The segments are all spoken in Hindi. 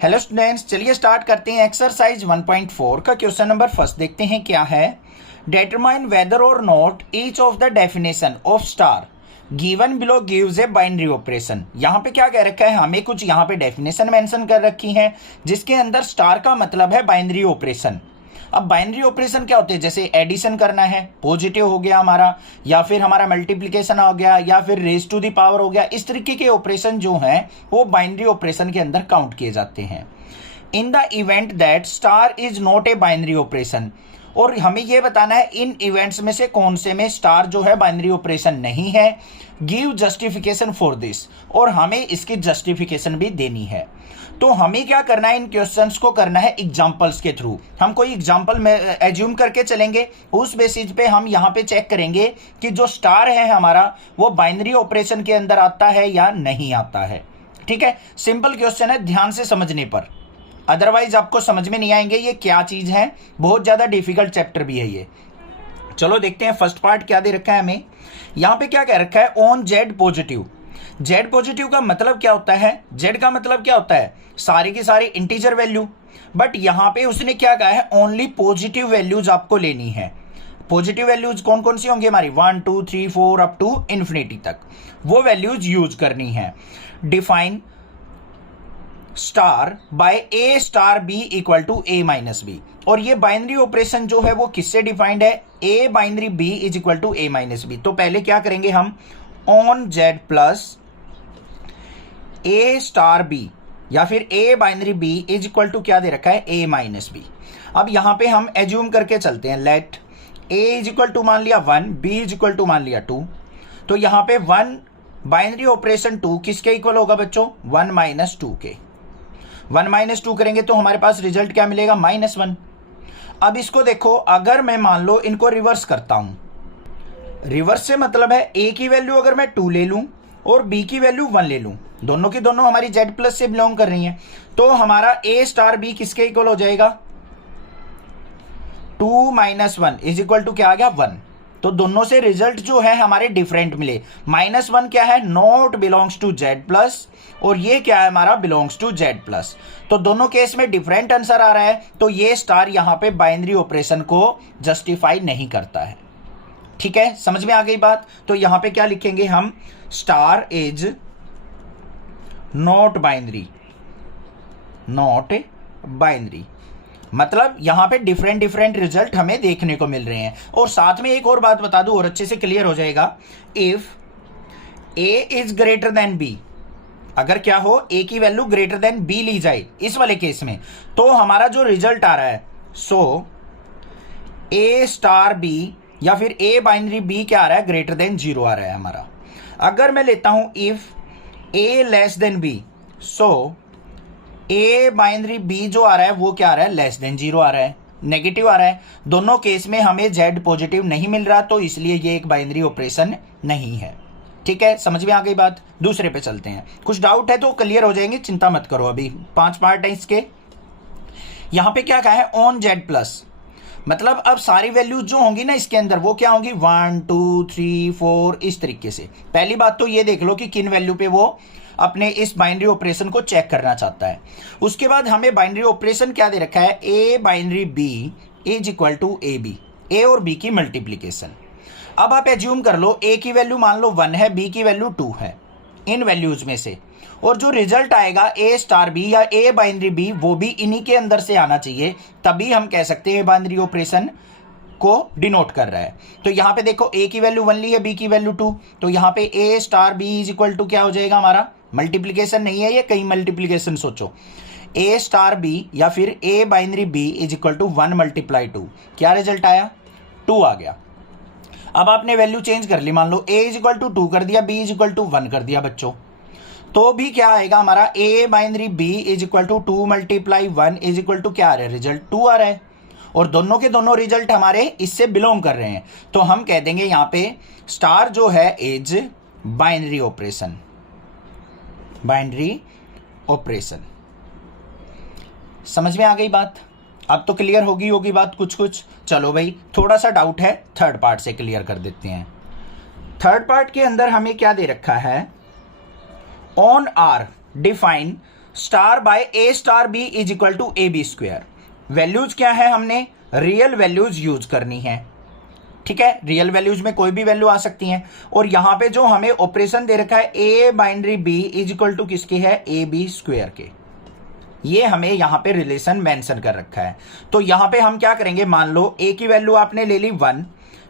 हेलो स्टूडेंट्स, चलिए स्टार्ट करते हैं। एक्सरसाइज 1.4 का क्वेश्चन नंबर फर्स्ट देखते हैं क्या है। डिटरमाइन वेदर और not each of the definition of star given below gives A binary operation. यहाँ पे क्या कह रखा है, हमें कुछ यहाँ पे डेफिनेशन मेंशन कर रखी है जिसके अंदर स्टार का मतलब है बाइनरी ऑपरेशन। अब बाइनरी ऑपरेशन क्या होते हैं, जैसे एडिशन करना है, पॉजिटिव हो गया हमारा, या फिर हमारा मल्टीप्लिकेशन हो गया, या फिर रेज टू द पावर हो गया। इस तरीके के ऑपरेशन जो हैं वो बाइनरी ऑपरेशन के अंदर काउंट किए जाते हैं। In the event that star is not a binary operation, और हमें यह बताना है इन इवेंट्स में से कौन से में स्टार जो है बाइनरी ऑपरेशन नहीं है। गिव जस्टिफिकेशन फॉर दिस, और हमें इसकी जस्टिफिकेशन भी देनी है। तो हमें क्या करना है, इन क्वेश्चंस को करना है एग्जांपल्स के थ्रू। हम कोई एग्जांपल में एज्यूम करके चलेंगे, उस बेसिस पे हम यहाँ पे चेक करेंगे कि जो स्टार है हमारा वो बाइनरी ऑपरेशन के अंदर आता है या नहीं आता है। ठीक है, सिंपल क्वेश्चन है, ध्यान से समझने पर, अदरवाइज आपको समझ में नहीं आएंगे ये क्या चीज है। बहुत ज्यादा डिफिकल्ट चैप्टर भी है ये। चलो देखते हैं फर्स्ट पार्ट क्या दे रखा है हमें। यहां पे क्या कह रखा है, on Z positive. Z positive का मतलब क्या होता है, जेड का मतलब क्या होता है, सारी की सारी इंटीजर वैल्यू। बट यहां पे उसने क्या कहा है, ओनली पॉजिटिव वैल्यूज आपको लेनी है। पॉजिटिव वैल्यूज कौन कौन सी होंगी हमारी, 1 2 3 4 अप टू इन्फिनिटी तक, वो वैल्यूज यूज करनी है। Define star by A star B equal to A minus B, और ये बाइनरी ऑपरेशन जो है वो किससे डिफाइंड है, ए binary B is equal to A minus B. तो पहले क्या करेंगे हम, on Z plus A star B, या फिर A binary B is equal to क्या दे रखा है, ए माइनस बी। अब यहां पे हम एज्यूम करके चलते हैं, let A is equal to मान लिया 1, बी इज इक्वल टू मान लिया 2। तो यहां पे 1 बाइनरी ऑपरेशन 2 किसके इक्वल होगा बच्चों, 1 माइनस 2 के। 1 माइनस 2 करेंगे तो हमारे पास रिजल्ट क्या मिलेगा, -1। अब इसको देखो, अगर मैं मान लो इनको रिवर्स करता हूं, रिवर्स से मतलब है ए की वैल्यू अगर मैं 2 ले लूं और बी की वैल्यू 1 ले लूं, दोनों की दोनों हमारी जेड प्लस से बिलोंग कर रही हैं, तो हमारा ए स्टार बी किसके इक्वल हो जाएगा, 2 माइनस 1 इज इक्वल टू क्या आ गया, 1। तो दोनों से रिजल्ट जो है हमारे डिफरेंट मिले। -1 क्या है, not belongs to Z plus, और ये क्या है हमारा, बिलोंग्स टू जेड प्लस। तो दोनों केस में डिफरेंट आंसर आ रहा है, तो ये स्टार यहां पे बाइनरी ऑपरेशन को जस्टिफाई नहीं करता है। ठीक है, समझ में आ गई बात। तो यहां पे क्या लिखेंगे हम, star is not binary, not binary, मतलब यहां पे डिफरेंट डिफरेंट रिजल्ट हमें देखने को मिल रहे हैं। और साथ में एक और बात बता दूं और अच्छे से क्लियर हो जाएगा, if A is greater than B, अगर क्या हो, ए की वैल्यू ग्रेटर देन बी ली जाए इस वाले केस में, तो हमारा जो रिजल्ट आ रहा है, सो ए स्टार बी या फिर ए बाइनरी बी क्या आ रहा है, ग्रेटर देन 0 आ रहा है हमारा। अगर मैं लेता हूं if A less than B, so A binary B जो आ रहा है वो क्या आ रहा है, लेस देन 0 आ रहा है, नेगेटिव आ रहा है। दोनों केस में हमें जेड पॉजिटिव नहीं मिल रहा, तो इसलिए ये एक बाइनरी ऑपरेशन नहीं है। ठीक है, समझ में आ गई बात। दूसरे पे चलते हैं, कुछ डाउट है तो क्लियर हो जाएंगे, चिंता मत करो। अभी 5 पार्ट है इसके। यहां पे क्या कहा है, ऑन जेड प्लस, मतलब अब सारी वैल्यूज जो होंगी ना इसके अंदर वो क्या होंगी, 1 2 3 4 इस तरीके से। पहली बात तो ये देख लो कि किन वैल्यू पे वो अपने इस बाइनरी ऑपरेशन को चेक करना चाहता है। उसके बाद हमें बाइनरी ऑपरेशन क्या दे रखा है, ए binary B is equal to A B, A और बी की मल्टीप्लीकेशन। अब आप एज्यूम कर लो ए की वैल्यू मान लो 1 है, बी की वैल्यू 2 है, इन वैल्यूज में से, और जो रिजल्ट आएगा ए स्टार बी या ए बाइनरी बी वो भी इन्हीं के अंदर से आना चाहिए, तभी हम कह सकते हैं बाइनरी ऑपरेशन को डिनोट कर रहा है। तो यहां पे देखो ए की वैल्यू 1 ली है, बी की वैल्यू 2, तो यहां पे A star B is equal to क्या हो जाएगा हमारा, मल्टीप्लीकेशन नहीं है ये, कई मल्टीप्लीकेशन सोचो, ए स्टार बी या फिर A binary B is equal to 1 multiply 2, क्या रिजल्ट आया, 2 आ गया। अब आपने वैल्यू चेंज कर ली, मान लो ए इज इक्वल टू 2 कर दिया, बी इज इक्वल टू 1 कर दिया बच्चों, तो भी क्या आएगा हमारा, ए binary B is equal to 2 multiply 1 is equal to क्या आ रहा है, रिजल्ट 2 आ रहा है, और दोनों के दोनों रिजल्ट हमारे इससे बिलोंग कर रहे हैं। तो हम कह देंगे यहां पे स्टार जो है is binary operation, binary operation. समझ में आ गई बात। अब तो क्लियर होगी बात कुछ कुछ। चलो भाई, थोड़ा सा डाउट है, थर्ड पार्ट से क्लियर कर देते हैं। थर्ड पार्ट के अंदर हमें क्या दे रखा है, on R define star by A star B is equal to A B square. Values क्या है, हमने रियल वैल्यूज यूज करनी है, ठीक है। रियल वैल्यूज में कोई भी वैल्यू आ सकती हैं। और यहां पे जो हमें ऑपरेशन दे रखा है ए binary B is equal to किसके है, ए बी स्क्वायर के, ये हमें यहां पे रिलेशन मेंशन कर रखा है। तो यहां पे हम क्या करेंगे, मान लो ए की वैल्यू आपने ले ली 1,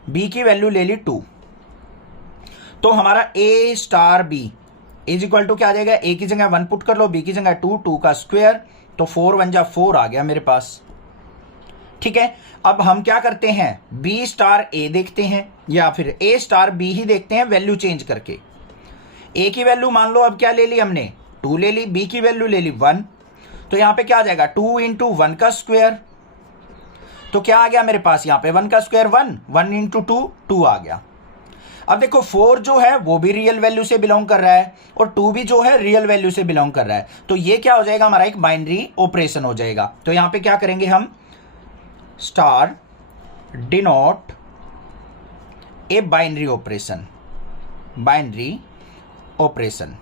बी की वैल्यू ले ली 2, तो हमारा A star B is equal to क्या आ जाएगा, ए की जगह 1 पुट कर लो, बी की जगह 2, 2 का स्क्वायर, तो 4 1 जा 4 आ गया मेरे पास, ठीक है। अब हम क्या करते हैं, बी स्टार ए देखते हैं या फिर ए स्टार बी ही देखते हैं वैल्यू चेंज करके। ए की वैल्यू मान लो अब क्या ले ली हमने, 2 ले ली, बी की वैल्यू ले ली 1, तो यहां पे क्या आ जाएगा 2 इंटू 1 का स्क्वायर, तो क्या आ गया मेरे पास यहां पे 1 का स्क्वायर 1, 1 इंटू 2 2 आ गया। अब देखो 4 जो है वो भी रियल वैल्यू से बिलोंग कर रहा है और 2 भी जो है रियल वैल्यू से बिलोंग कर रहा है, तो ये क्या हो जाएगा हमारा एक बाइनरी ऑपरेशन हो जाएगा। तो यहां पे क्या करेंगे हम, स्टार डिनोट ए बाइनरी ऑपरेशन, बाइनरी ऑपरेशन।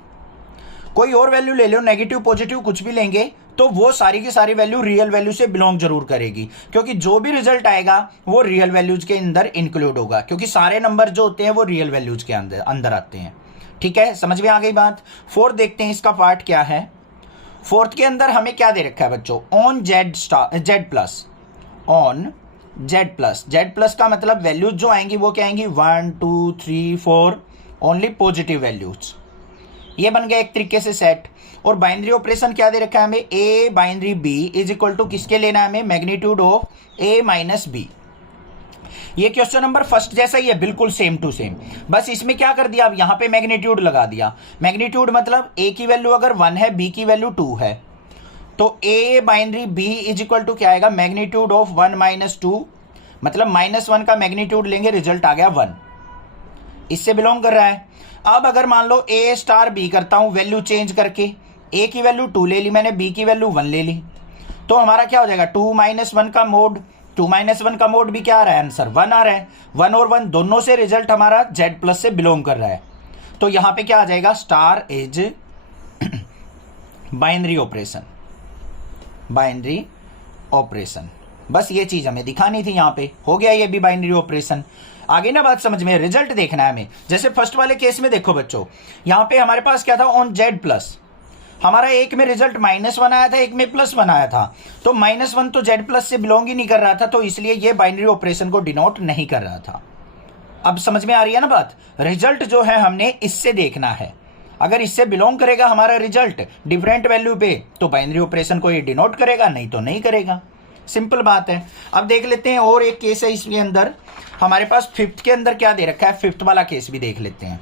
कोई और वैल्यू ले लो, नेगेटिव पॉजिटिव कुछ भी लेंगे, तो वो सारी की सारी वैल्यू रियल वैल्यू से बिलोंग जरूर करेगी, क्योंकि जो भी रिजल्ट आएगा वो रियल वैल्यूज के अंदर इंक्लूड होगा, क्योंकि सारे नंबर जो होते हैं वो रियल वैल्यूज के अंदर आते हैं, ठीक है। समझ में आ गई बात। फोर्थ देखते हैं इसका पार्ट क्या है। फोर्थ के अंदर हमें क्या दे रखा है बच्चों, on Z plus, on Z plus. Z plus का मतलब वैल्यूज जो आएंगी वो क्या आएंगी, 1 2 3 4 ओनली पॉजिटिव वैल्यूज, ये बन गया एक तरीके से सेट। और बाइनरी ऑपरेशन क्या दे रखा है हमें, A binary B is equal to किसके लेना है हमें, magnitude of A minus B. ये क्वेश्चन नंबर फर्स्ट जैसा ही है, बिल्कुल सेम टू सेम, बस इसमें क्या कर दिया, अब यहां पे मैग्नीट्यूड लगा दिया। मैग्नीट्यूड मतलब ए की वैल्यू अगर 1 है, बी की वैल्यू 2 है, तो A binary B is equal to क्या आएगा, मैग्नीट्यूड ऑफ 1 माइनस 2, मतलब -1 का मैग्नीट्यूड लेंगे, रिजल्ट आ गया 1, इससे बिलोंग कर रहा है। अब अगर मान लो ए स्टार बी करता हूं वैल्यू चेंज करके, ए की वैल्यू 2 ले ली मैंने, बी की वैल्यू 1 ले ली, तो हमारा क्या हो जाएगा 2 - 1 का मोड, 2 - 1 का मोड भी क्या आ रहा है, आंसर 1 आ रहा है। 1 और 1 दोनों से रिजल्ट हमारा जेड प्लस से बिलोंग कर रहा है, तो यहां पे क्या आ जाएगा, star is binary operation, binary operation. बस ये चीज हमें दिखानी थी, यहां पे हो गया ये भी बाइनरी ऑपरेशन। आगे ना बात समझ में, रिजल्ट देखना है हमें। जैसे फर्स्ट वाले केस में देखो बच्चों, यहां पे हमारे पास क्या था, ऑन जेड प्लस, हमारा एक में रिजल्ट -1 आया था, एक में +1 आया था, तो -1 तो जेड प्लस से बिलोंग ही नहीं कर रहा था, तो इसलिए ये बाइनरी ऑपरेशन को डिनोट नहीं कर रहा था। अब समझ में आ रही है ना बात। रिजल्ट जो है हमने इससे देखना है, अगर इससे बिलोंग करेगा हमारा रिजल्ट डिफरेंट वैल्यू पे, तो बाइनरी ऑपरेशन को ये डिनोट करेगा, नहीं तो नहीं करेगा, सिंपल बात है। अब देख लेते हैं और एक केस है इसके अंदर, हमारे पास फिफ्थ के अंदर क्या दे रखा है, फिफ्थ वाला केस भी देख लेते हैं।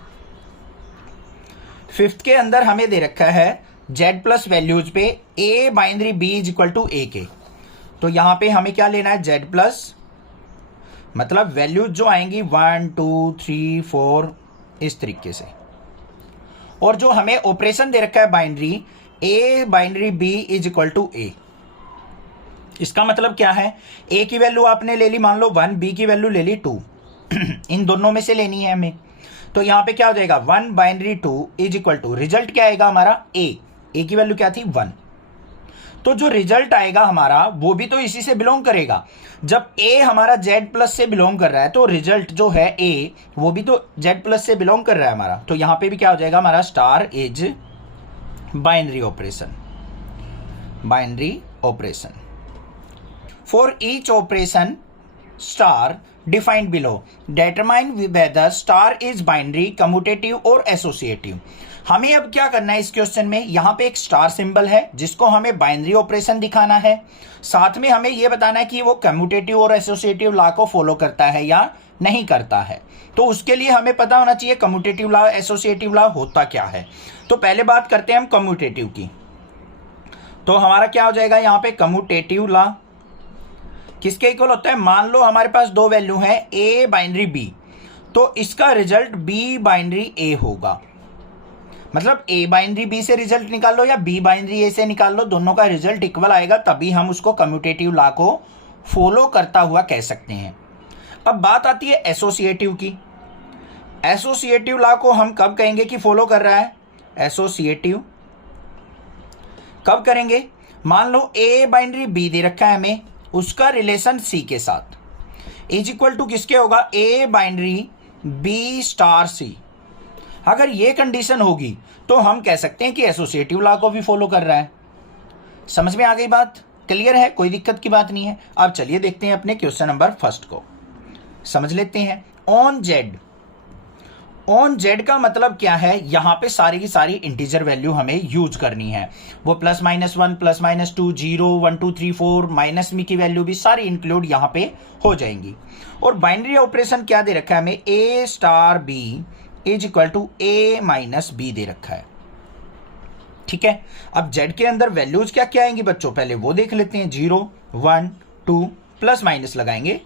फिफ्थ के अंदर हमें दे रखा है जेड प्लस वैल्यूज पे A binary B is equal to A के, तो यहां पे हमें क्या लेना है, जेड प्लस, मतलब वैल्यूज जो आएंगी 1 2 3 4 इस तरीके से, और जो हमें ऑपरेशन दे रखा है binary, A binary B is equal to A. इसका मतलब क्या है, ए की वैल्यू आपने ले ली मान लो 1, बी की वैल्यू ले ली 2 इन दोनों में से लेनी है हमें, तो यहां पे क्या हो जाएगा 1 binary 2 is equal to, result क्या आएगा हमारा ए की वैल्यू क्या थी 1, तो जो रिजल्ट आएगा हमारा वो भी तो इसी से बिलोंग करेगा। जब ए हमारा जेड प्लस से बिलोंग कर रहा है, तो रिजल्ट जो है ए वो भी तो जेड प्लस से बिलोंग कर रहा है हमारा, तो यहां पे भी क्या हो जाएगा हमारा, star is binary operation, binary operation. For each operation star defined below, determine whether star is binary, commutative और associative। हमें अब क्या करना है इस क्वेश्चन में, यहां पे एक स्टार सिंबल है जिसको हमें बाइनरी ऑपरेशन दिखाना है, साथ में हमें यह बताना है कि वो कम्यूटेटिव और एसोसिएटिव लॉ को फॉलो करता है या नहीं करता है। तो उसके लिए हमें पता होना चाहिए कम्यूटेटिव लॉ एसोसिएटिव लॉ होता क्या है। तो पहले बात करते हैं हम कम्यूटेटिव की, तो हमारा क्या हो जाएगा यहाँ पे, कम्यूटेटिव लॉ किसके इक्वल होता है, मान लो हमारे पास दो वैल्यू है ए बाइनरी बी, तो इसका रिजल्ट बी बाइनरी ए होगा, मतलब ए बाइनरी बी से रिजल्ट निकाल लो या बी बाइनरी ए से निकाल लो, दोनों का रिजल्ट इक्वल आएगा, तभी हम उसको कम्यूटेटिव लॉ को फॉलो करता हुआ कह सकते हैं। अब बात आती है एसोसिएटिव की। एसोसिएटिव लॉ को हम कब कहेंगे कि फॉलो कर रहा है, एसोसिएटिव कब करेंगे? मान लो ए बाइनरी बी दे रखा है हमें, उसका रिलेशन सी के साथ इज इक्वल टू किसके होगा? ए बाइनरी बी स्टार सी। अगर ये कंडीशन होगी तो हम कह सकते हैं कि एसोसिएटिव लॉ को भी फॉलो कर रहा है। समझ में आ गई बात? क्लियर है? कोई दिक्कत की बात नहीं है। अब चलिए देखते हैं अपने क्वेश्चन नंबर फर्स्ट को, समझ लेते हैं। ऑन जेड, ऑन जेड का मतलब क्या है? यहां पे सारी की सारी इंटीजर वैल्यू हमें यूज करनी है। वो +-1 +-2 0 1 2 3 4 माइनस मी की वैल्यू भी सारी इंक्लूड यहां पे हो जाएंगी। और बाइनरी ऑपरेशन क्या दे रखा है हमें? A star B is equal to A minus B दे रखा है। ठीक है, अब जेड के अंदर वैल्यूज क्या क्या आएंगी बच्चों? पहले वो देख लेते हैं। 0 1 2 प्लस माइनस लगाएंगे,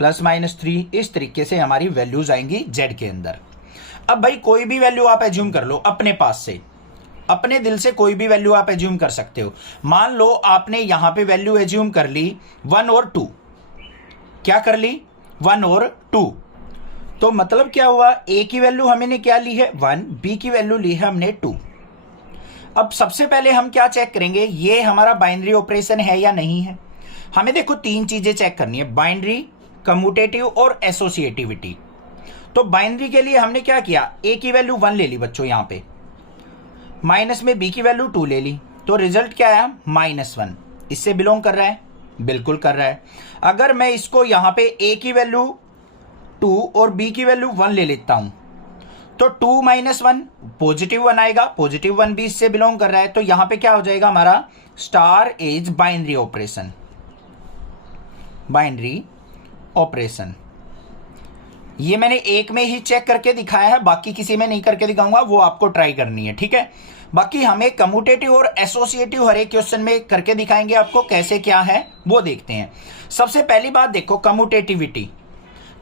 +-3, इस तरीके से हमारी वैल्यूज आएंगी जेड के अंदर। अब भाई कोई भी वैल्यू आप एज्यूम कर लो अपने पास से, अपने दिल से कोई भी वैल्यू आप एज्यूम कर सकते हो। मान लो आपने यहां पे वैल्यू एज्यूम कर ली 1 और 2। क्या कर ली? 1 और 2। तो मतलब क्या हुआ? ए की वैल्यू हमने क्या ली है? 1, बी की वैल्यू ली है हमने 2। अब सबसे पहले हम क्या चेक करेंगे? ये हमारा बाइनरी ऑपरेशन है या नहीं है। हमें देखो 3 चीजें चेक करनी है, बाइनरी, कम्यूटेटिव और एसोसिएटिविटी। तो बाइनरी के लिए हमने क्या किया? ए की वैल्यू 1 ले ली बच्चों यहां पे, माइनस में बी की वैल्यू 2 ले ली, तो रिजल्ट क्या आया? -1। इससे बिलोंग कर रहा है? बिल्कुल कर रहा है। अगर मैं इसको यहां पे ए की वैल्यू 2 और बी की वैल्यू 1 ले लेता हूं, तो 2 - 1 +1 आएगा, +1 भी इससे बिलोंग कर रहा है। तो यहां पे क्या हो जाएगा हमारा? Star is binary operation, binary operation. ये मैंने एक में ही चेक करके दिखाया है, बाकी किसी में नहीं करके दिखाऊंगा, वो आपको ट्राई करनी है। ठीक है, बाकी हमें कम्यूटेटिव और एसोसिएटिव हर एक क्वेश्चन में करके दिखाएंगे आपको कैसे क्या है वो देखते हैं। सबसे पहली बात देखो कम्यूटेटिविटी।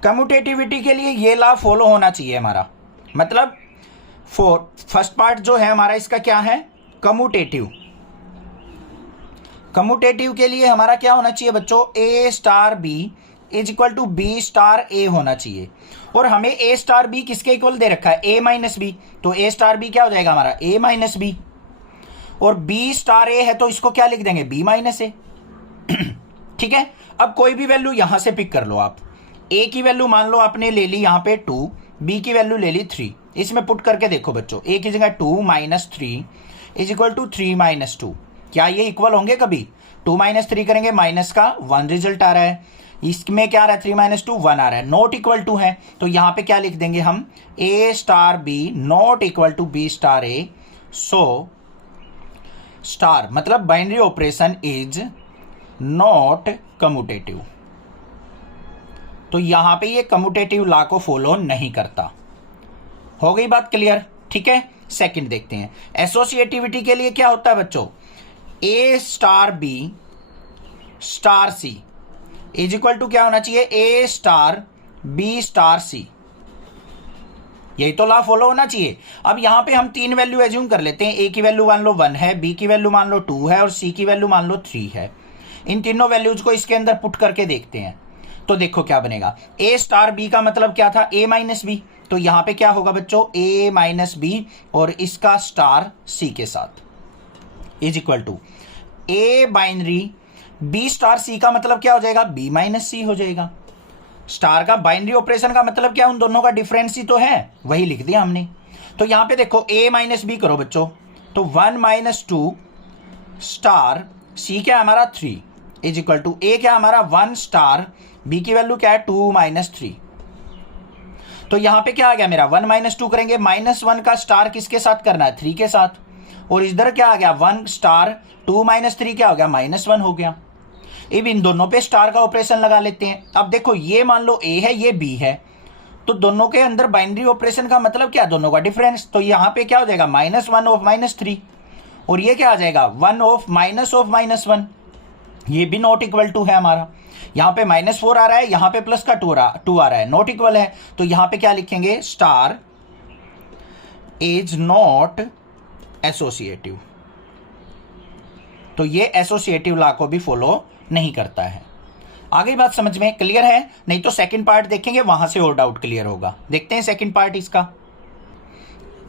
कम्यूटेटिविटी के लिए ये लॉ फॉलो होना चाहिए हमारा, मतलब फर्स्ट पार्ट जो है हमारा इसका क्या है? कम्यूटेटिव। कम्यूटेटिव के लिए हमारा क्या होना चाहिए बच्चों? A star B is equal to B star A होना चाहिए। और हमें ए स्टार बी किसके इक्वल दे रखा है? A minus B. तो ए स्टार बी क्या हो जाएगा हमारा? A minus B. और बी स्टार ए है तो इसको क्या लिख देंगे? B minus A. ठीक है, अब कोई भी वैल्यू यहां से पिक कर लो आप। ए की वैल्यू मान लो आपने ले ली यहां पे 2, बी की वैल्यू ले ली 3। इसमें पुट करके देखो बच्चों, ए की जगह 2 - 3 इज इक्वल टू 3 - 2। क्या ये इक्वल होंगे कभी? 2 - 3 करेंगे, माइनस का 1 रिजल्ट आ रहा है। इसमें क्या आ रहा है? 3 - 2 1 आ रहा है, नॉट इक्वल टू है। तो यहां पे क्या लिख देंगे हम? A star B not equal to B star A. So star मतलब binary operation is not commutative. तो यहां पे ये कम्यूटेटिव लॉ को फॉलो नहीं करता। हो गई बात क्लियर? ठीक है, सेकंड देखते हैं। एसोसिएटिविटी के लिए क्या होता है बच्चों? A star B star C is equal to क्या होना चाहिए? A star B star C. यही तो लॉ फॉलो होना चाहिए। अब यहां पे हम 3 वैल्यू एज्यूम कर लेते हैं। ए की वैल्यू मान लो 1 है, बी की वैल्यू मान लो 2 है और सी की वैल्यू मान लो 3 है। इन तीनों वैल्यूज को इसके अंदर पुट करके देखते हैं तो देखो क्या बनेगा। ए स्टार बी का मतलब क्या था? ए माइनस बी। तो यहां पे क्या होगा बच्चों? ए माइनस बी और इसका स्टार सी के साथ is equal to A binary B star C का मतलब क्या हो जाएगा? बी माइनस सी हो जाएगा। स्टार का बाइनरी ऑपरेशन का मतलब क्या? उन दोनों का डिफरेंस ही तो है, वही लिख दिया हमने। तो यहां पे देखो ए माइनस बी करो बच्चों, तो 1 - 2 स्टार सी क्या हमारा 3 इज इक्वल टू ए क्या हमारा 1 स्टार बी की वैल्यू क्या है? 2 - 3। तो यहां पे क्या आ गया मेरा? 1 - 2 करेंगे, -1 का स्टार किसके साथ करना है? 3 के साथ। और इधर क्या आ गया? 1 स्टार 2 - 3 क्या हो गया? -1 हो गया। अब इन दोनों पे स्टार का ऑपरेशन लगा लेते हैं। अब देखो ये मान लो ए है, ये बी है, तो दोनों के अंदर बाइनरी ऑपरेशन का मतलब क्या? दोनों का डिफरेंस। तो यहां पे क्या हो जाएगा? -1 ऑफ -3 और ये क्या आ जाएगा? 1 ऑफ -1। ये भी नॉट इक्वल टू है हमारा। यहां पे -4 आ रहा है, यहां पे प्लस का 2 आ रहा है, नॉट इक्वल है। तो यहां पे क्या लिखेंगे? Star is not associative. तो ये एसोसिएटिव लॉ को भी फॉलो नहीं करता है। आगे बात समझ में क्लियर है? नहीं तो सेकंड पार्ट देखेंगे, वहां से और डाउट क्लियर होगा। देखते हैं सेकंड पार्ट इसका।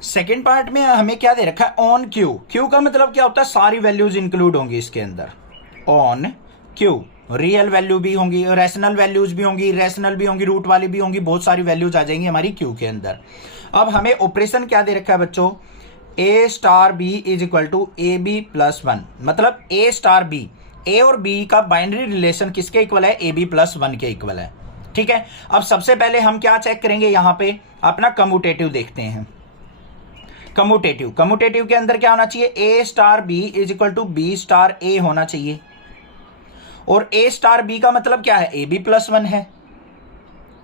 सेकेंड पार्ट में हमें क्या दे रखा है, ऑन क्यू। क्यू का मतलब क्या होता है, सारी वैल्यूज इंक्लूड होंगी इसके अंदर। ऑन क्यू रियल वैल्यू भी होंगी, रैशनल वैल्यूज भी होंगी, इरेशनल भी होंगी, रूट वाली भी होंगी, बहुत सारी वैल्यूज आ जाएंगी हमारी क्यू के अंदर। अब हमें ऑपरेशन क्या दे रखा है बच्चों, A star B is equal to A B plus one, मतलब ए स्टार बी, ए और बी का बाइनरी रिलेशन किसके इक्वल है, ए बी प्लस वन के इक्वल है। ठीक है, अब सबसे पहले हम क्या चेक करेंगे, यहां पे अपना कम्यूटेटिव देखते हैं। कम्यूटेटिव के अंदर क्या होना चाहिए, A star B is equal to B star A होना चाहिए, और ए स्टार बी का मतलब क्या है, ए बी प्लस वन है।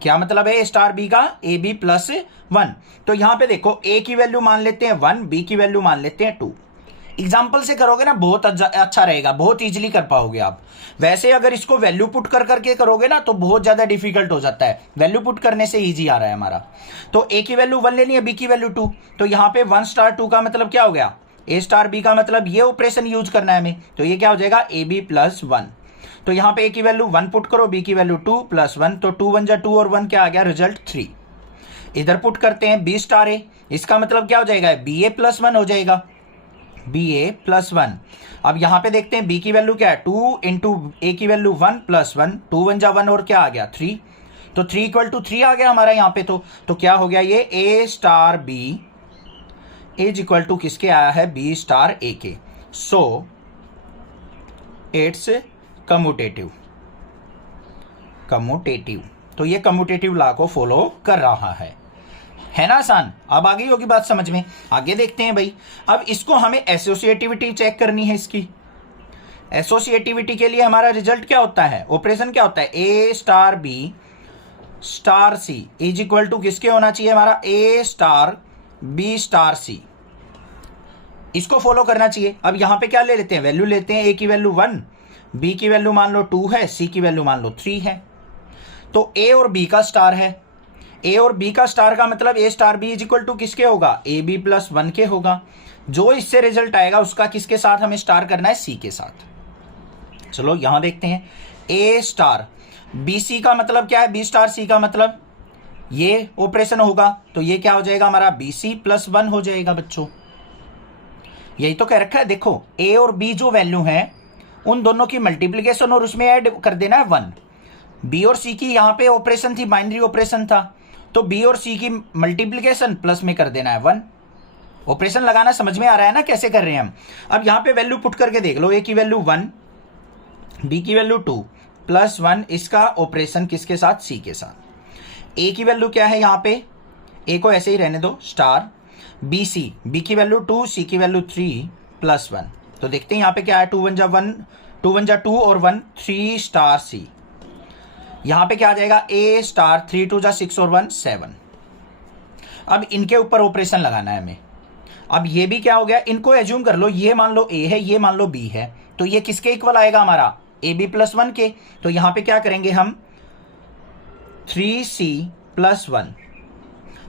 क्या मतलब है ए स्टार बी का, ए बी प्लस वन। तो यहां पे देखो ए की वैल्यू मान लेते हैं 1, बी की वैल्यू मान लेते हैं 2। एग्जाम्पल से करोगे ना बहुत अच्छा रहेगा, बहुत इजीली कर पाओगे आप। वैसे अगर इसको वैल्यू पुट कर करके करोगे ना तो बहुत ज्यादा डिफिकल्ट हो जाता है, वैल्यू पुट करने से इजी आ रहा है हमारा। तो ए की वैल्यू 1 लेनी है, बी की वैल्यू 2, तो यहाँ पे 1 स्टार 2 का मतलब क्या हो गया, ए स्टार बी का मतलब ये ऑपरेशन यूज करना है हमें, तो ये क्या हो जाएगा, ए बी प्लस 1। तो यहाँ पे ए की वैल्यू 1 पुट करो, बी की वैल्यू 2 प्लस 1, तो 2 1 जा 2 और 1 क्या आ गया, रिजल्ट 3। इधर पुट करते हैं बी स्टार ए, इसका मतलब क्या हो जाएगा, बी ए प्लस 1 हो जाएगा, बी ए प्लस 1। अब यहां पे देखते हैं बी की वैल्यू क्या है, 2 इंटू ए की वैल्यू 1 प्लस 1, 2 1 जा 1 और क्या आ गया 3, तो 3 इक्वल टू 3 आ गया हमारा यहाँ पे। तो क्या हो गया, ये A star B is equal to किसके आया है, बी स्टार ए के। So it's commutative. तो ये कम्यूटेटिव लॉ को फॉलो कर रहा है ना आसान। अब आ गई होगी बात समझ में, आगे देखते हैं भाई। अब इसको हमें एसोसिएटिविटी चेक करनी है इसकी। एसोसिएटिविटी के लिए हमारा रिजल्ट क्या होता है, ऑपरेशन क्या होता है, ए star B star C is equal to किसके होना चाहिए, हमारा A star B star C. इसको फॉलो करना चाहिए। अब यहां पे क्या ले लेते हैं, वैल्यू लेते हैं, ए की वैल्यू 1, बी की वैल्यू मान लो 2 है, सी की वैल्यू मान लो 3 है। तो ए और बी का स्टार है, ए और बी का स्टार का मतलब A star B is equal to किसके होगा, ए बी प्लस 1 के होगा। जो इससे रिजल्ट आएगा उसका किसके साथ हमें स्टार करना है, सी के साथ। चलो यहां देखते हैं, ए स्टार बी सी का मतलब क्या है, बी स्टार सी का मतलब ये ऑपरेशन होगा, तो ये क्या हो जाएगा हमारा, बी सी प्लस 1 हो जाएगा बच्चों। यही तो कह रखा है, देखो ए और बी जो वैल्यू है उन दोनों की मल्टीप्लीकेशन और उसमें ऐड कर देना है 1। बी और सी की यहाँ पे ऑपरेशन थी, बाइनरी ऑपरेशन था, तो बी और सी की मल्टीप्लीकेशन प्लस में कर देना है 1। ऑपरेशन लगाना समझ में आ रहा है ना कैसे कर रहे हैं हम। अब यहाँ पे वैल्यू पुट करके देख लो, ए की वैल्यू 1, बी की वैल्यू 2 प्लस 1, इसका ऑपरेशन किसके साथ, सी के साथ। ए की वैल्यू क्या है यहाँ पे, ए को ऐसे ही रहने दो स्टार, बी सी, बी की वैल्यू 2, सी की वैल्यू 3 प्लस 1। तो देखते हैं यहाँ पे क्या है, 2 1 जा 1, 2 1 जा 2 और 1, 3 स्टार सी। यहां पे क्या आ जाएगा, ए स्टार 3 2 जा 6 और 1 7। अब इनके ऊपर ऑपरेशन लगाना है हमें। अब ये भी क्या हो गया, इनको एज्यूम कर लो, ये मान लो ए है, ये मान लो बी है, तो ये किसके इक्वल आएगा हमारा, ए बी प्लस 1 के। तो यहां पे क्या करेंगे हम, 3C प्लस 1,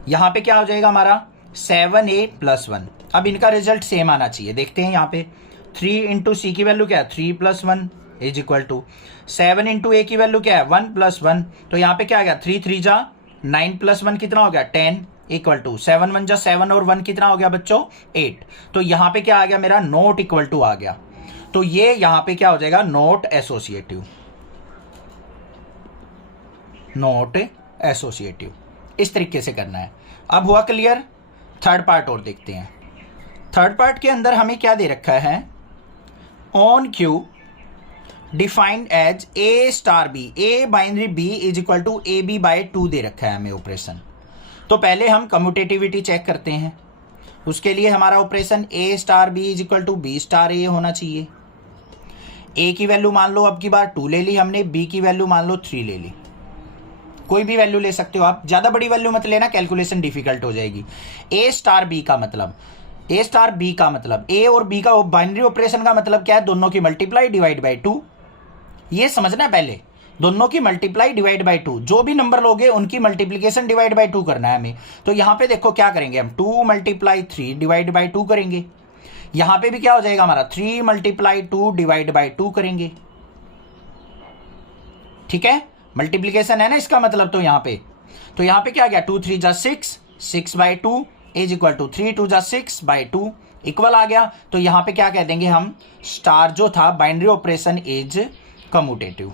यहां पे क्या हो जाएगा हमारा 7A प्लस 1। अब इनका रिजल्ट सेम आना चाहिए, देखते हैं यहाँ पे 3 इंटू सी की वैल्यू क्या है, 3 plus 1 is equal to 7 into A की वैल्यू क्या है, 1 प्लस 1। तो यहाँ पे क्या आ गया, 3 3 जा 9 प्लस 1 कितना हो गया, 10 इक्वल टू 7 1 जा 7 और 1 कितना हो गया बच्चों, 8। तो यहाँ पे क्या आ गया मेरा, नॉट इक्वल टू आ गया। तो ये यहाँ पे क्या हो जाएगा, नॉट एसोसिएटिव। नॉट एसोसिएटिव इस तरीके से करना है। अब हुआ क्लियर। थर्ड पार्ट और देखते हैं। थर्ड पार्ट के अंदर हमें क्या दे रखा है, on Q defined as A star B, A binary B is equal to A B by 2 दे रखा है हमें ऑपरेशन। तो पहले हम कम्यूटेटिविटी चेक करते हैं। उसके लिए हमारा operation A star B is equal to B star A होना चाहिए। ए की वैल्यू मान लो अब की बार 2 ले ली हमने, बी की वैल्यू मान लो 3 ले ली, कोई भी वैल्यू ले सकते हो आप, ज्यादा बड़ी वैल्यू मत लेना, कैलकुलेशन डिफिकल्ट हो जाएगी। ए स्टार बी का मतलब, ए स्टार बी का मतलब, ए और बी का बाइनरी ऑपरेशन का मतलब क्या है, दोनों की मल्टीप्लाई डिवाइड बाय 2। ये समझना है पहले, दोनों की मल्टीप्लाई डिवाइड बाय 2, जो भी नंबर लोगे उनकी मल्टीप्लीकेशन डिवाइड बाय 2 करना है हमें। तो यहां पे देखो क्या करेंगे हम, 2 मल्टीप्लाई 3 डिवाइड बाय 2 करेंगे। यहां पे भी क्या हो जाएगा हमारा, 3 मल्टीप्लाई 2 डिवाइड बाय 2 करेंगे। ठीक है, मल्टीप्लीकेशन है ना इसका मतलब। तो यहां पे क्या गया, 2 3 जा 6, 6 बाय 2 इज इक्वल टू 3 2 जा 6/2 इक्वल आ गया। तो यहां पे क्या कह देंगे हम, स्टार जो था बाइनरी ऑपरेशन इज कम्यूटेटिव।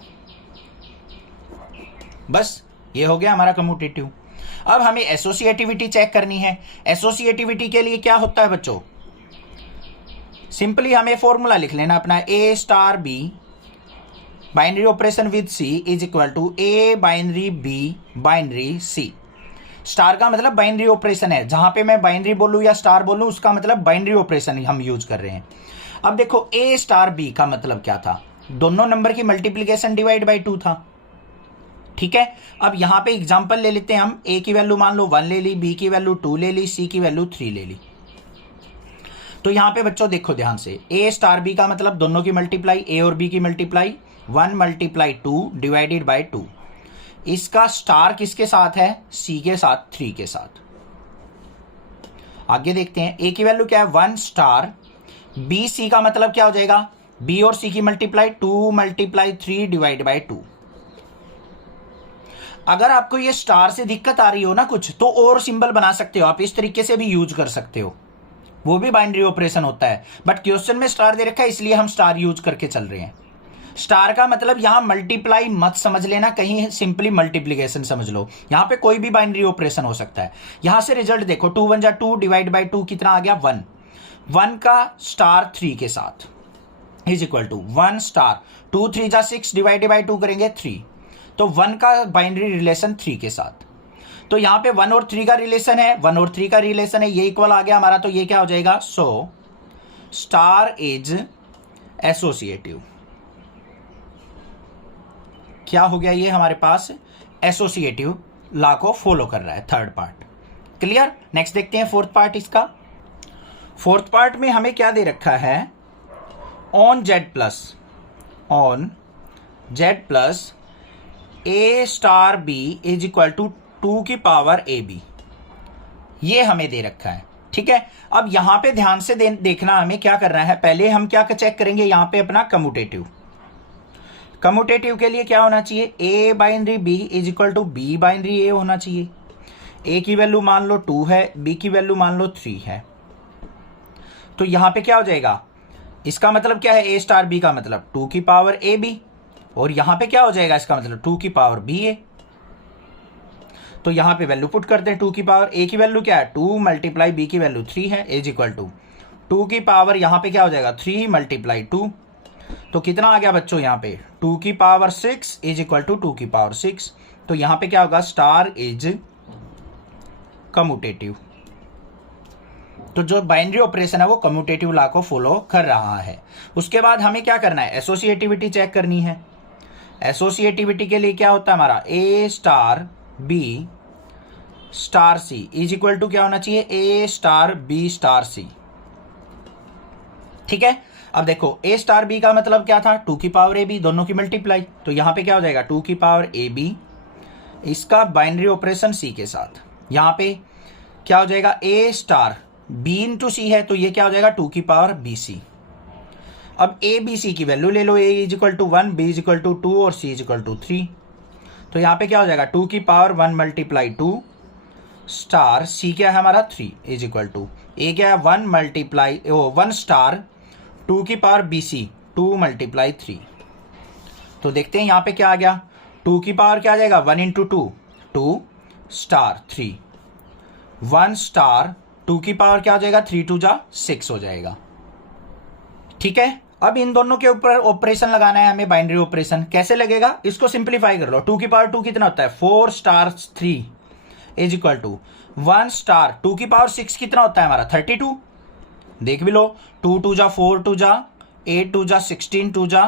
बस ये हो गया हमारा कम्यूटेटिव। अब हमें एसोसिएटिविटी चेक करनी है। एसोसिएटिविटी के लिए क्या होता है बच्चों, सिंपली हमें फॉर्मूला लिख लेना अपना, A star B binary operation with C is equal to A binary B binary C. Star का मतलब बाइनरी ऑपरेशन है, जहां पे मैं बाइनरी बोलूं या स्टार बोलूं उसका मतलब बाइनरी ऑपरेशन हम यूज कर रहे हैं। अब देखो ए स्टार बी का मतलब क्या था, दोनों नंबर की मल्टीप्लीकेशन डिवाइड बाई 2 था। ठीक है, अब यहां पे एग्जांपल ले लेते हैं हम, ए की वैल्यू मान लो 1 ले ली, बी की वैल्यू 2 ले ली, सी की वैल्यू 3 ले ली। तो यहां पे बच्चों देखो ध्यान से, ए स्टार बी का मतलब दोनों की मल्टीप्लाई, ए और बी की मल्टीप्लाई 1 × 2 डिवाइडेड बाई 2। इसका स्टार किसके साथ है, सी के साथ, 3 के साथ। आगे देखते हैं, ए की वैल्यू क्या है 1 स्टार, बी सी का मतलब क्या हो जाएगा, बी और सी की मल्टीप्लाई 2 × 3 डिवाइड बाई 2। अगर आपको ये स्टार से दिक्कत आ रही हो ना कुछ, तो और सिंबल बना सकते हो आप, इस तरीके से भी यूज कर सकते हो, वो भी बाइनरी ऑपरेशन होता है। बट क्वेश्चन में स्टार दे रखा है इसलिए हम स्टार यूज करके चल रहे हैं। स्टार का मतलब यहां मल्टीप्लाई मत समझ लेना, कहीं सिंपली मल्टीप्लीकेशन समझ लो, यहां पे कोई भी बाइनरी ऑपरेशन हो सकता है। यहां से रिजल्ट देखो, 2 1 जा 2 डिवाइड बाई 2 कितना आ गया 1, 1 का स्टार 3 के साथ इज इक्वल टू 1 स्टार 2 3 जा 6 डिवाइड बाई 2 करेंगे 3, तो 1 का बाइनरी रिलेशन 3 के साथ। तो यहां पे 1 और 3 का रिलेशन है, 1 और 3 का रिलेशन है, ये इक्वल आ गया हमारा। तो ये क्या हो जाएगा, सो स्टार इज एसोसिएटिव। क्या हो गया, ये हमारे पास एसोसिएटिव लॉ को फॉलो कर रहा है, थर्ड पार्ट। क्लियर। नेक्स्ट देखते हैं फोर्थ पार्ट इसका। फोर्थ पार्ट में हमें क्या दे रखा है, on Z plus A star B is equal to 2 की पावर ए बी, ये हमें दे रखा है। ठीक है, अब यहां पे ध्यान से देखना हमें क्या करना है, पहले हम क्या चेक करेंगे यहां पे अपना कम्यूटेटिव। कम्यूटेटिव के लिए क्या होना चाहिए, A binary B is equal to B binary A होना चाहिए। ए की वैल्यू मान लो 2 है, बी की वैल्यू मान लो 3 है। तो यहां पे क्या हो जाएगा, इसका मतलब क्या है, ए स्टार बी का मतलब 2 की पावर ए बी, और यहां पे क्या हो जाएगा, इसका मतलब 2 की पावर बी ए। तो यहां पे वैल्यू पुट करते हैं, 2 की पावर ए की वैल्यू क्या है 2 × बी की वैल्यू 3 है, इज इक्वल टू 2 की पावर यहां पे क्या हो जाएगा 3 × 2। तो कितना आ गया बच्चों यहाँ पे 2 की पावर 6 इज इक्वल टू 2 की पावर 6। तो यहां पे क्या होगा, स्टार इज कम्यूटेटिव। तो जो बाइनरी ऑपरेशन है वो कम्यूटेटिव लॉ को फॉलो कर रहा है। उसके बाद हमें क्या करना है, एसोसिएटिविटी चेक करनी है। एसोसिएटिविटी के लिए क्या होता है हमारा, A star B star C is equal to क्या होना चाहिए, A star B star C. ठीक है, अब देखो ए स्टार बी का मतलब क्या था, 2 की पावर ए बी, दोनों की मल्टीप्लाई। तो यहां पे क्या हो जाएगा 2 की पावर ए बी, इसका बाइनरी ऑपरेशन सी के साथ। यहां पे क्या हो जाएगा, ए स्टार बी इंटू सी है, तो ये क्या हो जाएगा 2 की पावर बी सी। अब ए बी सी की वैल्यू ले लो, A is equal to 1, B is equal to 2 और सी इज इक्वल टू 3। तो यहां पे क्या हो जाएगा 2 की पावर 1 × 2 स्टार, सी क्या है हमारा 3 इज इक्वल टू ए क्या है 1 स्टार 2 की पावर बी सी 2 × 3। तो देखते हैं यहां पे क्या आ गया, 2 की पावर क्या आ जाएगा 1 × 2 2 स्टार 3, 1 स्टार 2 की पावर क्या हो जाएगा 3 2 जा 6 हो जाएगा। ठीक है, अब इन दोनों के ऊपर ऑपरेशन लगाना है हमें, बाइनरी ऑपरेशन। कैसे लगेगा, इसको सिंप्लीफाई कर लो। 2 की पावर 2 कितना होता है 4 star 3 is equal to 1 star 2 की पावर 6 कितना होता है हमारा 32। देख भी लो, 2 2 जा 4 2 जा 8 2 जा 16 2 जा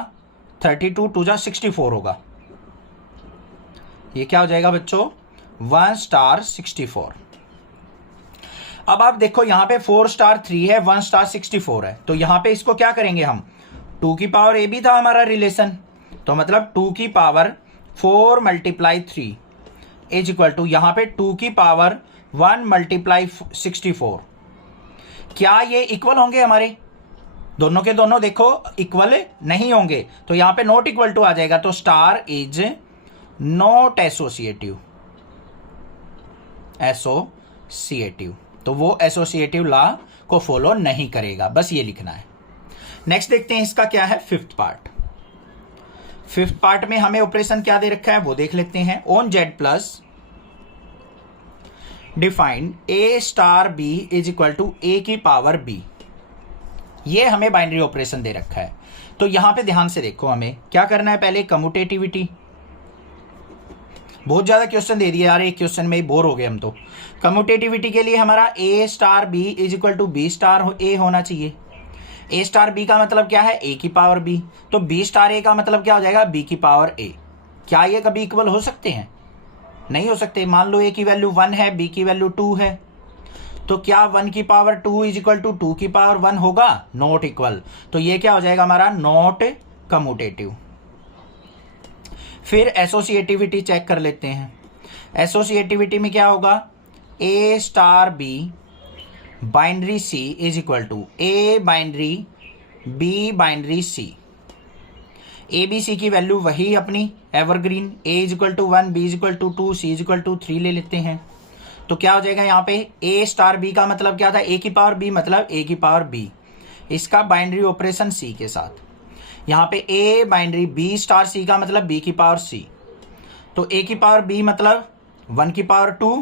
32 2 जा 64 होगा। ये क्या हो जाएगा बच्चों 1 स्टार 64। अब आप देखो यहां पे 4 स्टार 3 है, 1 स्टार 64 है। तो यहां पे इसको क्या करेंगे हम, 2 की पावर ए भी था हमारा रिलेशन, तो मतलब 2 की पावर 4 × 3 इज इक्वल टू यहां पे 2 की पावर 1 × 64। क्या ये इक्वल होंगे हमारे, दोनों के दोनों देखो इक्वल नहीं होंगे, तो यहां पे नॉट इक्वल टू आ जाएगा। तो स्टार इज नॉट एसोसिएटिव, तो वो एसोसिएटिव लॉ को फॉलो नहीं करेगा, बस ये लिखना है। नेक्स्ट देखते हैं इसका क्या है फिफ्थ पार्ट। फिफ्थ पार्ट में हमें ऑपरेशन क्या दे रखा है वो देख लेते हैं। On Z plus defined A star B is equal to A की पावर बी, ये हमें बाइनरी ऑपरेशन दे रखा है। तो यहां पे ध्यान से देखो, हमें क्या करना है, पहले कम्यूटेटिविटी। बहुत ज्यादा क्वेश्चन दे दिए यार, एक क्वेश्चन में ही बोर हो गए हम तो। कम्यूटेटिविटी के लिए हमारा A star B is equal to B star A होना चाहिए। ए स्टार बी का मतलब क्या है, ए की पावर बी, तो बी स्टार ए का मतलब क्या हो जाएगा, बी की पावर ए। क्या ये कभी इक्वल हो सकते हैं? नहीं हो सकते। मान लो ए की वैल्यू 1 है, बी की वैल्यू 2 है, तो क्या 1 की पावर 2 इज इक्वल टू 2 की पावर 1 होगा? Not equal. तो ये क्या हो जाएगा हमारा, नॉट कम्यूटेटिव। फिर एसोसिएटिविटी चेक कर लेते हैं। एसोसिएटिविटी में क्या होगा, A star B binary C is equal to A binary B binary C. A B C की वैल्यू वही अपनी evergreen, A is equal to 1, B is equal to 2, C is equal to 3 ले लेते हैं। तो क्या हो जाएगा यहाँ पे, ए स्टार बी का मतलब क्या था, ए की पावर बी मतलब ए की पावर बी, इसका बाइनरी ऑपरेशन सी के साथ। यहाँ पे A binary B star C का मतलब बी की पावर सी, तो ए की पावर बी मतलब 1 की पावर 2,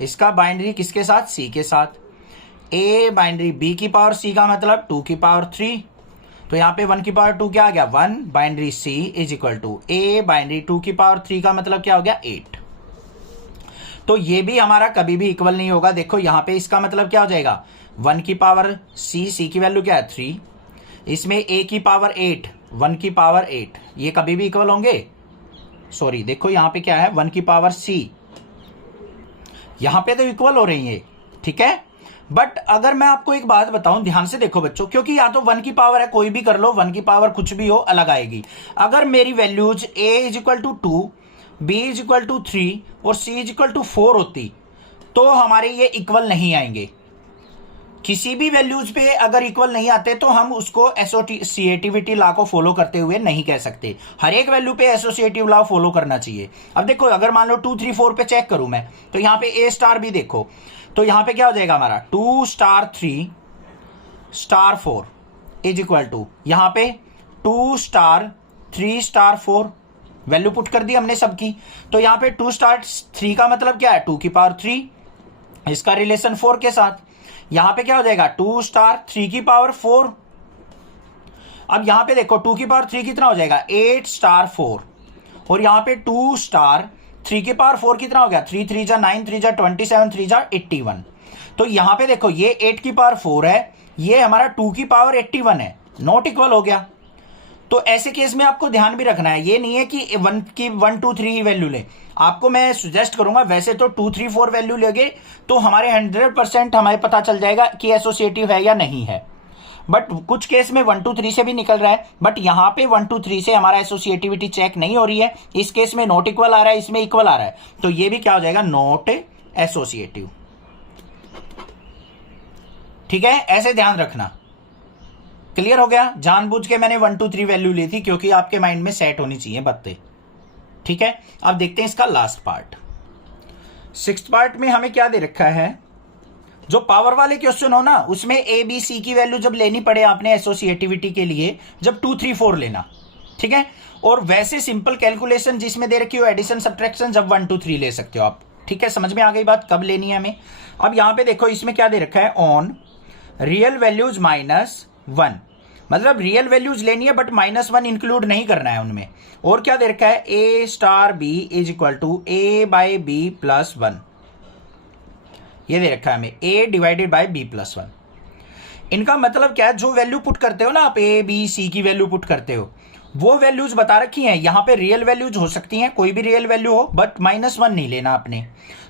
इसका बाइनरी किसके साथ, सी के साथ। ए बाइनरी बी की पावर सी का मतलब 2 की पावर 3, तो यहाँ पे 1 की पावर 2 क्या आ गया, 1 binary C is equal to A binary 2 की पावर 3 का मतलब क्या हो गया, 8। तो ये भी हमारा कभी भी इक्वल नहीं होगा। देखो यहाँ पे इसका मतलब क्या हो जाएगा, 1 की पावर सी की वैल्यू क्या है 3, इसमें ए की पावर 8, 1 की पावर 8, ये कभी भी इक्वल होंगे? सॉरी, देखो यहाँ पे क्या है, 1 की पावर सी, यहाँ पे तो इक्वल हो रही है, ठीक है। बट अगर मैं आपको एक बात बताऊं, ध्यान से देखो बच्चों, क्योंकि या तो 1 की पावर है, कोई भी कर लो, 1 की पावर कुछ भी हो अलग आएगी। अगर मेरी values a is equal to 2, b is equal to 3 और c इज इक्वल टू 4 होती तो हमारे ये इक्वल नहीं आएंगे। किसी भी वैल्यूज पे अगर इक्वल नहीं आते तो हम उसको एसोसिएटिविटी लॉ को फॉलो करते हुए नहीं कह सकते। हर एक वैल्यू पे एसोसिएटिव लॉ फॉलो करना चाहिए। अब देखो, अगर मान लो 2, 3, 4 पे चेक करूं मैं, तो यहाँ पे ए स्टार भी देखो, तो यहाँ पे क्या हो जाएगा हमारा, 2 star 3 star 4 is equal to, यहाँ पे 2 स्टार 3 स्टार 4 वैल्यू पुट कर दी हमने सबकी। तो यहाँ पे 2 स्टार 3 का मतलब क्या है, 2 की पावर 3, इसका रिलेशन 4 के साथ। यहां पे क्या हो जाएगा, 2 स्टार 3 की पावर 4। अब यहां पे देखो 2 की पावर 3 कितना हो जाएगा, 8 स्टार 4, और यहां पे 2 स्टार 3 की पावर 4 कितना हो गया, 3 3 जा 9, 3 जा 27, 3 जा 81। तो यहां पे देखो ये 8 की पावर 4 है, ये हमारा 2 की पावर 81 है, नॉट इक्वल हो गया। तो ऐसे केस में आपको ध्यान भी रखना है, ये नहीं है कि 1 2 3 ही वैल्यू ले। आपको मैं सुजेस्ट करूंगा, वैसे तो 2 3 4 वैल्यू लेंगे तो हमारे 100% हमें पता चल जाएगा कि एसोसिएटिव है या नहीं है। बट कुछ केस में 1 2 3 से भी निकल रहा है, बट यहां पे 1 2 3 से हमारा एसोसिएटिविटी चेक नहीं हो रही है। इस केस में नॉट इक्वल आ रहा है, इसमें इक्वल आ रहा है, तो ये भी क्या हो जाएगा, नॉट एसोसिएटिव। ठीक है, ऐसे ध्यान रखना। क्लियर हो गया? जानबूझ के मैंने 1 2 3 वैल्यू ली थी क्योंकि आपके माइंड में सेट होनी चाहिए बातें। ठीक है, अब देखते हैं इसका लास्ट पार्ट। 6th पार्ट में हमें क्या दे रखा है, जो पावर वाले क्वेश्चन हो ना, उसमें ए बी सी की वैल्यू जब लेनी पड़े आपने एसोसिएटिविटी के लिए, जब 2 3 4 लेना, ठीक है। और वैसे सिंपल कैलकुलेशन जिसमें दे रखी हो एडिशन सब्ट्रैक्शन, जब 1 2 3 ले सकते हो आप। ठीक है, समझ में आ गई बात, कब लेनी है हमें। अब यहां पे देखो इसमें क्या दे रखा है, ऑन रियल वैल्यूज -1, मतलब रियल वैल्यूज लेनी है बट -1 इंक्लूड नहीं करना है उनमें। और क्या दे रखा है, ए star B is equal to A by B plus 1, ये दे रखा है हमें a divided by b plus 1। इनका मतलब क्या है, जो वैल्यू पुट करते हो ना आप, a b c की वैल्यू पुट करते हो, वो वैल्यूज बता रखी हैं। यहां पे रियल वैल्यूज हो सकती हैं, कोई भी रियल वैल्यू हो, बट -1 नहीं लेना आपने।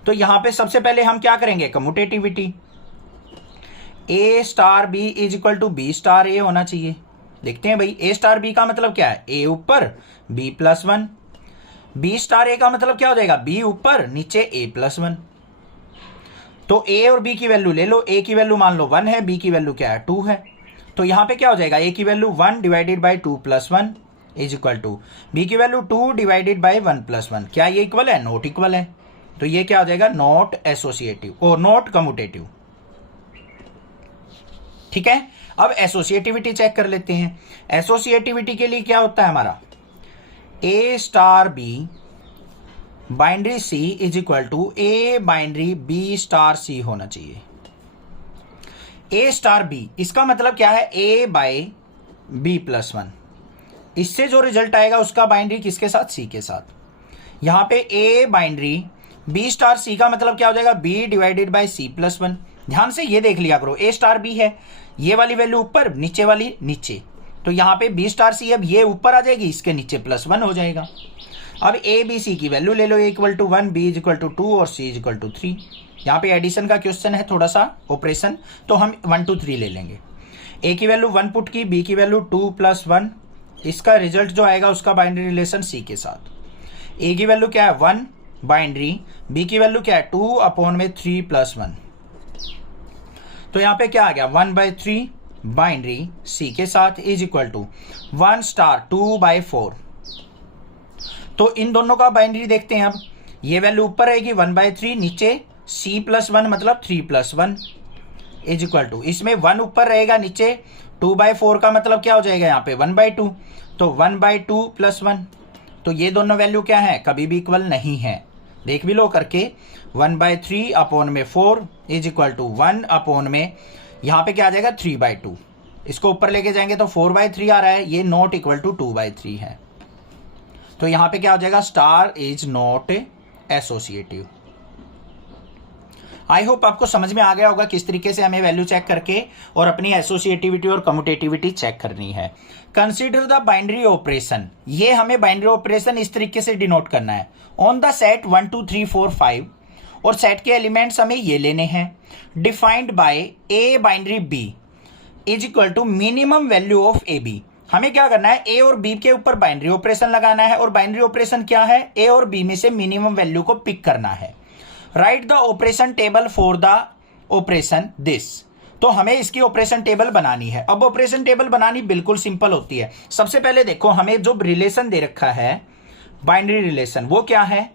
तो यहां पे सबसे पहले हम क्या करेंगे, commutativity, a star b is equal to b star a होना चाहिए। देखते हैं भाई, a स्टार b का मतलब क्या है, a ऊपर b plus 1, b star a का मतलब क्या हो जाएगा, b ऊपर नीचे a प्लस 1। तो a और b की वैल्यू ले लो, a की वैल्यू मान लो 1 है, b की वैल्यू क्या है, 2 है। तो यहां पे क्या हो जाएगा, a की value 1 divided by 2 plus 1 is equal to b की वैल्यू 2 डिवाइडेड बाय 1 प्लस 1। क्या ये इक्वल है, नॉट इक्वल है। तो ये क्या हो जाएगा, नॉट एसोसिएटिव और नॉट कम्यूटेटिव। ठीक है। अब एसोसिएटिविटी चेक कर लेते हैं। एसोसिएटिविटी के लिए क्या होता है हमारा, A star B binary C is equal to A binary B star C होना चाहिए। ए स्टार बी, इसका मतलब क्या है, A by B plus one. इससे जो रिजल्ट आएगा उसका बाइनरी किसके साथ, सी के साथ। यहां पे A binary B star C का मतलब क्या हो जाएगा, B divided by C plus one. ध्यान से ये देख लिया करो, ए स्टार बी है, ये वाली वैल्यू ऊपर, नीचे वाली नीचे, तो यहां पे बी स्टार सी, अब ये ऊपर आ जाएगी, इसके नीचे प्लस वन हो जाएगा। अब ए बी सी की वैल्यू ले लो, A equal to 1, B is equal to 2 और सी इज इक्वल टू 3। यहाँ पे एडिशन का क्वेश्चन है थोड़ा सा ऑपरेशन, तो हम 1 2 3 ले लेंगे। ए की वैल्यू 1 पुट की, बी की वैल्यू 2 प्लस 1, इसका रिजल्ट जो आएगा उसका बाइनरी रिलेशन सी के साथ। ए की वैल्यू क्या है 1 बाइनरी, बी की वैल्यू क्या है 2 अपॉन में 3 प्लस 1, तो यहाँ पे क्या आ गया 1/3 बाइनरी सी के साथ इज इक्वल टू 1 स्टार 2/4। तो इन दोनों का बाइनरी देखते हैं। अब ये वैल्यू ऊपर रहेगी 1/3, नीचे c प्लस 1 मतलब 3 प्लस 1 इज इक्वल टू, इसमें 1 ऊपर रहेगा, नीचे 2/4 का मतलब क्या हो जाएगा यहाँ पे 1/2, तो 1/2 प्लस 1। तो ये दोनों वैल्यू क्या है, कभी भी इक्वल नहीं है, देख भी लो करके। 1/3 अपॉन में 4 इज इक्वल टू 1 अपॉन में यहाँ पे क्या आ जाएगा 3/2, इसको ऊपर लेके जाएंगे तो 4/3 आ रहा है, ये नॉट इक्वल टू 2/3 है। तो यहाँ पे क्या हो जाएगा, star is not associative. I hope आपको समझ में आ गया होगा किस तरीके से हमें वैल्यू चेक करके और अपनी एसोसिएटिविटी और कम्यूटेटिविटी चेक करनी है। कंसीडर द बाइनरी ऑपरेशन, ये हमें बाइनरी ऑपरेशन इस तरीके से डिनोट करना है। ऑन द सेट 1 2 3 4 5 और सेट के एलिमेंट्स हमें ये लेने हैं। Defined by A binary B is equal to minimum value of A B. हमें क्या करना है, ए और बी के ऊपर बाइनरी ऑपरेशन लगाना है, और बाइनरी ऑपरेशन क्या है, ए और बी में से मिनिमम वैल्यू को पिक करना है। Right the operation table for the operation this, तो हमें इसकी ऑपरेशन टेबल बनानी है। अब ऑपरेशन टेबल बनानी बिल्कुल सिंपल होती है। सबसे पहले देखो, हमें जो रिलेशन दे रखा है बाइनरी रिलेशन, वो क्या है,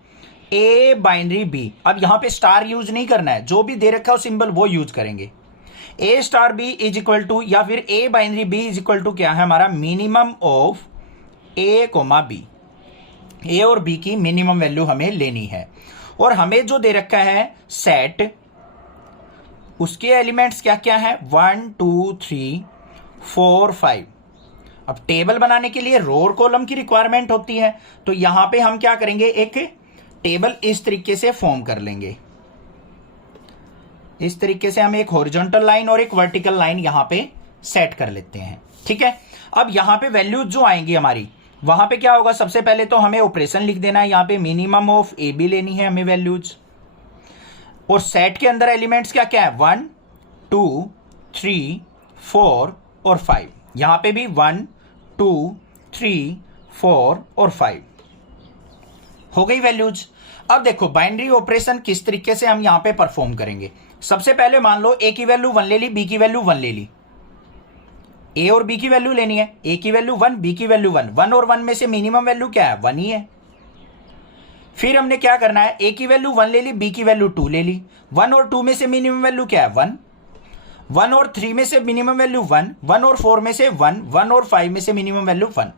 ए बाइनरी बी। अब यहां पे स्टार यूज नहीं करना है, जो भी दे रखा हो सिंबल वो यूज करेंगे। A star B is equal to, या फिर A binary B is equal to क्या है हमारा, minimum of A comma B. A और बी की मिनिमम वैल्यू हमें लेनी है, और हमें जो दे रखा है सेट, उसके एलिमेंट्स क्या क्या है 1 2 3 4 5। अब टेबल बनाने के लिए रो और कॉलम की रिक्वायरमेंट होती है, तो यहां पे हम क्या करेंगे, एक टेबल इस तरीके से फॉर्म कर लेंगे। इस तरीके से हम एक हॉरिजॉन्टल लाइन और एक वर्टिकल लाइन यहां पे सेट कर लेते हैं। ठीक है, अब यहां पे वैल्यूज जो आएंगी हमारी, वहां पे क्या होगा, सबसे पहले तो हमें ऑपरेशन लिख देना है, यहां पे मिनिमम ऑफ ए बी लेनी है हमें वैल्यूज, और सेट के अंदर एलिमेंट्स क्या क्या है 1 2 3 4 और 5। यहां पे भी 1 2 3 4 और 5 हो गई वैल्यूज। अब देखो बाइनरी ऑपरेशन किस तरीके से हम यहां पे परफॉर्म करेंगे। सबसे पहले मान लो ए की वैल्यू 1 ले ली, बी की वैल्यू 1 ले ली, ए और बी की वैल्यू लेनी है, ए की वैल्यू 1 बी की वैल्यू 1, 1 और 1 में से मिनिमम वैल्यू क्या है 1 ही है। फिर हमने क्या करना है, ए की वैल्यू 1 ले ली, बी की वैल्यू 2 ले ली, 1 और 2 में से मिनिमम वैल्यू क्या है 1, 1 और 3 में से मिनिमम वैल्यू 1, 1 और 4 में से 1, 1 और 5 में से मिनिमम वैल्यू 1,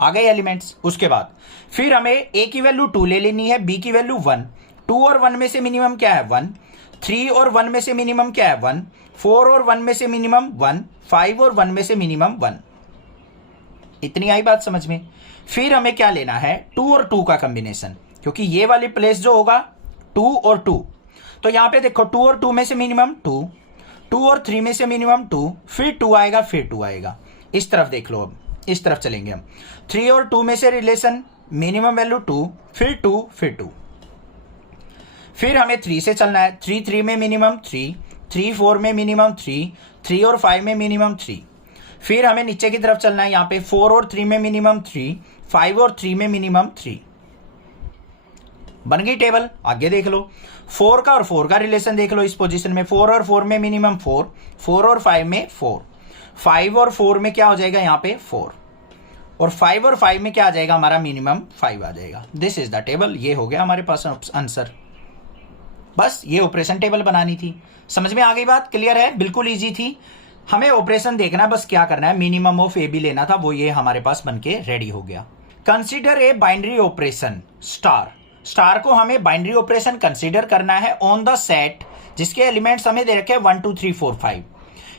आ गए एलिमेंट्स। उसके बाद फिर हमें ए की वैल्यू 2 ले लेनी है, बी की वैल्यू 1, 2 और 1 में से मिनिमम क्या है 1, 3 और 1 में से मिनिमम क्या है 1, 4 और 1 में से मिनिमम 1, 5 और 1 में से मिनिमम 1। इतनी आई बात समझ में। फिर हमें क्या लेना है 2 और 2 का कॉम्बिनेशन, क्योंकि ये वाली प्लेस जो होगा 2 और 2, तो यहां पे देखो 2 और 2 में से मिनिमम 2, 2 और 3 में से मिनिमम 2, फिर 2 आएगा, फिर 2 आएगा। इस तरफ देख लो, अब इस तरफ चलेंगे हम। 3 और 2 में से रिलेशन मिनिमम वैल्यू 2, फिर 2, फिर 2। फिर हमें 3 से चलना है, 3 3 में मिनिमम 3, 3 4 में मिनिमम 3, 3 और 5 में मिनिमम 3। फिर हमें नीचे की तरफ चलना है, यहाँ पे 4 और 3 में मिनिमम 3, 5 और 3 में मिनिमम 3। बन गई टेबल। आगे देख लो, 4 का और 4 का रिलेशन देख लो। इस पोजीशन में 4 और 4 में मिनिमम 4, 4 और 5 में 4, 5 और 4 में क्या हो जाएगा यहाँ पे 4, और 5 और 5 में क्या आ जाएगा हमारा मिनिमम 5 आ जाएगा। This is the table. ये हो गया हमारे पास आंसर। बस ये ऑपरेशन टेबल बनानी थी। समझ में आ गई बात? क्लियर है? बिल्कुल ईजी थी। हमें ऑपरेशन देखना है, बस क्या करना है, मिनिमम ऑफ ए बी लेना था, वो ये हमारे पास बनके रेडी हो गया। Consider a binary operation star. Star को हमें बाइनरी ऑपरेशन कंसीडर करना है ऑन द सेट जिसके एलिमेंट्स हमें दे रखे हैं 1 2 3 4 5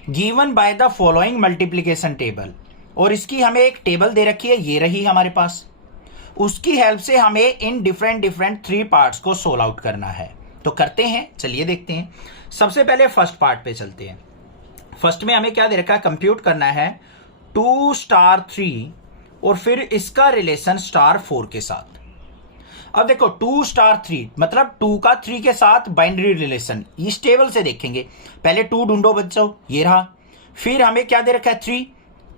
given by the following multiplication table. और इसकी हमें एक टेबल दे रखी है, ये रही हमारे पास। उसकी हेल्प से हमें इन डिफरेंट 3 पार्ट्स को सोल्व आउट करना है। तो करते हैं, चलिए देखते हैं। सबसे पहले फर्स्ट पार्ट पे चलते हैं। फर्स्ट में हमें क्या दे रखा है, कंप्यूट करना है 2 स्टार 3 और फिर इसका रिलेशन स्टार 4 के साथ। अब देखो 2 स्टार 3 मतलब 2 का 3 के साथ बाइनरी रिलेशन, इस टेबल से देखेंगे। पहले 2 ढूंढो बच्चों, ये रहा। फिर हमें क्या दे रखा है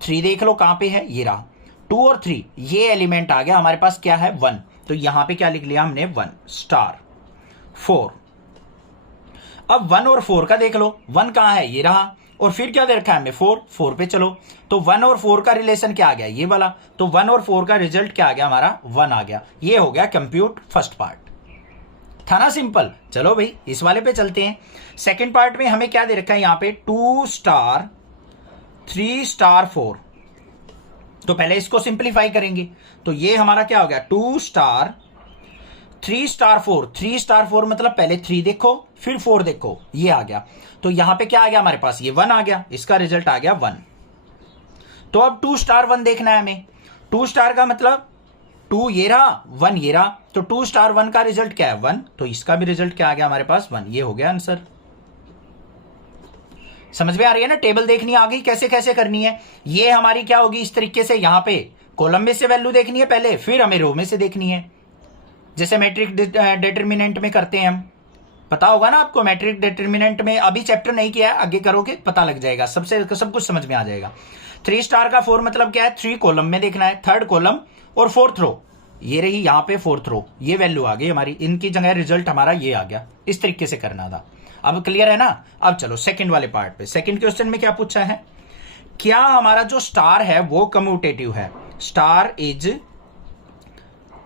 3 देख लो कहां पे है, ये रहा। 2 और 3 ये एलिमेंट आ गया हमारे पास, क्या है 1। तो यहां पे क्या लिख लिया हमने 1 स्टार 4। अब 1 और 4 का देख लो, 1 कहां है, ये रहा। और फिर क्या दे रखा है हमें 4 पे चलो। तो 1 और 4 का रिलेशन क्या आ गया, ये वाला। तो 1 और 4 का रिजल्ट क्या आ गया हमारा, 1 आ गया। ये हो गया कंप्यूट फर्स्ट पार्ट। था ना सिंपल। चलो भाई इस वाले पे चलते हैं। सेकंड पार्ट में हमें क्या दे रखा है यहां पे 2 स्टार 3 स्टार 4। तो पहले इसको सिंप्लीफाई करेंगे। तो ये हमारा क्या हो गया 2 स्टार 3 स्टार 4। 3 स्टार 4 मतलब पहले 3 देखो फिर 4 देखो, ये आ गया। तो यहां पे क्या आ गया हमारे पास, ये 1 आ गया। इसका रिजल्ट आ गया 1। तो अब 2 स्टार 1 देखना है हमें। 2 स्टार का मतलब 2 ये रहा, 1 ये रहा। तो 2 स्टार 1 का रिजल्ट क्या है 1। तो इसका भी रिजल्ट क्या आ गया हमारे पास 1। ये हो गया आंसर। समझ में आ रही है ना, टेबल देखनी आ गई कैसे कैसे करनी है। ये हमारी क्या होगी इस तरीके से, यहां पे कॉलम में से वैल्यू देखनी है पहले, फिर हमें रो में से देखनी है। जैसे मैट्रिक डिटरमिनेंट में करते हैं हम, पता होगा ना आपको। मैट्रिक डिटरमिनेंट में अभी चैप्टर नहीं किया है, आगे करोगे पता लग जाएगा, सब कुछ समझ में आ जाएगा। 3 स्टार का 4 मतलब क्या है, 3 कॉलम में देखना है, 3rd कॉलम और 4th रो। ये रही यहां पे 4th रो, ये वैल्यू आ गई हमारी। इनकी जगह रिजल्ट हमारा ये आ गया। इस तरीके से करना था। अब क्लियर है ना। अब चलो सेकंड वाले पार्ट पे। सेकंड क्वेश्चन में क्या पूछा है, क्या हमारा जो स्टार है वो कम्यूटेटिव है। स्टार इज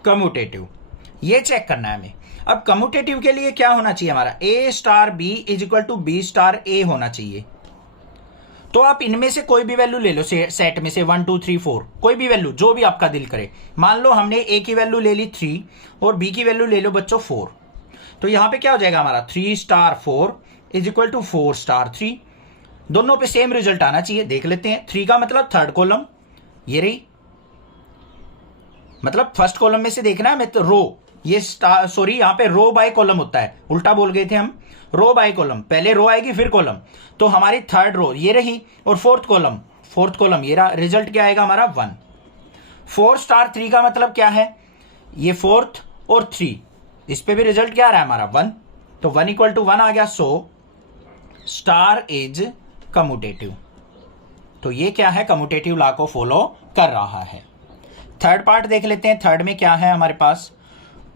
कम्यूटेटिव, ये चेक करना है हमें। अब कम्यूटेटिव के लिए क्या होना चाहिए हमारा, A star B is equal to B star A होना चाहिए। तो आप इनमें से कोई भी वैल्यू ले लो, सेट में से 1 2 3 4 कोई भी वैल्यू जो भी आपका दिल करे। मान लो हमने ए की वैल्यू ले ली 3 और बी की वैल्यू ले लो बच्चों 4। तो यहां पे क्या हो जाएगा हमारा 3 star 4 is equal to 4 star 3। दोनों पे सेम रिजल्ट आना चाहिए। देख लेते हैं। 3 का मतलब 3rd कॉलम, ये रही, मतलब फर्स्ट कॉलम में से देखना है हमें। तो रो, ये स्टार सॉरी यहां पे रो बाय कॉलम होता है, उल्टा बोल गए थे हम। रो बाय कॉलम, पहले रो आएगी फिर कॉलम। तो हमारी 3rd रो ये रही और 4th कॉलम ये रहा। रिजल्ट क्या आएगा हमारा 1। 4 स्टार 3 का मतलब क्या है, ये 4th और 3, इस पे भी रिजल्ट क्या आ रहा है हमारा 1। तो 1 इक्वल टू 1 आ गया। So star is commutative. तो ये क्या है, कम्यूटेटिव लॉ को फॉलो कर रहा है। थर्ड पार्ट देख लेते हैं। थर्ड में क्या है हमारे पास,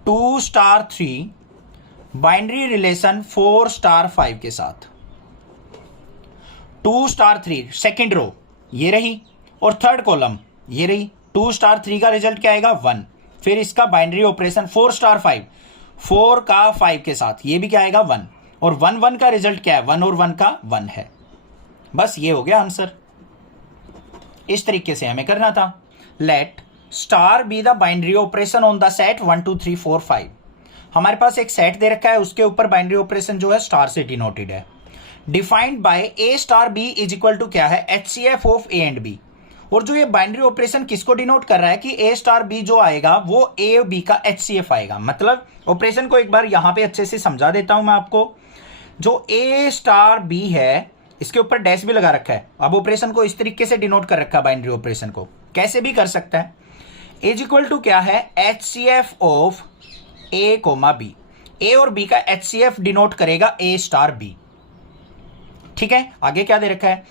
2 स्टार 3 बाइनरी रिलेशन 4 स्टार 5 के साथ। 2 स्टार 3 सेकेंड रो ये रही और 3rd कॉलम ये रही। 2 स्टार 3 का रिजल्ट क्या आएगा 1। फिर इसका बाइनरी ऑपरेशन 4 स्टार 5, 4 का 5 के साथ, ये भी क्या आएगा 1। और 1 1 का रिजल्ट क्या है, 1 और 1 का 1 है। बस ये हो गया आंसर। इस तरीके से हमें करना था। Let star B the binary operation on the set 1 2 3 4 5। हमारे पास एक सेट दे रखा है, उसके ऊपर बाइनरी ऑपरेशन जो है स्टार से डिनोटेड है। Defined by A star B is equal to क्या है, HCF of A and B. और जो ये बाइनरी ऑपरेशन किसको डिनोट कर रहा है कि ए स्टार बी जो आएगा वो ए बी का HCF आएगा। मतलब ऑपरेशन को एक बार यहां पे अच्छे से समझा देता हूं मैं आपको। जो ए स्टार बी है इसके ऊपर डैश भी लगा रखा है। अब ऑपरेशन को इस तरीके से डिनोट कर रखा है, बाइनरी ऑपरेशन को कैसे भी कर सकता है। इज इक्वल टू क्या है, HCF of A comma B. A और बी का HCF डिनोट करेगा ए स्टार बी। ठीक है, आगे क्या दे रखा है,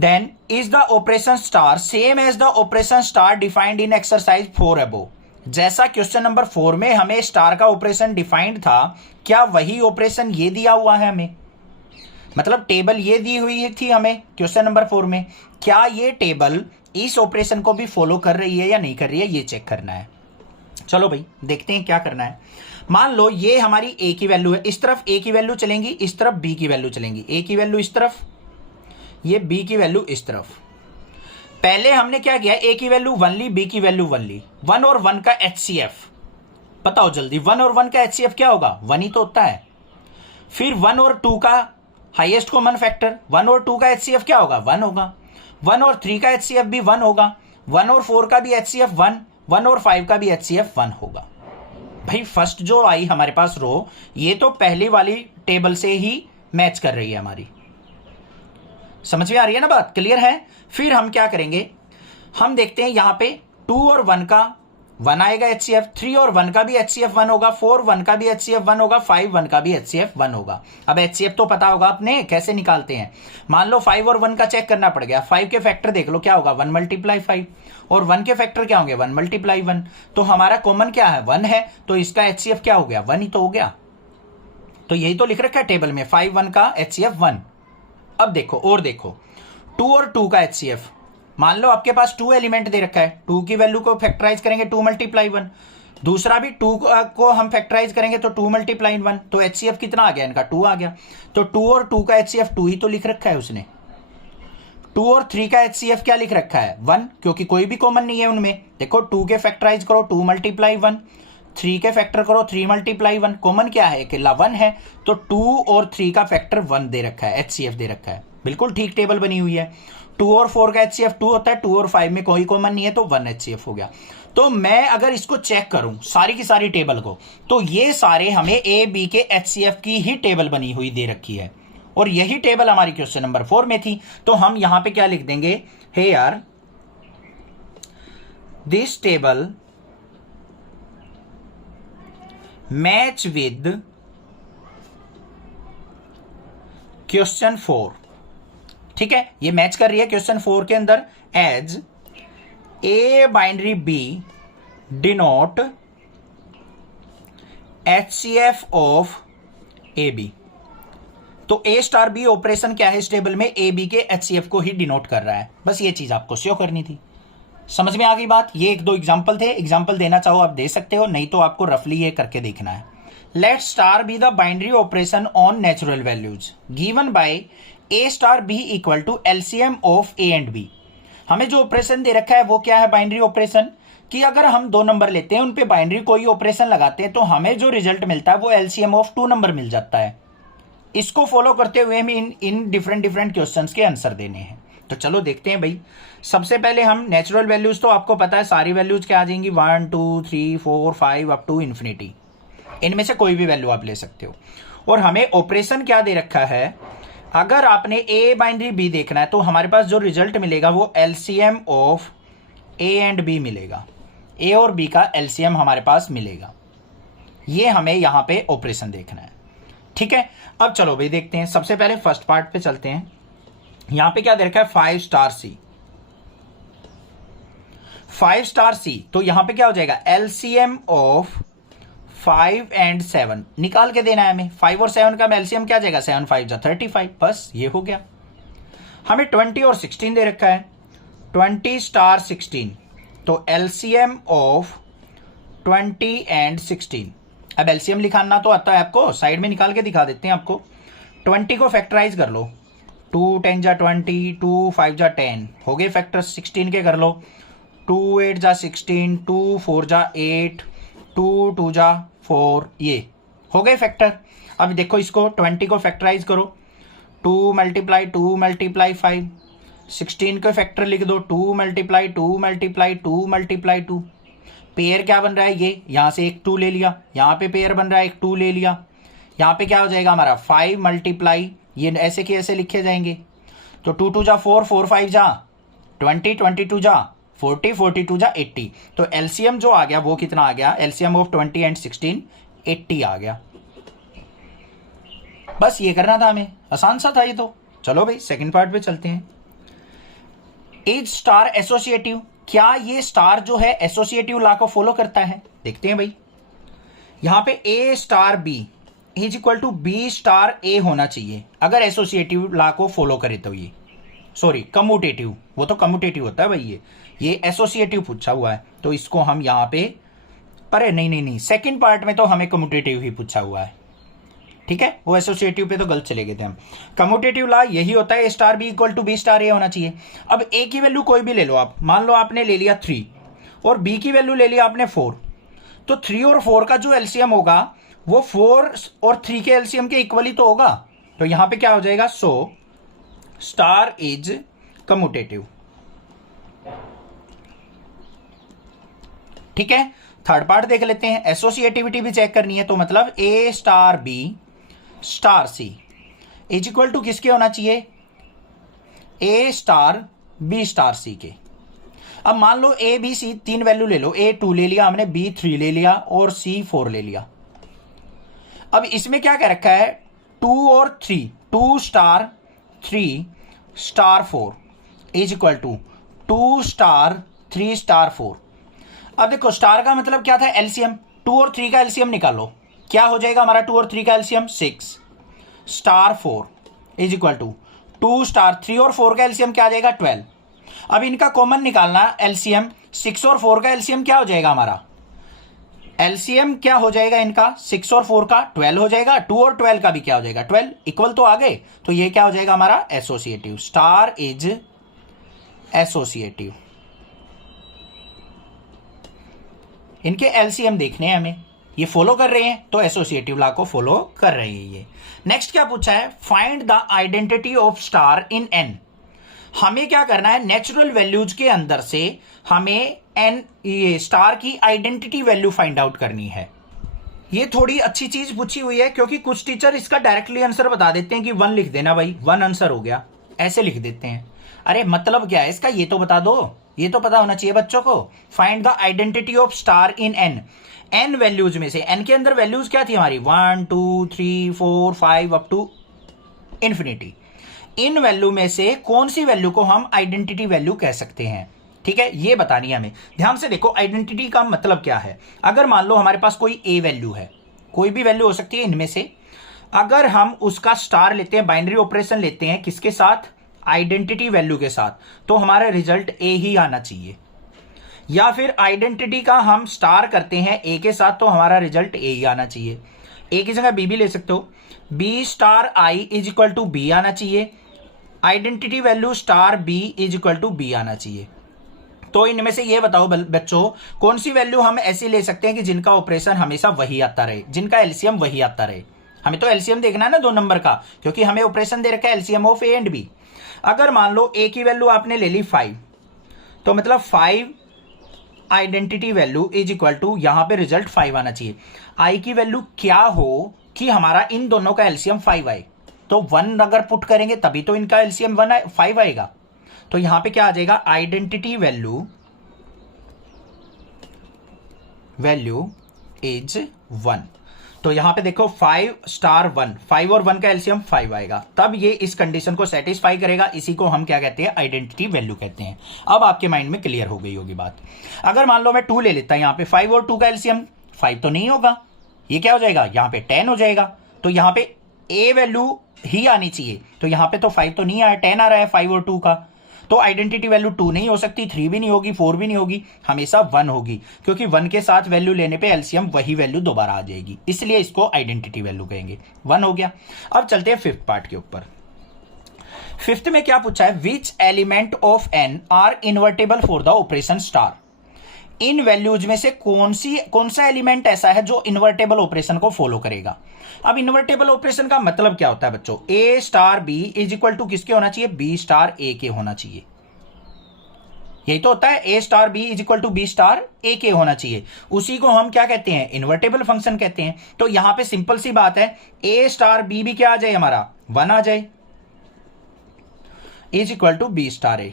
then is the operation star same as the operation star defined in exercise 4 above. जैसा क्वेश्चन नंबर 4 में हमें स्टार का ऑपरेशन डिफाइंड था, क्या वही ऑपरेशन ये दिया हुआ है हमें। मतलब टेबल ये दी हुई थी हमें क्वेश्चन नंबर 4 में, क्या ये टेबल इस ऑपरेशन को भी फॉलो कर रही है या नहीं कर रही है, ये चेक करना है। चलो भाई देखते हैं क्या करना है। मान लो ये हमारी ए की वैल्यू है, इस तरफ ए की वैल्यू चलेंगी, इस तरफ बी की वैल्यू चलेंगी। ए की वैल्यू इस तरफ, ये बी की वैल्यू इस तरफ। पहले हमने क्या किया, ए की वैल्यू 1 ली, बी की वैल्यू 1 ली। 1 और 1 का एचसीएफ बताओ जल्दी, 1 और 1 का एचसीएफ क्या होगा, 1 ही तो होता है। फिर 1 और 2 का हाईएस्ट कॉमन फैक्टर, 1 और 2 का एचसीएफ क्या होगा, 1 होगा। 1 और 3 का एचसीएफ भी 1 होगा। 1 और 4 का भी एचसीएफ 1, 1 और 5 का भी एचसीएफ 1 होगा। भाई फर्स्ट जो आई हमारे पास रो, ये तो पहली वाली टेबल से ही मैच कर रही है हमारी। समझ में आ रही है ना बात, क्लियर है। फिर हम क्या करेंगे, हम देखते हैं यहां पे 2 और 1 का 1 आएगा एचसीएफ, 3 और 1 का भी एचसीएफ 1 होगा, 4 1 का भी एचसीएफ 1 होगा, 5 1 का भी एचसीएफ 1 होगा। अब एचसीएफ तो पता होगा आपने कैसे निकालते हैं। मान लो 5 और 1 का चेक करना पड़ गया, 5 के फैक्टर देख लो क्या होगा, 1 × 5, और 1 के फैक्टर क्या होंगे, 1 × 1। तो हमारा कॉमन क्या है, 1 है, तो इसका एचसीएफ क्या हो गया, 1 ही तो हो गया। तो यही तो लिख रखा है टेबल में, 5 1 का एचसीएफ 1। अब देखो और देखो 2 और 2 का एचसीएफ, मान लो आपके पास 2 एलिमेंट दे रखा है, 2 की वैल्यू को फैक्टराइज करेंगे 2 × 1, दूसरा भी 2 को हम फैक्टराइज करेंगे तो 2 × 1, तो एचसीएफ कितना आ गया इनका, 2 आ गया। तो 2 और 2 का एचसीएफ 2 ही तो लिख रखा है उसने। 2 और 3 का एचसीएफ क्या लिख रखा है, 1, क्योंकि कोई भी कॉमन नहीं है उनमें। देखो 2 के फैक्टराइज करो 2 × 1, 3 के फैक्टर करो 3 × 1, कॉमन क्या है, अकेला 1 है, तो 2 और 3 का फैक्टर 1 दे रखा है, एचसीएफ दे रखा है। बिल्कुल ठीक टेबल बनी हुई है। 2 और 4 का एचसीएफ 2 होता है, 2 और 5 में कोई कॉमन नहीं है, तो 1 एचसीएफ हो गया। तो मैं अगर इसको चेक करूं सारी की सारी टेबल को, तो ये सारे हमें ए बी के एचसीएफ की ही टेबल बनी हुई दे रखी है, और यही टेबल हमारी क्वेश्चन नंबर 4 में थी। तो हम यहां पे क्या लिख देंगे, हे यार this table match with question 4। ठीक है, ये मैच कर रही है क्वेश्चन 4 के अंदर, as A binary B denote HCF of A B. तो ए स्टार बी ऑपरेशन क्या है इस टेबल में, ए बी के एचसीएफ को ही डिनोट कर रहा है। बस ये चीज आपको शो करनी थी। समझ में आ गई बात। ये 1-2 एग्जाम्पल थे, एग्जाम्पल देना चाहो आप दे सकते हो, नहीं तो आपको रफली ये करके देखना है। Let star B the binary operation on natural values given by A star B equal to LCM of A and B. हमें जो ऑपरेशन दे रखा है वो क्या है, बाइनरी ऑपरेशन, कि अगर हम 2 नंबर लेते हैं उन पे बाइनरी कोई ऑपरेशन लगाते हैं तो हमें जो रिजल्ट मिलता है वो एलसीएम ऑफ 2 नंबर मिल जाता है। इसको फॉलो करते हुए हमें इन डिफरेंट क्वेश्चंस के आंसर देने हैं। तो चलो देखते हैं भाई। सबसे पहले हम नेचुरल वैल्यूज, तो आपको पता है सारी वैल्यूज क्या आ जाएंगी, 1 2 3 4 5 अप टू इन्फिनिटी। इनमें से कोई भी वैल्यू आप ले सकते हो। और हमें ऑपरेशन क्या दे रखा है, अगर आपने ए बाइनरी बी देखना है तो हमारे पास जो रिजल्ट मिलेगा वो LCM of A and B मिलेगा। ए और बी का एलसीएम हमारे पास मिलेगा। ये हमें यहां पे ऑपरेशन देखना है। ठीक है, अब चलो भाई देखते हैं। सबसे पहले फर्स्ट पार्ट पे चलते हैं। यहां पे क्या दे रखा है, 5 स्टार सी। 5 स्टार सी, तो यहां पे क्या हो जाएगा, एलसीएम ऑफ 5 and 7 निकाल के देना है हमें। 5 और 7 का एलसीएम क्या जाएगा, 7 5 जा 35। बस ये हो गया। हमें 20 और 16 दे रखा है, 20 स्टार 16, तो एलसीएम ऑफ 20 and 16। अब एलसीएम लिखाना तो आता है आपको, साइड में निकाल के दिखा देते हैं आपको। 20 को फैक्टराइज कर लो, 2 10 जा 20, 2 5 जा 10 हो गए फैक्टर। 16 के कर लो, 2 8 जा 16, 2 4 जा 8, 2 2 जा 4, ये हो गए फैक्टर। अब देखो इसको 20 को फैक्टराइज करो, 2 × 2 × 5, 16 के फैक्टर लिख दो, 2 × 2 × 2 × 2। पेयर क्या बन रहा है, ये यहां से एक 2 ले लिया, यहां पे पेयर बन रहा है एक 2 ले लिया। यहां पे क्या हो जाएगा हमारा 5 × ये ऐसे के ऐसे लिखे जाएंगे, तो 2 2 जा 4, 4 5 जा 20, 22 जा 40, 42 जा 80। तो एलसीएम जो आ गया वो कितना आ गया, एलसीएम ऑफ 20 and 16 80 आ गया। बस ये करना था हमें, आसान सा था ये तो। चलो भाई सेकंड पार्ट पे चलते हैं। इज स्टार एसोसिएटिव, क्या ये स्टार जो है एसोसिएटिव लॉ को फॉलो करता है, देखते हैं भाई। यहां पे A star B is equal to B star A होना चाहिए अगर एसोसिएटिव लॉ को फॉलो करे तो। ये सॉरी कम्यूटेटिव, वो तो कम्यूटेटिव होता है भाई, ये एसोसिएटिव पूछा हुआ है, तो इसको हम यहां पे, अरे नहीं, सेकंड पार्ट में तो हमें कम्यूटेटिव ही पूछा हुआ है। ठीक है, वो एसोसिएटिव पे तो गलत चले गए थे हम। कम्यूटेटिव लॉ यही होता है, ए star B equal to B star A होना चाहिए। अब ए की वैल्यू कोई भी ले लो आप, मान लो आपने ले लिया 3 और बी की वैल्यू ले लिया आपने 4, तो 3 और 4 का जो एलसीएम होगा वो 4 और 3 के एलसीएम के इक्वल ही तो होगा। तो यहां पे क्या हो जाएगा, सो स्टार इज कम्यूटेटिव। ठीक है, थर्ड पार्ट देख लेते हैं। एसोसिएटिविटी भी चेक करनी है, तो मतलब A star B star C is equal to किसके होना चाहिए, A star B star C के। अब मान लो ए बी सी 3 वैल्यू ले लो, ए 2 ले लिया हमने, बी 3 ले लिया और सी 4 ले लिया। अब इसमें क्या कह रखा है, 2 और 3, 2 star 3 star 4 is equal to 2 star 3 star 4। अब देखो स्टार का मतलब क्या था, एलसीएम। 2 और 3 का एलसीएम निकालो, क्या हो जाएगा हमारा 2 और 3 का LCM, 6 star 4 is equal to 2 star 3 और 4 का एलसीएम क्या आ जाएगा, 12। अब इनका कॉमन निकालना एलसीएम, 6 और 4 का एलसीएम क्या हो जाएगा हमारा, एलसीएम क्या हो जाएगा इनका, 6 और 4 का 12 हो जाएगा, 2 और 12 का भी क्या हो जाएगा 12, इक्वल तो आ गए। तो ये क्या हो जाएगा हमारा एसोसिएटिव, स्टार इज एसोसिएटिव। इनके एलसीएम देखने हैं हमें, ये फॉलो कर रहे हैं तो एसोसिएटिव लॉ को फॉलो कर रहे हैं ये। नेक्स्ट क्या पूछा है, find the identity of star in N. हमें क्या करना है, नेचुरल वैल्यूज के अंदर से हमें एन ये स्टार की आइडेंटिटी वैल्यू फाइंड आउट करनी है। ये थोड़ी अच्छी चीज पूछी हुई है, क्योंकि कुछ टीचर इसका डायरेक्टली आंसर बता देते हैं कि 1 लिख देना भाई, 1 आंसर हो गया, ऐसे लिख देते हैं। अरे मतलब क्या है इसका, ये तो बता दो, ये तो पता होना चाहिए बच्चों को। Find the identity of star in N, N values में से, एन के अंदर वैल्यूज क्या थी हमारी, 1 2 3 4 5 अप टू इंफिनिटी। इन वैल्यू में से कौन सी वैल्यू को हम आइडेंटिटी वैल्यू कह सकते हैं, ठीक है, ये बतानी है हमें। ध्यान से देखो, आइडेंटिटी का मतलब क्या है। अगर मान लो हमारे पास कोई ए वैल्यू है, कोई भी वैल्यू हो सकती है इनमें से, अगर हम उसका स्टार लेते हैं, बाइनरी ऑपरेशन लेते हैं किसके साथ, आइडेंटिटी वैल्यू के साथ, तो हमारा रिजल्ट ए ही आना चाहिए। या फिर आइडेंटिटी का हम स्टार करते हैं ए के साथ, तो हमारा रिजल्ट ए ही आना चाहिए। ए की जगह बी भी ले सकते हो, B star I is equal to B आना चाहिए, identity value star B is equal to B आना चाहिए। तो इनमें से ये बताओ बच्चों, कौन सी वैल्यू हम ऐसी ले सकते हैं कि जिनका ऑपरेशन हमेशा वही आता रहे, जिनका एलसीएम वही आता रहे। हमें तो एलसीएम देखना है ना 2 नंबर का, क्योंकि हमें ऑपरेशन दे रखा है LCM of A and B. अगर मान लो ए की वैल्यू आपने ले ली 5, तो मतलब 5 identity value is equal to, यहां पे रिजल्ट 5 आना चाहिए। आई की वैल्यू क्या हो कि हमारा इन दोनों का एलसीएम 5 आए, तो 1 अगर पुट करेंगे तभी तो इनका एलसीएम 5 आएगा। तो यहां पे क्या आ जाएगा, आइडेंटिटी वैल्यू इज 1। तो यहां पे देखो 5 स्टार 1, 5 और 1 का एलसीएम 5 आएगा, तब ये इस कंडीशन को सेटिस्फाई करेगा। इसी को हम क्या कहते हैं, आइडेंटिटी वैल्यू कहते हैं। अब आपके माइंड में क्लियर हो गई होगी बात। अगर मान लो मैं 2 ले लेता, यहां पे 5 और 2 का एलसीएम 5 तो नहीं होगा, ये क्या हो जाएगा, यहां पे 10 हो जाएगा। तो यहां पे ए वैल्यू ही आनी चाहिए, तो यहां पे तो 5 तो नहीं आया, 10 आ रहा है 5 और 2 का। तो आइडेंटिटी वैल्यू 2 नहीं हो सकती, 3 भी नहीं होगी, 4 भी नहीं होगी, हमेशा 1 होगी, क्योंकि 1 के साथ वैल्यू लेने पे एलसीएम वही वैल्यू दोबारा आ जाएगी, इसलिए इसको आइडेंटिटी वैल्यू कहेंगे। 1 हो गया। अब चलते हैं 5th पार्ट के ऊपर। 5th में क्या पूछा है, which element of N are invertible for the operation star. इन वैल्यूज में से कौन सा एलिमेंट ऐसा है जो इन्वर्टेबल ऑपरेशन को फॉलो करेगा। अब इन्वर्टेबल ऑपरेशन का मतलब क्या होता है बच्चों, A star B is equal to किसके होना चाहिए, बी स्टार ए के होना चाहिए। यही तो होता है, ए star B is equal to B star A के होना चाहिए। उसी को हम क्या कहते हैं, इन्वर्टेबल फंक्शन कहते हैं। तो यहां पे सिंपल सी बात है, ए स्टार बी भी क्या आ जाए हमारा, 1 आ जाए, is equal to B star A.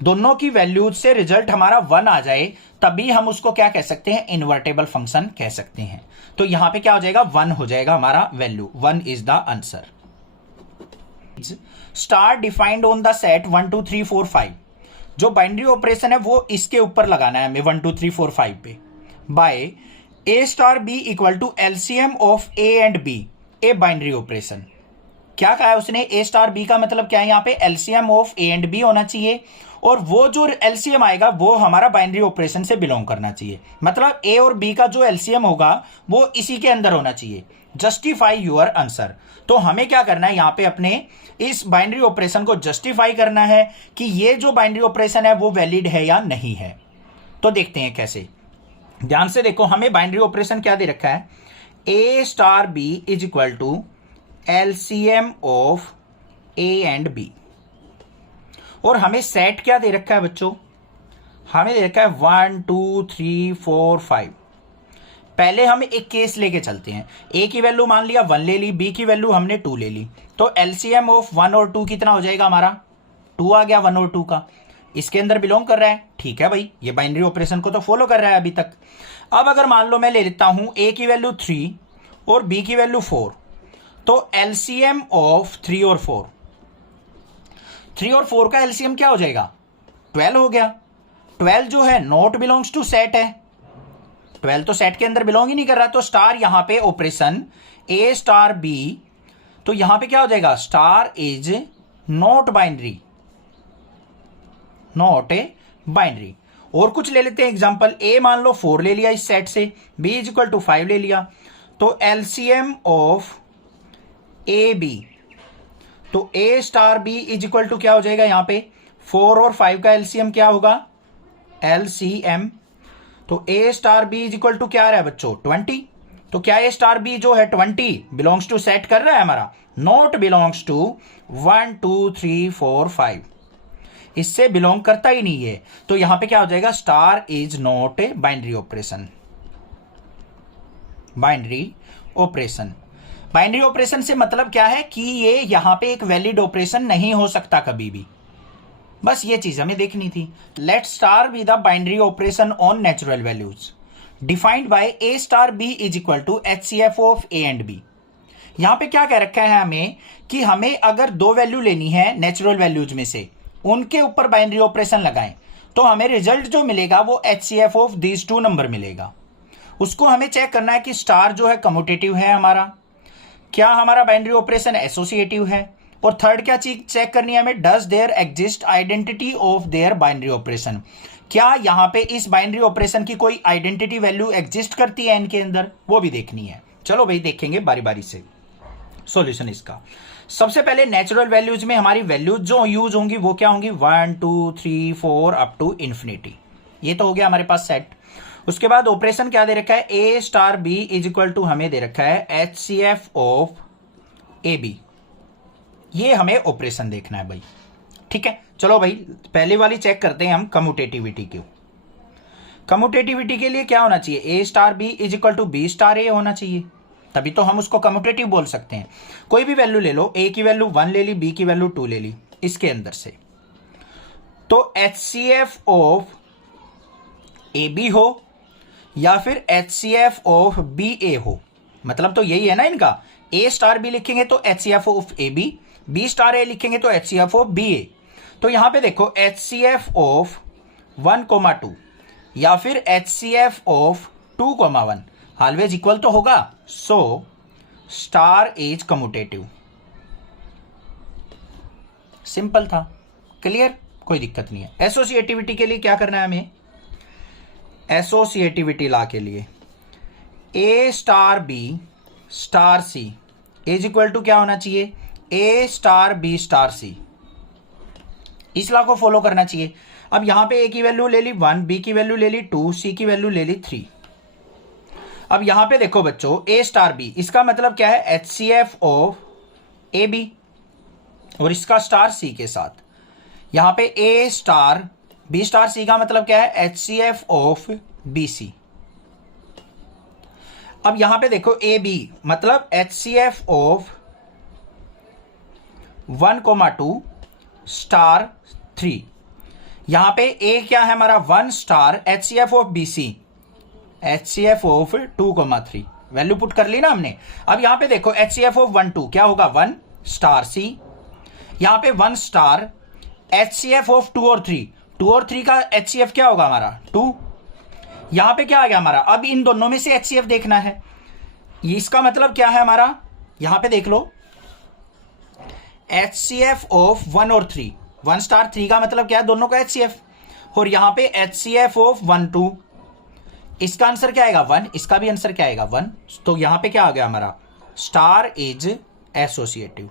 दोनों की वैल्यूज से रिजल्ट हमारा 1 आ जाए, तभी हम उसको क्या कह सकते हैं, इन्वर्टेबल फंक्शन कह सकते हैं। तो यहां पे क्या हो जाएगा, 1 हो जाएगा हमारा value, 1 is the answer. Star defined on the set 1 2 3 4 5, जो बाइनरी ऑपरेशन है वो इसके ऊपर लगाना है हमें 1 2 3 4 5 पे, by A star B equal to LCM of A and b, A binary operation. क्या कहा है उसने, ए स्टार बी का मतलब क्या है, यहां पे LCM of A and b होना चाहिए, और वो जो एलसीएम आएगा वो हमारा बाइनरी ऑपरेशन से बिलोंग करना चाहिए। मतलब ए और बी का जो एलसीएम होगा वो इसी के अंदर होना चाहिए। Justify your answer. तो हमें क्या करना है, यहां पे अपने इस बाइनरी ऑपरेशन को जस्टिफाई करना है कि ये जो बाइनरी ऑपरेशन है वो वैलिड है या नहीं है। तो देखते हैं कैसे। ध्यान से देखो, हमें बाइनरी ऑपरेशन क्या दे रखा है, ए star B is equal to LCM of A and B. और हमें सेट क्या दे रखा है बच्चों, हमें दे रखा है 1 2 3 4 5। पहले हम एक केस लेके चलते हैं। ए की वैल्यू मान लिया 1 ले ली, बी की वैल्यू हमने 2 ले ली, तो एलसीएम ऑफ 1 और 2 कितना हो जाएगा हमारा, 2 आ गया 1 और 2 का। इसके अंदर बिलोंग कर रहा है, ठीक है भाई, ये बाइनरी ऑपरेशन को तो फॉलो कर रहा है अभी तक। अब अगर मान लो मैं ले लेता हूं ए की वैल्यू 3 और बी की वैल्यू 4, तो एलसीएम ऑफ 3 और 4, 3 और 4 का एलसीएम क्या हो जाएगा, 12 हो गया। 12 जो है नॉट बिलोंग्स टू सेट है, 12 तो सेट के अंदर बिलोंग ही नहीं कर रहा, तो स्टार यहां पे ऑपरेशन ए स्टार बी, तो यहां पे क्या हो जाएगा, star is not binary, not a binary. और कुछ ले लेते हैं एग्जांपल, ए मान लो 4 ले लिया इस सेट से, बी इज इक्वल टू 5 ले लिया, तो एलसीएम ऑफ ए बी, तो A star B is equal to क्या हो जाएगा, यहां पे 4 और 5 का एलसीएम क्या होगा, एलसीएम, तो A star B is equal to क्या आ रहा है बच्चों, 20। तो क्या ए स्टार बी जो है 20 बिलोंग्स टू सेट कर रहा है हमारा, नॉट बिलोंग्स टू 1 2 3 4 5, इससे बिलोंग करता ही नहीं है। तो यहां पे क्या हो जाएगा, star is not a binary operation, binary operation. Binary operation से मतलब क्या है कि ये यहां पे एक वैलिड ऑपरेशन नहीं हो सकता कभी भी, बस ये चीज हमें देखनी थी। Let star B the binary operation on natural values defined by A star B is equal to HCF of A and b. यहां पे क्या कह रखा है हमें कि हमें अगर दो वैल्यू लेनी है नेचुरल वैल्यूज में से, उनके ऊपर बाइनरी ऑपरेशन लगाएं तो हमें रिजल्ट जो मिलेगा वो एचसीएफ ऑफ दीज 2 नंबर मिलेगा। उसको हमें चेक करना है कि स्टार जो है कम्यूटेटिव है हमारा, क्या हमारा बाइनरी ऑपरेशन एसोसिएटिव है, और थर्ड क्या चीज चेक करनी है हमें, does there exist identity of their binary operation, क्या यहां पे इस बाइनरी ऑपरेशन की कोई आइडेंटिटी वैल्यू एग्जिस्ट करती है इनके अंदर, वो भी देखनी है। चलो भाई देखेंगे बारी बारी से सॉल्यूशन इसका। सबसे पहले नेचुरल वैल्यूज में हमारी वैल्यूज जो यूज होंगी वो क्या होंगी, 1 2 3 4 अप टू इन्फिनिटी। ये तो हो गया हमारे पास सेट। उसके बाद ऑपरेशन क्या दे रखा है, ए star B is equal to हमें दे रखा है एचसीएफ ऑफ ए बी। ये हमें ऑपरेशन देखना है भाई, ठीक है। चलो भाई पहले वाली चेक करते हैं हम कम्यूटेटिविटी की। कम्यूटेटिविटी के लिए क्या होना चाहिए, A star B is equal to B star A होना चाहिए, तभी तो हम उसको कम्यूटेटिव बोल सकते हैं। कोई भी वैल्यू ले लो, ए की वैल्यू 1 ले ली, बी की वैल्यू 2 ले ली इसके अंदर से, तो एचसीएफ ऑफ ए बी हो या फिर एचसीएफ ऑफ बी ए हो, मतलब तो यही है ना इनका, ए स्टार बी लिखेंगे तो HCF of A B, B star A लिखेंगे तो एचसीएफ ऑफ बी ए। तो यहां पे देखो एचसीएफ ऑफ 1, 2 या फिर एचसीएफ ऑफ 2, 1 ऑलवेज इक्वल तो होगा, so star is commutative. Simple था, क्लियर, कोई दिक्कत नहीं है। एसोसिएटिविटी के लिए क्या करना है हमें, एसोसिएटिविटी ला के लिए A star B star C is equal to क्या होना चाहिए, A star B star C. इस लॉ को फॉलो करना चाहिए। अब यहां पे ए की वैल्यू ले ली 1, बी की वैल्यू ले ली 2, सी की वैल्यू ले ली 3। अब यहां पे देखो बच्चों ए स्टार बी, इसका मतलब क्या है, एचसीएफ ऑफ ए बी, और इसका स्टार सी के साथ यहां पे A star B star C का मतलब क्या है, एचसीएफ ऑफ बी सी। अब यहां पे देखो ए बी मतलब एचसीएफ ऑफ 1, 2 स्टार 3। यहां पे ए क्या है हमारा 1 star HCF of b c, HCF of 2, 3 value put कर ली ना हमने। अब यहां पे देखो एचसीएफ ऑफ 1, 2 क्या होगा, 1 स्टार सी, यहां पे 1 स्टार एचसीएफ ऑफ 2 और 3, 2 और 3 का एचसीएफ क्या होगा हमारा 2। यहां पे क्या आ गया हमारा, अब इन दोनों में से एचसीएफ देखना है, इसका मतलब क्या है हमारा, यहां पे देख लो एचसीएफ ऑफ 1 और 3, 1 स्टार 3 का मतलब क्या है, दोनों का HCF, और यहां पे HCF ऑफ 1 2, इसका आंसर क्या आएगा 1, इसका भी आंसर क्या आएगा 1। तो यहां पे क्या आ गया हमारा, स्टार इज एसोसिएटिव।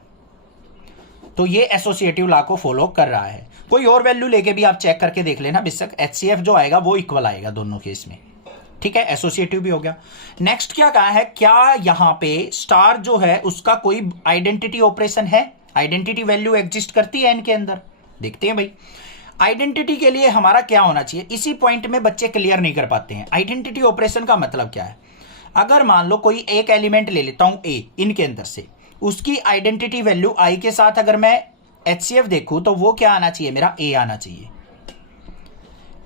तो ये एसोसिएटिव लॉ को फॉलो कर रहा है। कोई और वैल्यू लेके भी आप चेक करके देख लेना, बेशक HCF जो आएगा वो इक्वल आएगा दोनों केस में, ठीक है। एसोसिएटिव भी हो गया। नेक्स्ट क्या कहा है, क्या यहां पे स्टार जो है उसका कोई आइडेंटिटी ऑपरेशन है, आइडेंटिटी वैल्यू एग्जिस्ट करती है इनके अंदर, देखते हैं भाई। आइडेंटिटी के लिए हमारा क्या होना चाहिए, इसी पॉइंट में बच्चे क्लियर नहीं कर पाते हैं। आइडेंटिटी ऑपरेशन का मतलब क्या है, अगर मान लो कोई एक एलिमेंट ले लेता हूं ए, इनके अंदर से उसकी आइडेंटिटी वैल्यू आई के साथ अगर मैं HCF देखूं तो वो क्या आना चाहिए, मेरा ए आना चाहिए।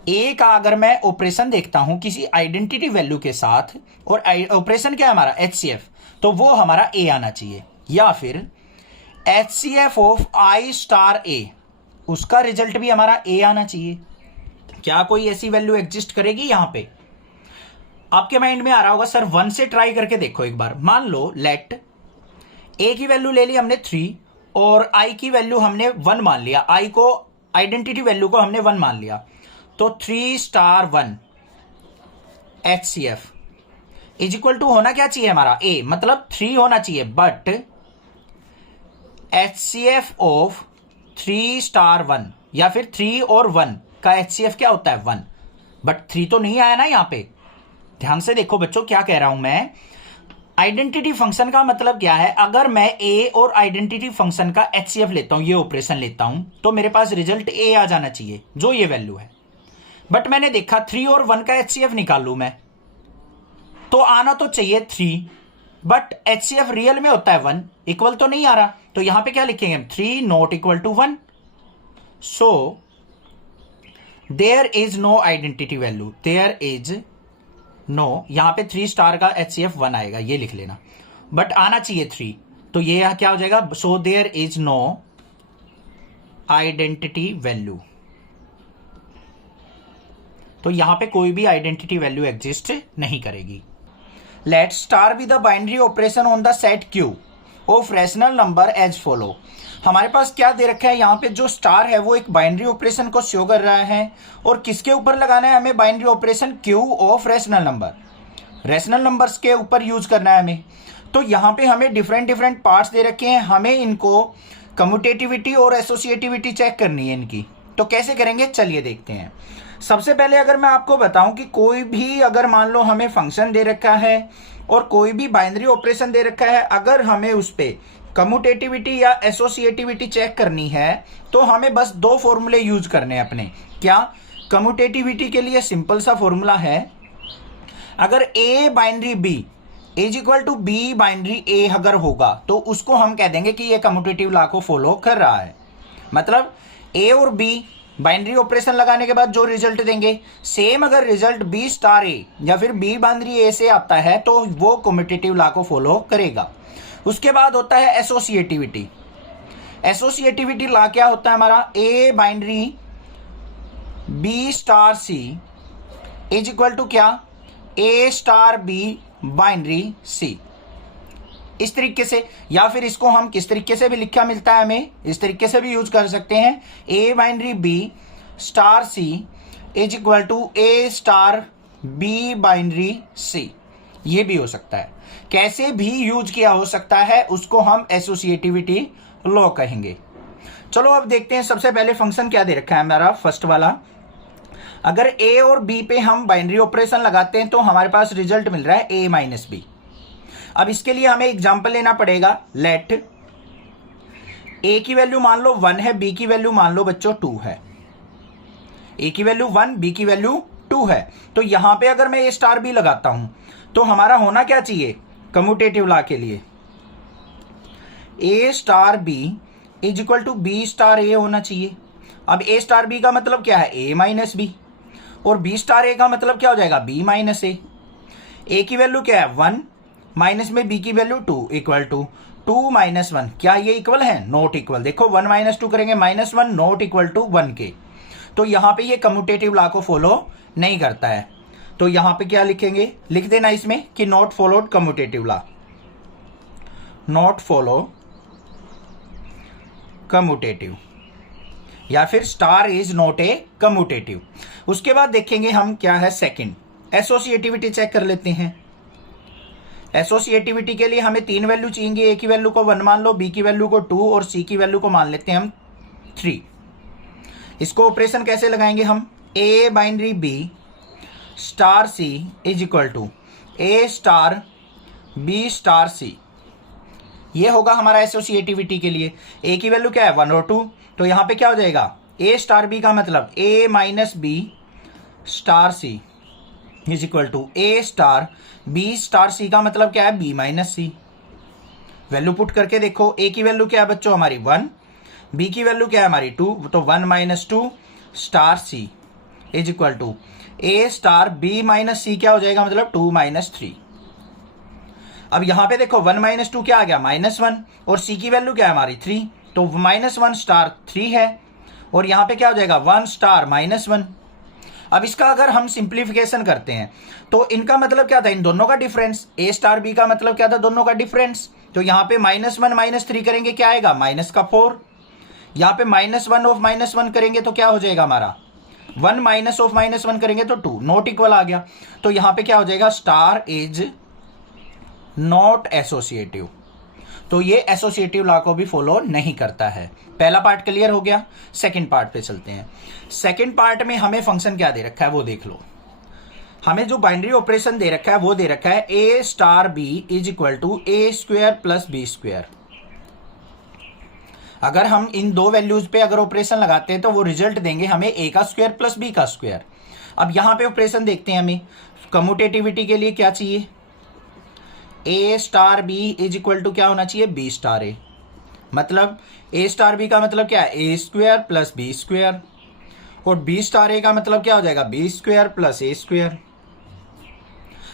ए का अगर मैं ऑपरेशन देखता हूं किसी आइडेंटिटी वैल्यू के साथ, और ऑपरेशन क्या है हमारा HCF, तो वो हमारा ए आना चाहिए। या फिर HCF ऑफ आई स्टार ए, उसका रिजल्ट भी हमारा ए आना चाहिए। क्या कोई ऐसी वैल्यू एग्जिस्ट करेगी यहां पे? आपके माइंड में आ रहा होगा सर 1 से ट्राई करके देखो एक बार। मान लो लेट ए की वैल्यू ले ली हमने 3 और आई की वैल्यू हमने 1 मान लिया, आई को आइडेंटिटी वैल्यू को हमने 1 मान लिया, तो 3 star 1 HCF is equal to होना क्या चाहिए हमारा ए, मतलब 3 होना चाहिए, बट HCF ऑफ 3 स्टार 1 या फिर 3 और 1 का HCF क्या होता है 1, बट 3 तो नहीं आया ना यहां पे। ध्यान से देखो बच्चों क्या कह रहा हूं मैं। आइडेंटिटी फंक्शन का मतलब क्या है, अगर मैं ए और आइडेंटिटी फंक्शन का HCF लेता हूं, ये ऑपरेशन लेता हूं, तो मेरे पास रिजल्ट ए आ जाना चाहिए जो ये वैल्यू है। बट मैंने देखा 3 और 1 का HCF निकालू मैं, तो आना तो चाहिए 3, बट HCF रियल में होता है 1, इक्वल तो नहीं आ रहा। तो यहां पे क्या लिखेंगे हम, 3 not equal to 1, so there is no identity value, there is no, यहां पे 3 स्टार का HCF 1 आएगा, ये लिख लेना, बट आना चाहिए 3, तो ये क्या हो जाएगा, so there is no identity value. तो यहां पे कोई भी आइडेंटिटी वैल्यू एग्जिस्ट नहीं करेगी। Let star B the binary operation on the set Q of rational number as follow. हमारे पास क्या दे रखा है यहां पे, जो स्टार है वो एक बाइनरी ऑपरेशन को शो कर रहा है, और किसके ऊपर लगाना है हमें binary operation, Q of rational number, rational numbers के ऊपर यूज करना है हमें। तो यहां पे हमें डिफरेंट पार्ट्स दे रखे हैं, हमें इनको कम्यूटेटिविटी और एसोसिएटिविटी चेक करनी है इनकी। तो कैसे करेंगे, चलिए देखते हैं। सबसे पहले अगर मैं आपको बताऊं कि कोई भी अगर मान लो हमें फंक्शन दे रखा है और कोई भी बाइनरी ऑपरेशन दे रखा है, अगर हमें उस पे कम्यूटेटिविटी या एसोसिएटिविटी चेक करनी है तो हमें बस 2 फॉर्मूले यूज करने हैं अपने। क्या, कम्यूटेटिविटी के लिए सिंपल सा फॉर्मूला है, अगर A binary B is equal to B binary A अगर होगा तो उसको हम कह देंगे कि ये कम्यूटेटिव लॉ को फॉलो कर रहा है। मतलब ए और बी बाइनरी ऑपरेशन लगाने के बाद जो रिजल्ट देंगे, सेम अगर रिजल्ट बी स्टार ए या फिर बी बाइनरी ए से आता है तो वो कम्यूटेटिव लॉ को फॉलो करेगा। उसके बाद होता है एसोसिएटिविटी। एसोसिएटिविटी लॉ क्या होता है हमारा, ए binary B star C is equal to क्या, a star B binary c, इस तरीके से। या फिर इसको हम किस तरीके से भी लिखा मिलता है हमें, इस तरीके से भी यूज कर सकते हैं, A binary B star C is equal to A star B binary C, ये भी हो सकता है। कैसे भी यूज किया हो सकता है उसको हम एसोसिएटिविटी लॉ कहेंगे। चलो अब देखते हैं, सबसे पहले फंक्शन क्या दे रखा है हमारा, फर्स्ट वाला। अगर ए और बी पे हम बाइनरी ऑपरेशन लगाते हैं तो हमारे पास रिजल्ट मिल रहा है ए माइनस बी। अब इसके लिए हमें एग्जांपल लेना पड़ेगा। लेट ए की वैल्यू मान लो 1 है, बी की वैल्यू मान लो बच्चों 2 है। ए की वैल्यू 1, बी की वैल्यू 2 है। तो यहां पे अगर मैं ए स्टार बी लगाता हूं तो हमारा होना क्या चाहिए, कम्यूटेटिव लॉ के लिए A star B is equal to B star A होना चाहिए। अब ए स्टार बी का मतलब क्या है, ए माइनस बी, और बी स्टार ए का मतलब क्या हो जाएगा, बी माइनस ए। ए की वैल्यू क्या है 1, माइनस में बी की वैल्यू 2 इक्वल टू 2 माइनस 1, क्या ये इक्वल है, नॉट इक्वल। देखो 1 माइनस 2 करेंगे -1, नॉट इक्वल टू 1 के। तो यहां पे ये कम्यूटेटिव लॉ को फॉलो नहीं करता है। तो यहां पे क्या लिखेंगे, लिख देना इसमें कि not followed commutative law, not follow commutative. या फिर star is not a commutative. उसके बाद देखेंगे हम क्या है सेकंड, एसोसिएटिविटी चेक कर लेते हैं। एसोसिएटिविटी के लिए हमें 3 वैल्यू चाहिए, ए की वैल्यू को 1 मान लो, बी की वैल्यू को 2 और सी की वैल्यू को मान लेते हैं हम 3। इसको ऑपरेशन कैसे लगाएंगे हम, A binary B star C is equal to A star B star C. ये होगा हमारा एसोसिएटिविटी के लिए। ए की वैल्यू क्या है 1 और 2, तो यहां पे क्या हो जाएगा ए स्टार बी का मतलब A minus B star C is equal to A star B star C का मतलब क्या है B minus C. Value put करके देखो, ए की वैल्यू क्या है बच्चों हमारी 1, बी की वैल्यू क्या है हमारी 2, तो 1 minus 2 star C is equal to A star B minus C क्या हो जाएगा मतलब 2 माइनस 3। अब यहां पे देखो 1 माइनस 2 क्या आ गया -1 और सी की वैल्यू क्या है हमारी 3, तो -1 स्टार 3 है और यहां पे क्या हो जाएगा 1 स्टार -1। अब इसका अगर हम सिंप्लीफिकेशन करते हैं तो इनका मतलब क्या था, इन दोनों का डिफरेंस, ए स्टार बी का मतलब क्या था दोनों का डिफरेंस। तो यहां पे -1 -3 करेंगे क्या आएगा -4, यहां पे -1 ऑफ -1 करेंगे तो क्या हो जाएगा हमारा 1 माइनस ऑफ -1 करेंगे तो 2, नॉट इक्वल आ गया। तो यहां पे क्या हो जाएगा स्टार इज नॉट एसोसिएटिव। तो ये एसोसिएटिव लॉ को भी फॉलो नहीं करता है। पहला पार्ट क्लियर हो गया। सेकंड पार्ट पे चलते हैं। सेकंड पार्ट में हमें फंक्शन क्या दे रखा है वो देख लो। हमें जो बाइनरी ऑपरेशन दे रखा है वो दे रखा है ए star B is equal to A square plus B square. अगर हम इन दो वैल्यूज पे अगर ऑपरेशन लगाते हैं तो वो रिजल्ट देंगे हमें ए का स्क्वायर प्लस बी का स्क्वायर। अब यहां पे ऑपरेशन देखते हैं, हमें कम्यूटेटिविटी के लिए क्या चाहिए, A star B is equal to क्या होना चाहिए बी स्टार ए। मतलब ए स्टार बी का मतलब क्या है ए स्क्वायर प्लस बी स्क्वायर और बी स्टार ए का मतलब क्या हो जाएगा बी स्क्वायर प्लस ए स्क्वायर।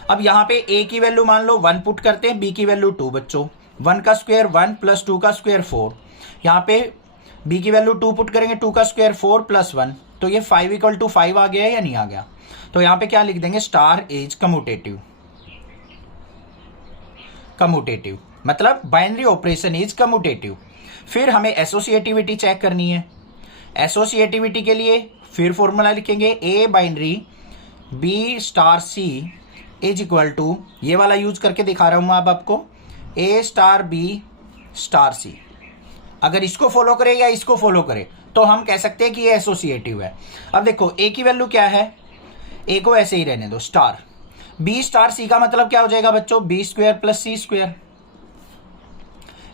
अब यहां पे ए की वैल्यू मान लो 1 पुट करते हैं, बी की वैल्यू 2 बच्चों, 1 का स्क्वायर 1 प्लस 2 का स्क्वायर 4। यहाँ पे बी की वैल्यू 2 पुट करेंगे, 2 का स्क्वायर 4 प्लस 1, तो ये 5 इक्वल टू 5 आ गया या नहीं आ गया। तो यहाँ पे क्या लिख देंगे स्टार इज कम्यूटेटिव। कम्यूटेटिव मतलब बाइनरी ऑपरेशन इज कम्यूटेटिव। फिर हमें एसोसिएटिविटी चेक करनी है। एसोसिएटिविटी के लिए फिर फॉर्मूला लिखेंगे a binary B star C is equal to, ये वाला यूज करके दिखा रहा हूं मैं अब आपको, ए स्टार बी स्टार सी। अगर इसको फॉलो करे या इसको फॉलो करे तो हम कह सकते हैं कि ये एसोसिएटिव है। अब देखो ए की वैल्यू क्या है, ए को ऐसे ही रहने दो स्टार, बी स्टार सी का मतलब क्या हो जाएगा बच्चों b square plus c square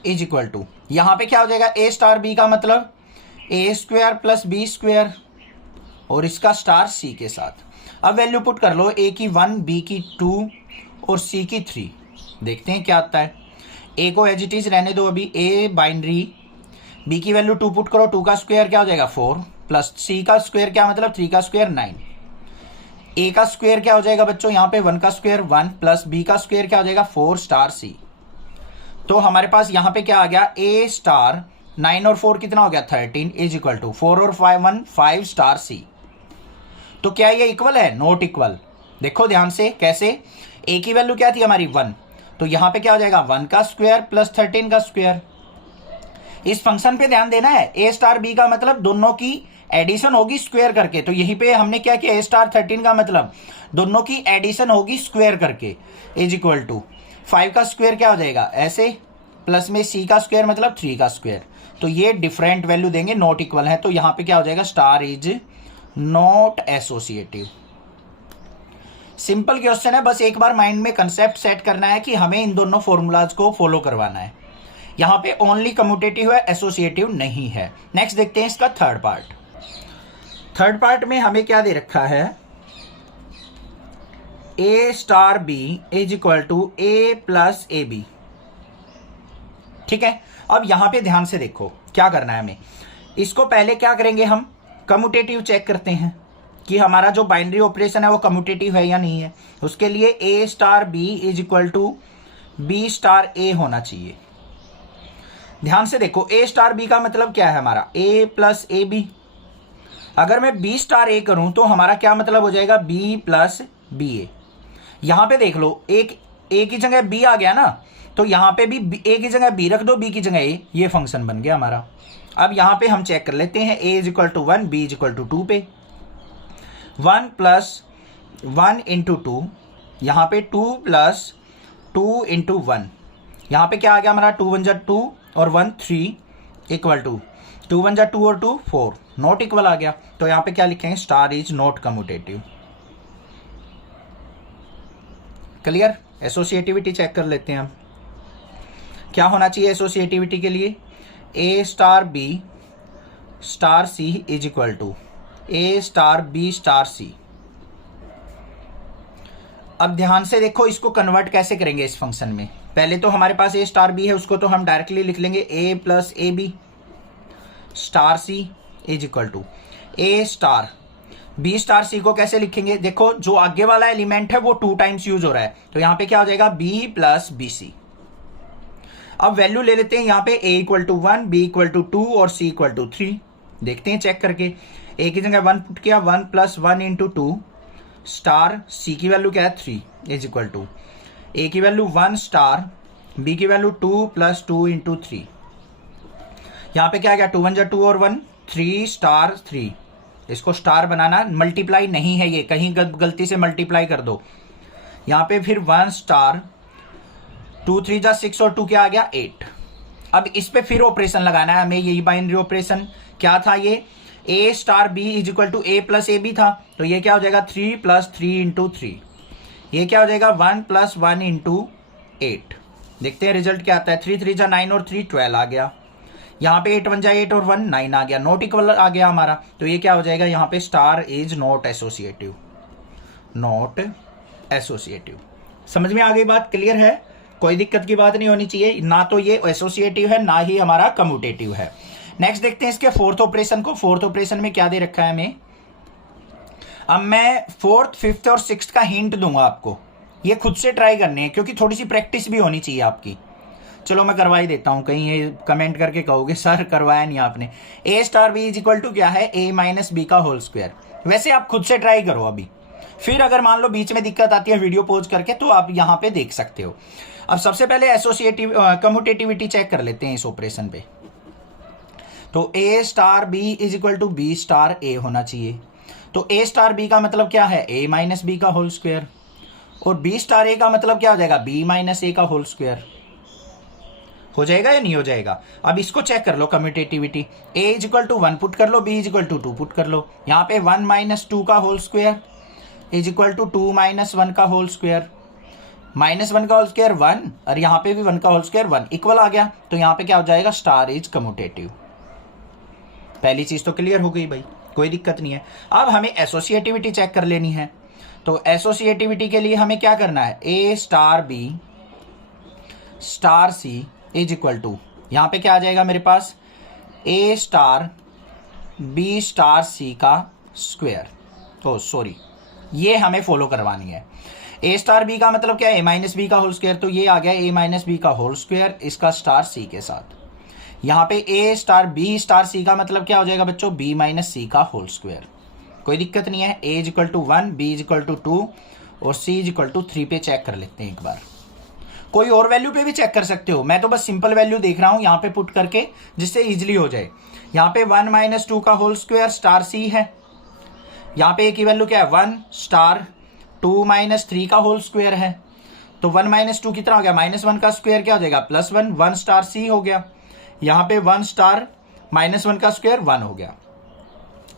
is equal to, यहां पे क्या हो जाएगा ए स्टार बी का मतलब ए स्क्वायर प्लस बी स्क्वायर और इसका स्टार सी के साथ। अब वैल्यू पुट कर लो, ए की 1 बी की 2 और सी की 3, देखते हैं क्या आता है। ए को एज इट इज रहने दो अभी, ए बाइनरी बी की वैल्यू 2 पुट करो, 2 का स्क्वायर क्या हो जाएगा 4 प्लस सी का स्क्वायर क्या मतलब 3 का स्क्वायर 9। ए का स्क्वायर क्या हो जाएगा बच्चों यहाँ पे 1 का स्क्वायर 1 प्लस बी का स्क्वायर क्या हो जाएगा 4 स्टार सी। तो हमारे पास यहाँ पे क्या आ गया ए स्टार 9 और 4 कितना हो गया 13 इज इक्वल टू 4 और 5 स्टार सी। तो क्या ये इक्वल है, नॉट इक्वल। देखो ध्यान से कैसे, ए की वैल्यू क्या थी हमारी 1, तो यहां पे क्या हो जाएगा 1 का स्क्वायर प्लस 13 का स्क्वायर। इस फंक्शन पे ध्यान देना है, ए स्टार बी का मतलब दोनों की एडिशन होगी स्क्वायर करके, तो यहीं पे हमने क्या किया ए स्टार 13 का मतलब दोनों की एडिशन होगी स्क्वायर करके इज इक्वल टू 5 का स्क्वायर क्या हो जाएगा ऐसे प्लस में सी का स्क्वायर मतलब 3 का स्क्वायर। तो ये डिफरेंट वैल्यू देंगे, नॉट इक्वल है, तो यहां पे क्या हो जाएगा star is not associative. Simple question है, बस एक बार माइंड में कंसेप्ट सेट करना है कि हमें इन दोनों फॉर्मूलाज को फॉलो करवाना है। यहां पे ओनली कम्यूटेटिव है, एसोसिएटिव नहीं है। नेक्स्ट देखते हैं इसका थर्ड पार्ट। थर्ड पार्ट में हमें क्या दे रखा है, ए star B is equal to A plus A B. ठीक है, अब यहां पे ध्यान से देखो क्या करना है हमें। इसको पहले क्या करेंगे, हम कम्यूटेटिव चेक करते हैं कि हमारा जो बाइनरी ऑपरेशन है वो कम्यूटेटिव है या नहीं है। उसके लिए A star B is equal to B star A होना चाहिए। ध्यान से देखो, ए स्टार बी का मतलब क्या है हमारा ए प्लस ए बी। अगर मैं बी स्टार ए करूं तो हमारा क्या मतलब हो जाएगा बी प्लस बी ए। यहां पे देख लो, एक ए की जगह बी आ गया ना, तो यहाँ पे भी ए की जगह बी रख दो, बी की जगह ए, ये फंक्शन बन गया हमारा। अब यहाँ पे हम चेक कर लेते हैं, A is equal to 1, B is equal to 2 पे 1 प्लस 1 इंटू 2, यहाँ पे 2 प्लस 2 इंटू 1, यहाँ पे क्या आ गया हमारा 2 1 जा 2 और 1 3 इक्वल टू 2 1 जा 2 और 2 4, नॉट इक्वल आ गया। तो यहाँ पे क्या लिखेंगे, star is not commutative. Clear. Associativity check कर लेते हैं हम, क्या होना चाहिए एसोसिएटिविटी के लिए, A star B star C is equal to A star B star C. अब ध्यान से देखो, इसको कन्वर्ट कैसे करेंगे इस फंक्शन में। पहले तो हमारे पास ए स्टार बी है, उसको तो हम डायरेक्टली लिख लेंगे A plus A B star C is equal to A star B star C को कैसे लिखेंगे, देखो जो आगे वाला एलिमेंट है वो 2 टाइम्स यूज हो रहा है, तो यहां पे क्या हो जाएगा बी प्लस बी सी। अब वैल्यू ले लेते हैं, यहाँ पे a equal to 1, b equal to 2 और c इक्वल टू 3। देखते हैं चेक करके, a की जगह 1 पुट किया, 1 प्लस 1 इंटू 2 स्टार, c की वैल्यू क्या है 3 इज इक्वल टू a की वैल्यू 1 स्टार, b की वैल्यू 2 प्लस 2 इंटू 3। यहाँ पे क्या आ गया 2 1 जा 2 और 1 3 स्टार 3। इसको स्टार बनाना, मल्टीप्लाई नहीं है ये, कहीं गलती से मल्टीप्लाई कर दो। यहाँ पे फिर 1 स्टार 2 3 जा 6 और 2 क्या आ गया 8। अब इस पे फिर ऑपरेशन लगाना है हमें, यही बाइनरी ऑपरेशन। क्या था ये, a star b is equal to A plus A b था, तो ये क्या हो जाएगा 3 प्लस 3 इंटू 3। ये क्या हो जाएगा 1 प्लस 1 इंटू 8। देखते हैं रिजल्ट क्या आता है, 3 3 जा 9 और 3 12 आ गया। यहाँ पे 8 1 जा 8 और 1 9 आ गया, नॉट इक्वल आ गया हमारा। तो ये क्या हो जाएगा, यहाँ पे star is not associative, not associative. समझ में आ गई बात, क्लियर है, कोई दिक्कत की बात नहीं होनी चाहिए। ना तो ये एसोसिएटिव है, ना ही हमारा कम्यूटेटिव है। नेक्स्ट देखते हैं इसके फोर्थ ऑपरेशन को। फोर्थ ऑपरेशन में क्या दे रखा है हमें, अब मैं फोर्थ फिफ्थ और सिक्स्थ का हिंट दूंगा आपको, ये खुद से ट्राई करने हैं क्योंकि थोड़ी सी प्रैक्टिस भी होनी चाहिए आपकी। चलो मैं करवा ही देता हूं, कहीं ये कमेंट करके कहोगे सर करवाया नहीं आपने। A star B is equal to क्या है, ए माइनस बी का होल स्क्वायर। वैसे आप खुद से ट्राई करो अभी, फिर अगर मान लो बीच में दिक्कत आती है वीडियो पॉज करके तो आप यहां पे देख सकते हो। अब सबसे पहले एसोसिएटिव कम्यूटेटिविटी चेक कर लेते हैं इस ऑपरेशन पे। तो A star B is equal to B star A होना चाहिए। तो ए स्टार बी का मतलब क्या है, ए माइनस बी का होल स्क्वायर, और बी स्टार ए का मतलब क्या हो जाएगा, बी माइनस ए का होल स्क्वायर। हो जाएगा या नहीं हो जाएगा। अब इसको चेक कर लो commutativity, A is equal to 1 put कर लो, B is equal to 2 put कर लो। यहाँ पे 1 माइनस 2 का whole square is equal to 2 minus 1 का होल स्क्वायर। माइनस 1 का होल स्क्वायर 1, और यहाँ पे भी 1 का होल स्क्वायर 1 इक्वल आ गया। तो यहाँ पे क्या हो जाएगा, स्टार इज कम्यूटेटिव। पहली चीज तो क्लियर हो गई भाई, कोई दिक्कत नहीं है। अब हमें एसोसिएटिविटी चेक कर लेनी है। तो एसोसिएटिविटी के लिए हमें क्या करना है, ए star B star C is equal to, यहाँ पे क्या आ जाएगा मेरे पास, A star B star C का स्क्वायर। तो सॉरी, ये हमें फॉलो करवानी है। ए स्टार बी का मतलब क्या है, ए माइनस बी का होल स्क्वायर, तो ये आ गया ए माइनस बी का होल स्क्वायर इसका स्टार सी के साथ। यहाँ पे A star B star C का मतलब क्या हो जाएगा बच्चों, बी माइनस सी का होल स्क्वायर। कोई दिक्कत नहीं है। A is equal to 1, B is equal to 2 और सी इज इक्वल टू 3 पे चेक कर लेते हैं एक बार। कोई और वैल्यू पे भी चेक कर सकते हो, मैं तो बस सिंपल वैल्यू देख रहा हूं यहाँ पे पुट करके, जिससे इजिली हो जाए। यहाँ पे 1 माइनस 2 का होल स्क्वायर स्टार सी है। यहाँ पे ए की वैल्यू क्या है 1 स्टार 2 माइनस 3 का होल स्क्वायर है। तो 1 माइनस 2 कितना हो गया, माइनस 1 का स्क्वायर क्या हो जाएगा प्लस 1, 1 स्टार सी हो गया। यहाँ पे 1 स्टार माइनस 1 का स्क्वायर 1 हो गया।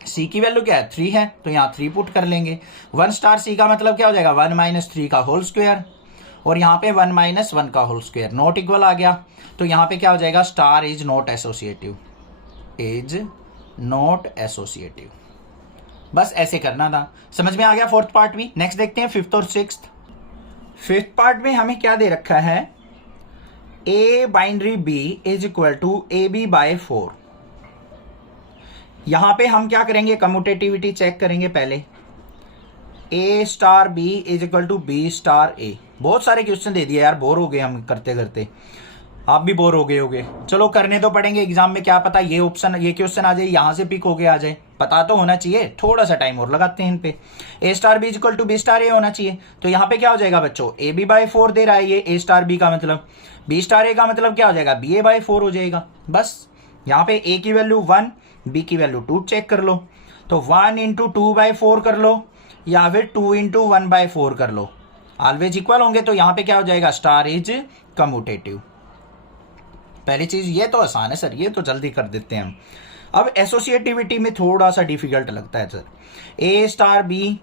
सी की वैल्यू क्या है 3 है, तो यहाँ 3 पुट कर लेंगे। 1 स्टार सी का मतलब क्या हो जाएगा 1 माइनस 3 का होल स्क्वायर, और यहाँ पे 1 माइनस 1 का होल स्क्वायर, नॉट इक्वल आ गया। तो यहाँ पे क्या हो जाएगा, star is not associative, is not associative. बस ऐसे करना था। समझ में आ गया फोर्थ पार्ट भी। नेक्स्ट देखते हैं फिफ्थ और सिक्स्थ। फिफ्थ पार्ट में हमें क्या दे रखा है, ए binary B is equal to A B by 4। यहां पे हम क्या करेंगे, कम्यूटेटिविटी चेक करेंगे पहले। A star B is equal to B star A. बहुत सारे क्वेश्चन दे दिए यार, बोर हो गए हम करते करते। आप भी बोर हो गए होगे। चलो करने तो पड़ेंगे एग्जाम में, क्या पता ये ऑप्शन ये क्वेश्चन आ जाए, यहाँ से पिक होके आ जाए, पता तो होना चाहिए। थोड़ा सा टाइम और लगाते हैं इन पे। A star B equal to B star A होना चाहिए। तो यहाँ पे क्या हो जाएगा बच्चों, ए बी बाई 4 दे रहा है ये ए स्टार बी का मतलब, बी स्टार ए का मतलब क्या हो जाएगा, बी ए बाई 4 हो जाएगा। बस यहाँ पे ए की वैल्यू 1, बी की वैल्यू 2 चेक कर लो। तो 1 इंटू 2/4 कर लो या फिर 2 इंटू 1/4 कर लो, ऑलवेज इक्वल होंगे। तो यहाँ पे क्या हो जाएगा, स्टार इज कम्यूटेटिव। पहली चीज ये तो आसान है सर, ये तो जल्दी कर देते हैं हम। अब एसोसिएटिविटी में थोड़ा सा डिफिकल्ट लगता है sir. A star B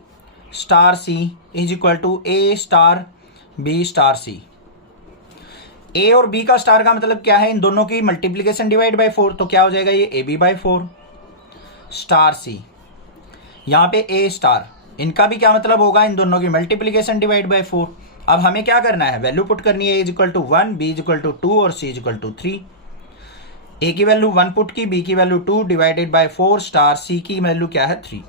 star C is equal to A star B star C. A और बी का स्टार का मतलब क्या है, इन दोनों की मल्टीप्लीकेशन डिवाइड बाय 4, तो क्या हो जाएगा ये ए बी बाई 4 स्टार सी। यहाँ पे ए स्टार, इनका भी क्या मतलब होगा, इन दोनों की मल्टीप्लीकेशन डिवाइड बाय 4। अब हमें क्या करना है, वैल्यू पुट करनी है, A is equal to 1, B is equal to 2 और C is equal to 3। A की वैल्यू 1 पुट की, बी की value 2 divided by 4 star, C की वैल्यू क्या है 3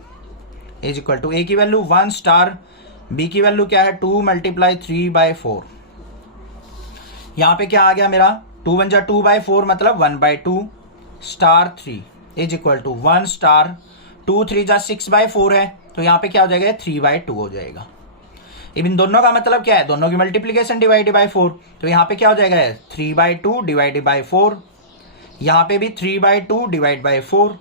इज इक्वल टू, ए की वैल्यू 1 स्टार, बी की वैल्यू क्या है 2 मल्टीप्लाई 3/4। यहाँ पे क्या आ गया मेरा, 2 1 जा 2/4 मतलब 1/2 star 3 is equal to 1 star 2 3 जा 6/4 है, तो यहाँ पे क्या हो जाएगा 3/2 हो जाएगा। अब इन दोनों का मतलब क्या है, दोनों की मल्टीप्लीकेशन डिवाइडेड बाय 4, तो यहाँ पे क्या हो जाएगा 3/2 डिवाइडेड बाय 4, यहाँ पे भी 3/2 डिवाइड बाय 4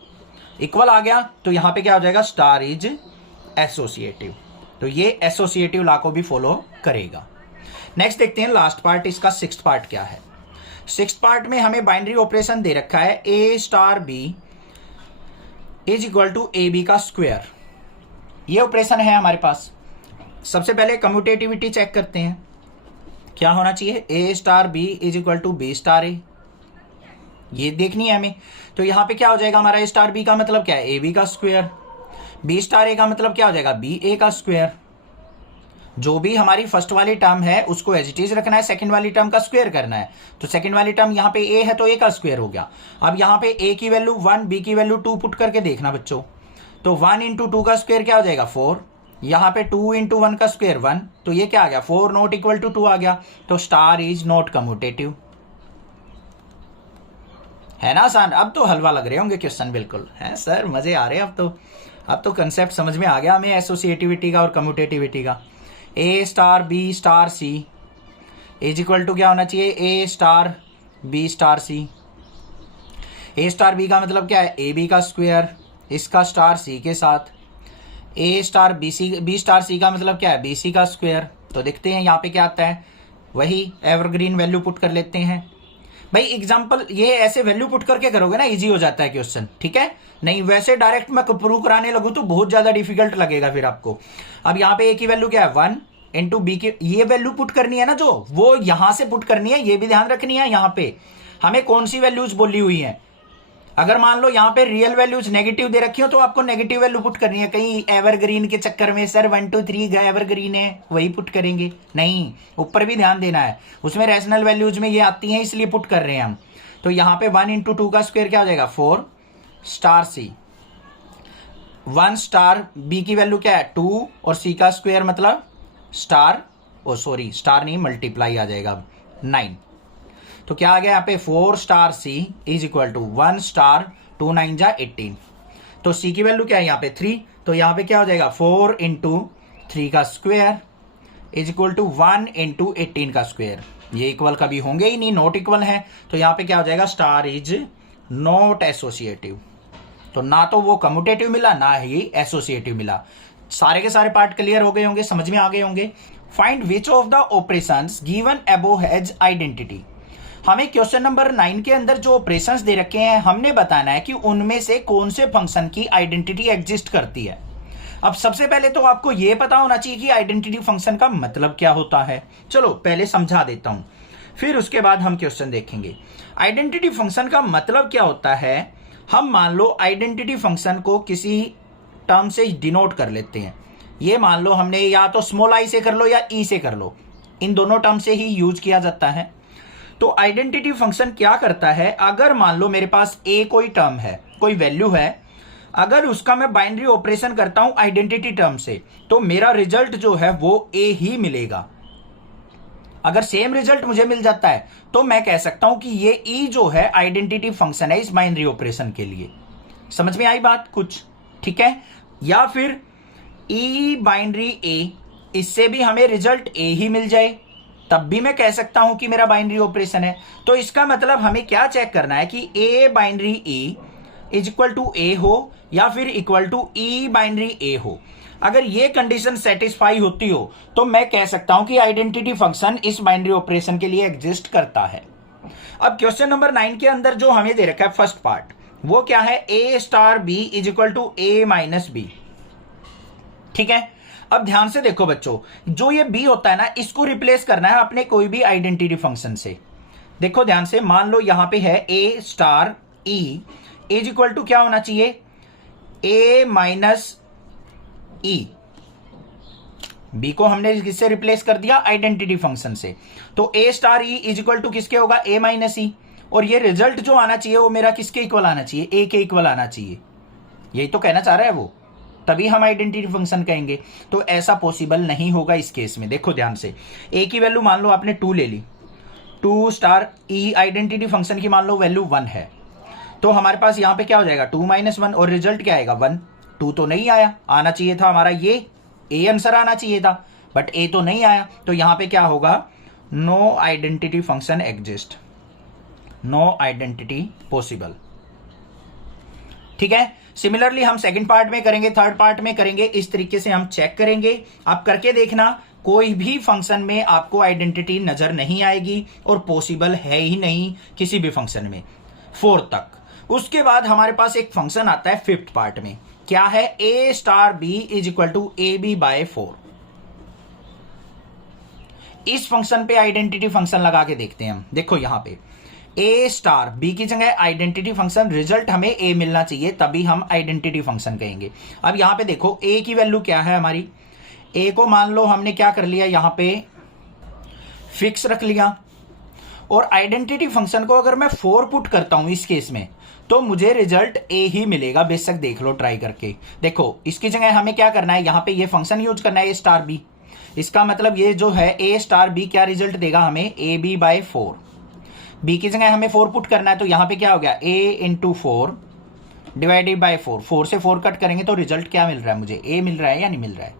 इक्वल आ गया। तो यहाँ पे क्या हो जाएगा, स्टार इज एसोसिएटिव। तो ये एसोसिएटिव लॉ को भी फॉलो करेगा। नेक्स्ट देखते हैं लास्ट पार्ट, इसका 6th पार्ट क्या है। 6th पार्ट में हमें बाइनरी ऑपरेशन दे रखा है, ए star B is equal to A B का स्क्वायर। ये ऑपरेशन है हमारे पास। सबसे पहले कम्यूटेटिविटी चेक करते हैं, क्या होना चाहिए, A star B is equal to B star A, ये देखनी है हमें। तो यहाँ पे क्या हो जाएगा हमारा, ए स्टार बी का मतलब क्या है, ए बी का स्क्वायर, बी स्टार ए का मतलब क्या हो जाएगा, बी ए का स्क्वायर। जो भी हमारी फर्स्ट वाली टर्म है उसको एज इट इज रखना है, सेकंड वाली टर्म का स्क्वायर करना है। तो सेकंड वाली टर्म यहाँ पे ए है तो ए का स्क्वायर हो गया। अब यहाँ पे ए की वैल्यू 1, बी की वैल्यू 2 पुट करके देखना बच्चों, तो 1 इंटू 2 का स्क्वायर क्या हो जाएगा 4, यहाँ पे 2 इंटू 1 का स्क्वायर 1, तो ये क्या आ गया 4 नॉट इक्वल टू 2 आ गया। तो स्टार इज नॉट कम्यूटेटिव। है ना आसान, अब तो हलवा लग रहे होंगे क्वेश्चन, बिल्कुल है सर, मजे आ रहे हैं अब तो कंसेप्ट समझ में आ गया हमें एसोसिएटिविटी का और कम्यूटेटिविटी का। A star B star C is equal to क्या होना चाहिए, A star B star C. A star B का मतलब क्या है, ए बी का स्क्वायर, इसका स्टार सी के साथ। A star B star C का मतलब क्या है, बी सी का स्क्वायर। तो देखते हैं यहाँ पे क्या आता है, वही एवरग्रीन वैल्यू पुट कर लेते हैं भाई। एग्जाम्पल ये ऐसे वैल्यू पुट करके करोगे ना इजी हो जाता है क्वेश्चन, ठीक है। नहीं वैसे डायरेक्ट मैं प्रूव कराने लगूं तो बहुत ज्यादा डिफिकल्ट लगेगा फिर आपको। अब यहाँ पे ए की वैल्यू क्या है 1 इंटू बी की, ये वैल्यू पुट करनी है ना जो, वो यहां से पुट करनी है, ये भी ध्यान रखनी है। यहाँ पे हमें कौन सी वैल्यूज बोली हुई है, अगर मान लो यहाँ पे रियल वैल्यूज नेगेटिव दे रखी हो तो आपको नेगेटिव वैल्यू पुट करनी है। कहीं एवरग्रीन के चक्कर में सर 1 2 3 एवरग्रीन है वही पुट करेंगे, नहीं, ऊपर भी ध्यान देना है, उसमें रैशनल वैल्यूज में ये आती हैं इसलिए पुट कर रहे हैं हम। तो यहाँ पे 1 इंटू 2 का स्क्वायर क्या हो जाएगा 4 स्टार सी, 1 स्टार बी की वैल्यू क्या है 2 और सी का स्क्वायर मतलब स्टार, स्टार नहीं मल्टीप्लाई आ जाएगा 9। तो क्या आ गया यहाँ पे 4 star C is equal to 1 star 2 9 जा 18। तो सी की वैल्यू क्या है यहाँ पे 3, तो यहाँ पे क्या हो जाएगा 4 इंटू 3 का square is equal to 1 into 18 का स्क्वायर। ये इक्वल कभी होंगे ही नहीं, नॉट इक्वल है। तो यहाँ पे क्या हो जाएगा, स्टार इज नॉट एसोसिएटिव। तो ना तो वो कम्यूटेटिव मिला ना ही एसोसिएटिव मिला। सारे के सारे पार्ट क्लियर हो गए होंगे, समझ में आ गए होंगे। Find which of the operations given above has identity. हमें क्वेश्चन नंबर 9 के अंदर जो ऑपरेशंस दे रखे हैं हमने बताना है कि उनमें से कौन से फंक्शन की आइडेंटिटी एग्जिस्ट करती है। अब सबसे पहले तो आपको यह पता होना चाहिए कि आइडेंटिटी फंक्शन का मतलब क्या होता है। चलो पहले समझा देता हूं, फिर उसके बाद हम क्वेश्चन देखेंगे। आइडेंटिटी फंक्शन का मतलब क्या होता है, हम मान लो आइडेंटिटी फंक्शन को किसी टर्म से डिनोट कर लेते हैं। ये मान लो हमने या तो स्मॉल आई से कर लो या ई से कर लो, इन दोनों टर्म से ही यूज किया जाता है। तो आइडेंटिटी फंक्शन क्या करता है, अगर मान लो मेरे पास ए कोई टर्म है, कोई वैल्यू है, अगर उसका मैं बाइनरी ऑपरेशन करता हूं आइडेंटिटी टर्म से तो मेरा रिजल्ट जो है वो ए ही मिलेगा। अगर सेम रिजल्ट मुझे मिल जाता है तो मैं कह सकता हूं कि ये ई जो है आइडेंटिटी फंक्शन है इस बाइनरी ऑपरेशन के लिए। समझ में आई बात कुछ? ठीक है। या फिर ई बाइनरी ए, इससे भी हमें रिजल्ट ए ही मिल जाए तब भी मैं कह सकता हूं कि मेरा बाइनरी ऑपरेशन है। तो इसका मतलब हमें क्या चेक करना है कि A binary E is equal to A हो या फिर equal to E binary A हो। अगर ये कंडीशन सेटिस्फाई होती हो तो मैं कह सकता हूं कि आइडेंटिटी फंक्शन इस बाइनरी ऑपरेशन के लिए एग्जिस्ट करता है। अब क्वेश्चन नंबर 9 के अंदर जो हमें दे रखा है फर्स्ट पार्ट, वो क्या है? ए star B is equal to A minus B. ठीक है। अब ध्यान से देखो बच्चों, जो ये बी होता है ना, इसको रिप्लेस करना है अपने कोई भी आइडेंटिटी फंक्शन से। देखो ध्यान से, मान लो यहां पे है ए star E is equal to क्या होना चाहिए? ए माइनस ई। बी को हमने किससे रिप्लेस कर दिया? आइडेंटिटी फंक्शन से। तो A star E is equal to किसके होगा? A minus E. और ये रिजल्ट जो आना चाहिए वो मेरा किसके इक्वल आना चाहिए? ए के इक्वल आना चाहिए। यही तो कहना चाह रहा है वो, तभी हम आइडेंटिटी फंक्शन कहेंगे। तो ऐसा पॉसिबल नहीं होगा इस केस में। देखो ध्यान से, ए की वैल्यू मान लो आपने 2 ले ली, 2 स्टार ई आइडेंटिटी फंक्शन की मान लो वैल्यू 1 है, तो हमारे पास यहां पे क्या हो जाएगा? 2 माइनस 1, और रिजल्ट क्या आएगा? 1। 2 तो नहीं आया, आना चाहिए था हमारा ये ए आंसर आना चाहिए था, बट ए तो नहीं आया। तो यहां पे क्या होगा? No identity function exist, no identity possible. ठीक है। सिमिलरली हम सेकंड पार्ट में करेंगे, थर्ड पार्ट में करेंगे, इस तरीके से हम चेक करेंगे। आप करके देखना, कोई भी फंक्शन में आपको आइडेंटिटी नजर नहीं आएगी और पॉसिबल है ही नहीं किसी भी फंक्शन में 4 तक। उसके बाद हमारे पास एक फंक्शन आता है फिफ्थ पार्ट में, क्या है? ए star B is equal to A B by 4। इस फंक्शन पे आइडेंटिटी फंक्शन लगा के देखते हैं हम। देखो यहां पे ए स्टार बी की जगह आइडेंटिटी फंक्शन, रिजल्ट हमें ए मिलना चाहिए तभी हम आइडेंटिटी फंक्शन कहेंगे। अब यहां पे देखो ए की वैल्यू क्या है हमारी? ए को मान लो हमने क्या कर लिया, यहां पे फिक्स रख लिया। और आइडेंटिटी फंक्शन को अगर मैं 4 पुट करता हूं इस केस में, तो मुझे रिजल्ट ए ही मिलेगा। बेशक देख लो ट्राई करके। देखो इसकी जगह हमें क्या करना है, यहां पे ये फंक्शन यूज करना है ए स्टार बी। इसका मतलब ये जो है ए स्टार बी क्या रिजल्ट देगा हमें? A B by 4। बी की जगह हमें 4 पुट करना है, तो यहां पे क्या हो गया? ए इंटू 4 डिवाइडेड बाय 4। 4 से 4 कट करेंगे तो रिजल्ट क्या मिल रहा है मुझे? ए मिल रहा है या नहीं मिल रहा है?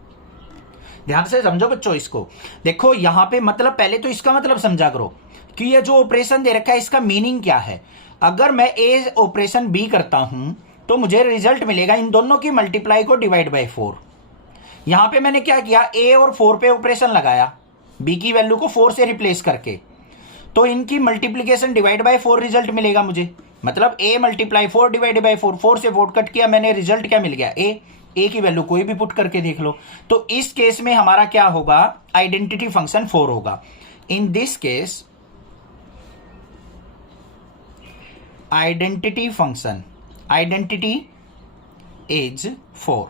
ध्यान से समझो बच्चों इसको। देखो यहां पे मतलब पहले तो इसका मतलब समझा करो कि ये जो ऑपरेशन दे रखा है इसका मीनिंग क्या है। अगर मैं ए ऑपरेशन बी करता हूं तो मुझे रिजल्ट मिलेगा इन दोनों की मल्टीप्लाई को डिवाइड बाय 4। यहां पे मैंने क्या किया? ए और 4 पे ऑपरेशन लगाया, बी की वैल्यू को 4 से रिप्लेस करके, तो इनकी मल्टीप्लीकेशन डिवाइड बाय 4 रिजल्ट मिलेगा मुझे। मतलब ए मल्टीप्लाई 4 डिवाइड बाय 4, 4 से 4 कट किया मैंने, रिजल्ट क्या मिल गया? ए की वैल्यू कोई भी पुट करके देख लो। तो इस केस में हमारा क्या होगा? आइडेंटिटी फंक्शन 4 होगा। In this case identity function, identity is 4।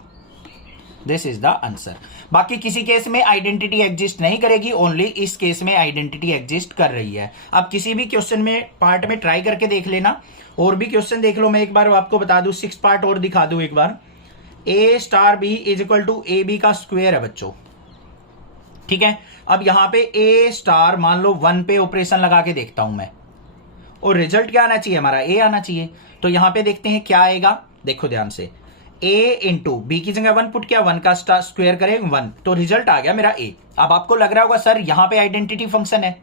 This is the answer. बाकी किसी केस में आइडेंटिटी एग्जिस्ट नहीं करेगी, ओनली इस केस में आइडेंटिटी एग्जिस्ट कर रही है। आप किसी भी क्वेश्चन में पार्ट में ट्राई करके देख लेना। और भी क्वेश्चन देख लो, मैं एक बार आपको बता दूं, 6 पार्ट और दिखा दूं एक बार। A star B is equal to A B का स्क्वायर है बच्चों। ठीक है। अब यहां पे ए स्टार मान लो 1 पे ऑपरेशन लगा के देखता हूं मैं, और रिजल्ट क्या आना चाहिए हमारा? ए आना चाहिए। तो यहां पे देखते हैं क्या आएगा। देखो ध्यान से, ए इंटू बी की जगह 1 पुट किया, 1 का स्क्वायर करें 1, तो रिजल्ट आ गया मेरा ए। अब आपको लग रहा होगा सर यहां पे आइडेंटिटी फंक्शन है,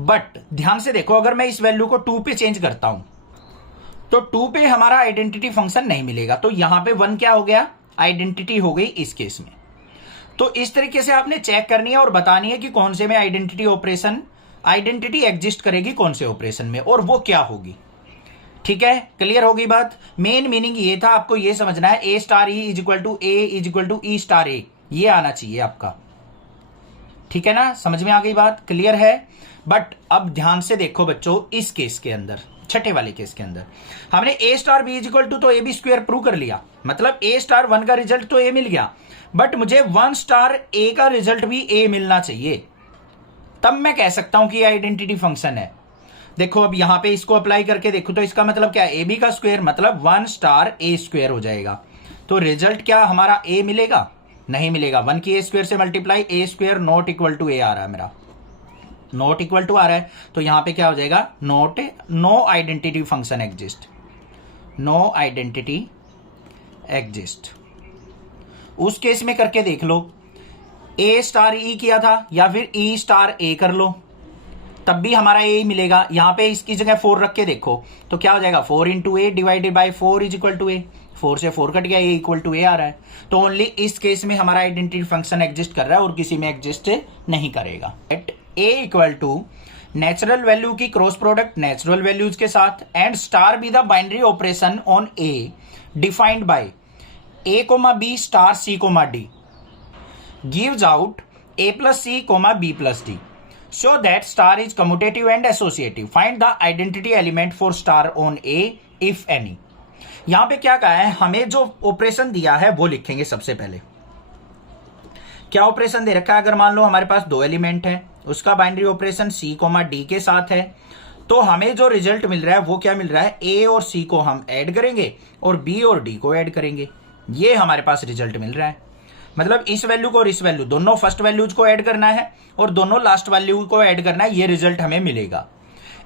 बट ध्यान से देखो, अगर मैं इस वैल्यू को 2 पे चेंज करता हूं तो 2 पे हमारा आइडेंटिटी फंक्शन नहीं मिलेगा। तो यहां पे 1 क्या हो गया? आइडेंटिटी हो गई इस केस में। तो इस तरीके से आपने चेक करनी है और बतानी है कि कौन से में आइडेंटिटी ऑपरेशन, आइडेंटिटी एग्जिस्ट करेगी कौन से ऑपरेशन में, और वो क्या होगी। ठीक है, क्लियर होगी बात। मेन मीनिंग ये था, आपको ये समझना है ए star E is equal to A is equal to E star A, ये आना चाहिए आपका। ठीक है ना, समझ में आ गई बात, क्लियर है। बट अब ध्यान से देखो बच्चों, इस केस के अंदर, छठे वाले केस के अंदर हमने A star B is equal to तो ए बी स्क्वायर प्रूव कर लिया, मतलब ए स्टार 1 का रिजल्ट तो ए मिल गया, बट मुझे 1 स्टार ए का रिजल्ट भी ए मिलना चाहिए, तब मैं कह सकता हूं कि आइडेंटिटी फंक्शन है। देखो अब यहां पे इसको अप्लाई करके देखो तो इसका मतलब क्या है? ए बी का स्क्वायर मतलब 1 स्टार ए स्क्वायर हो जाएगा। तो रिजल्ट क्या हमारा ए मिलेगा? नहीं मिलेगा। 1 की ए स्क्वायर से multiply, A square not equal to A आ रहा है मेरा। नॉट इक्वल टू आ रहा है, तो यहां पे क्या हो जाएगा, not, no identity function exist, no identity exist. उस केस में करके देख लो, ए स्टार ई किया था या फिर ई स्टार ए कर लो, तब भी हमारा ए मिलेगा। यहां पे इसकी जगह 4 रख के देखो तो क्या हो जाएगा, 4 into A divided by 4 is equal to A, 4 से 4 कट गया, ए इक्वल टू ए आ रहा है। तो ओनली इस केस में हमारा आइडेंटिटी फंक्शन एग्जिस्ट कर रहा है और किसी में एग्जिस्ट नहीं करेगा। At a equal to natural value की क्रॉस प्रोडक्ट नेचुरल वैल्यूज के साथ and star B the binary operation on a defined by a comma B star C comma d gives out a plus c comma b plus d. Show that star is commutative and associative. Find the identity element for star on A if any. यहां पे क्या कहा है, हमें जो ऑपरेशन दिया है वो लिखेंगे सबसे पहले। क्या ऑपरेशन दे रखा है, अगर मान लो हमारे पास 2 एलिमेंट है, उसका binary operation c comma d के साथ है, तो हमें जो रिजल्ट मिल रहा है वो क्या मिल रहा है, a और c को हम ऐड करेंगे और b और d को ऐड करेंगे, ये हमारे पास रिजल्ट मिल रहा है। मतलब इस वैल्यू को और इस वैल्यू दोनों फर्स्ट वैल्यूज को ऐड करना है और दोनों लास्ट वैल्यू को ऐड करना है, ये रिजल्ट हमें मिलेगा।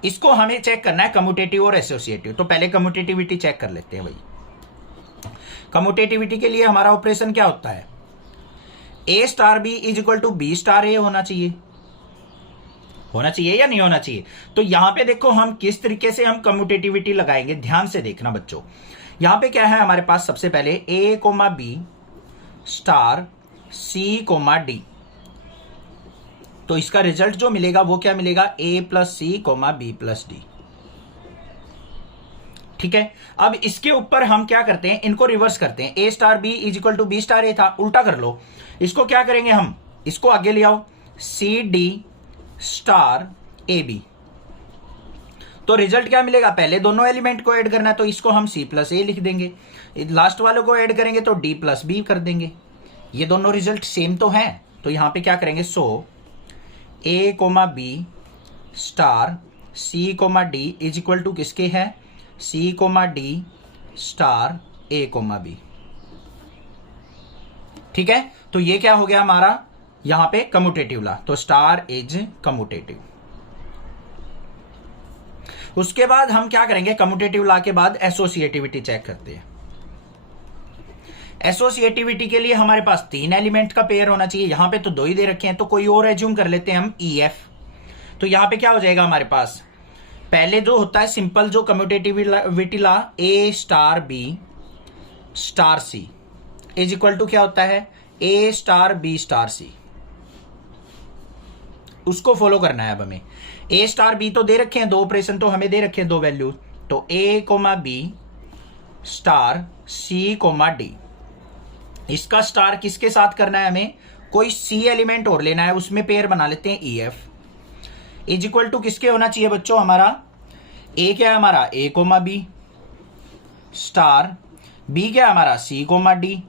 इसको हमें चेक करना है कम्यूटेटिव और एसोसिएटिव। तो पहले कम्यूटेटिविटी चेक कर लेते हैं भाई। कम्यूटेटिविटी के लिए हमारा ऑपरेशन क्या होता है, ए star B is equal to B star A होना चाहिए, होना चाहिए या नहीं होना चाहिए। तो यहां पे देखो हम किस तरीके से हम कम्यूटेटिविटी लगाएंगे, ध्यान से देखना बच्चों। यहां पे क्या है हमारे पास, सबसे पहले ए कोमा बी स्टार सी कोमा डी, तो इसका रिजल्ट जो मिलेगा वो क्या मिलेगा, ए plus C comma B plus D. ठीक है, अब इसके ऊपर हम क्या करते हैं, इनको रिवर्स करते हैं। A star B is equal to B star A था, उल्टा कर लो। इसको क्या करेंगे हम, इसको आगे ले आओ, c d star a B. तो रिजल्ट क्या मिलेगा, पहले दोनों एलिमेंट को ऐड करना है तो इसको हम सी प्लस ए लिख देंगे, लास्ट वालों को ऐड करेंगे तो डी प्लस बी कर देंगे। ये दोनों रिजल्ट सेम तो हैं, तो यहां पे क्या करेंगे, so A comma B star C comma D is equal to किसके है, C comma D star A comma B. ठीक है, तो ये क्या हो गया हमारा यहां पे कम्यूटेटिव ला, तो स्टार इज कम्यूटेटिव। उसके बाद हम क्या करेंगे, कम्यूटेटिव ला के बाद एसोसिएटिविटी चेक करते हैं। एसोसिएटिविटी के लिए हमारे पास 3 एलिमेंट का पेयर होना चाहिए, यहां पे तो 2 ही दे रखे हैं, तो कोई और एज्यूम कर लेते हैं हम ई एफ। तो यहां पे क्या हो जाएगा हमारे पास, पहले जो होता है सिंपल जो commutativity law, a star B star C is equal to क्या होता है, ए स्टार बी स्टार सी। उसको फॉलो करना है अब हमें। ए स्टार बी तो दे रखे हैं, 2 ऑपरेशन तो हमें दे रखे हैं, 2 वैल्यू, तो ए कोमा बी स्टार सी कोमा डी। इसका स्टार किसके साथ करना है हमें, कोई सी एलिमेंट और लेना है, उसमें पेयर बना लेते हैं e f. Is equal to किसके होना चाहिए बच्चों, हमारा ए क्या है हमारा, a comma B star, B क्या है हमारा सी कोमा डी,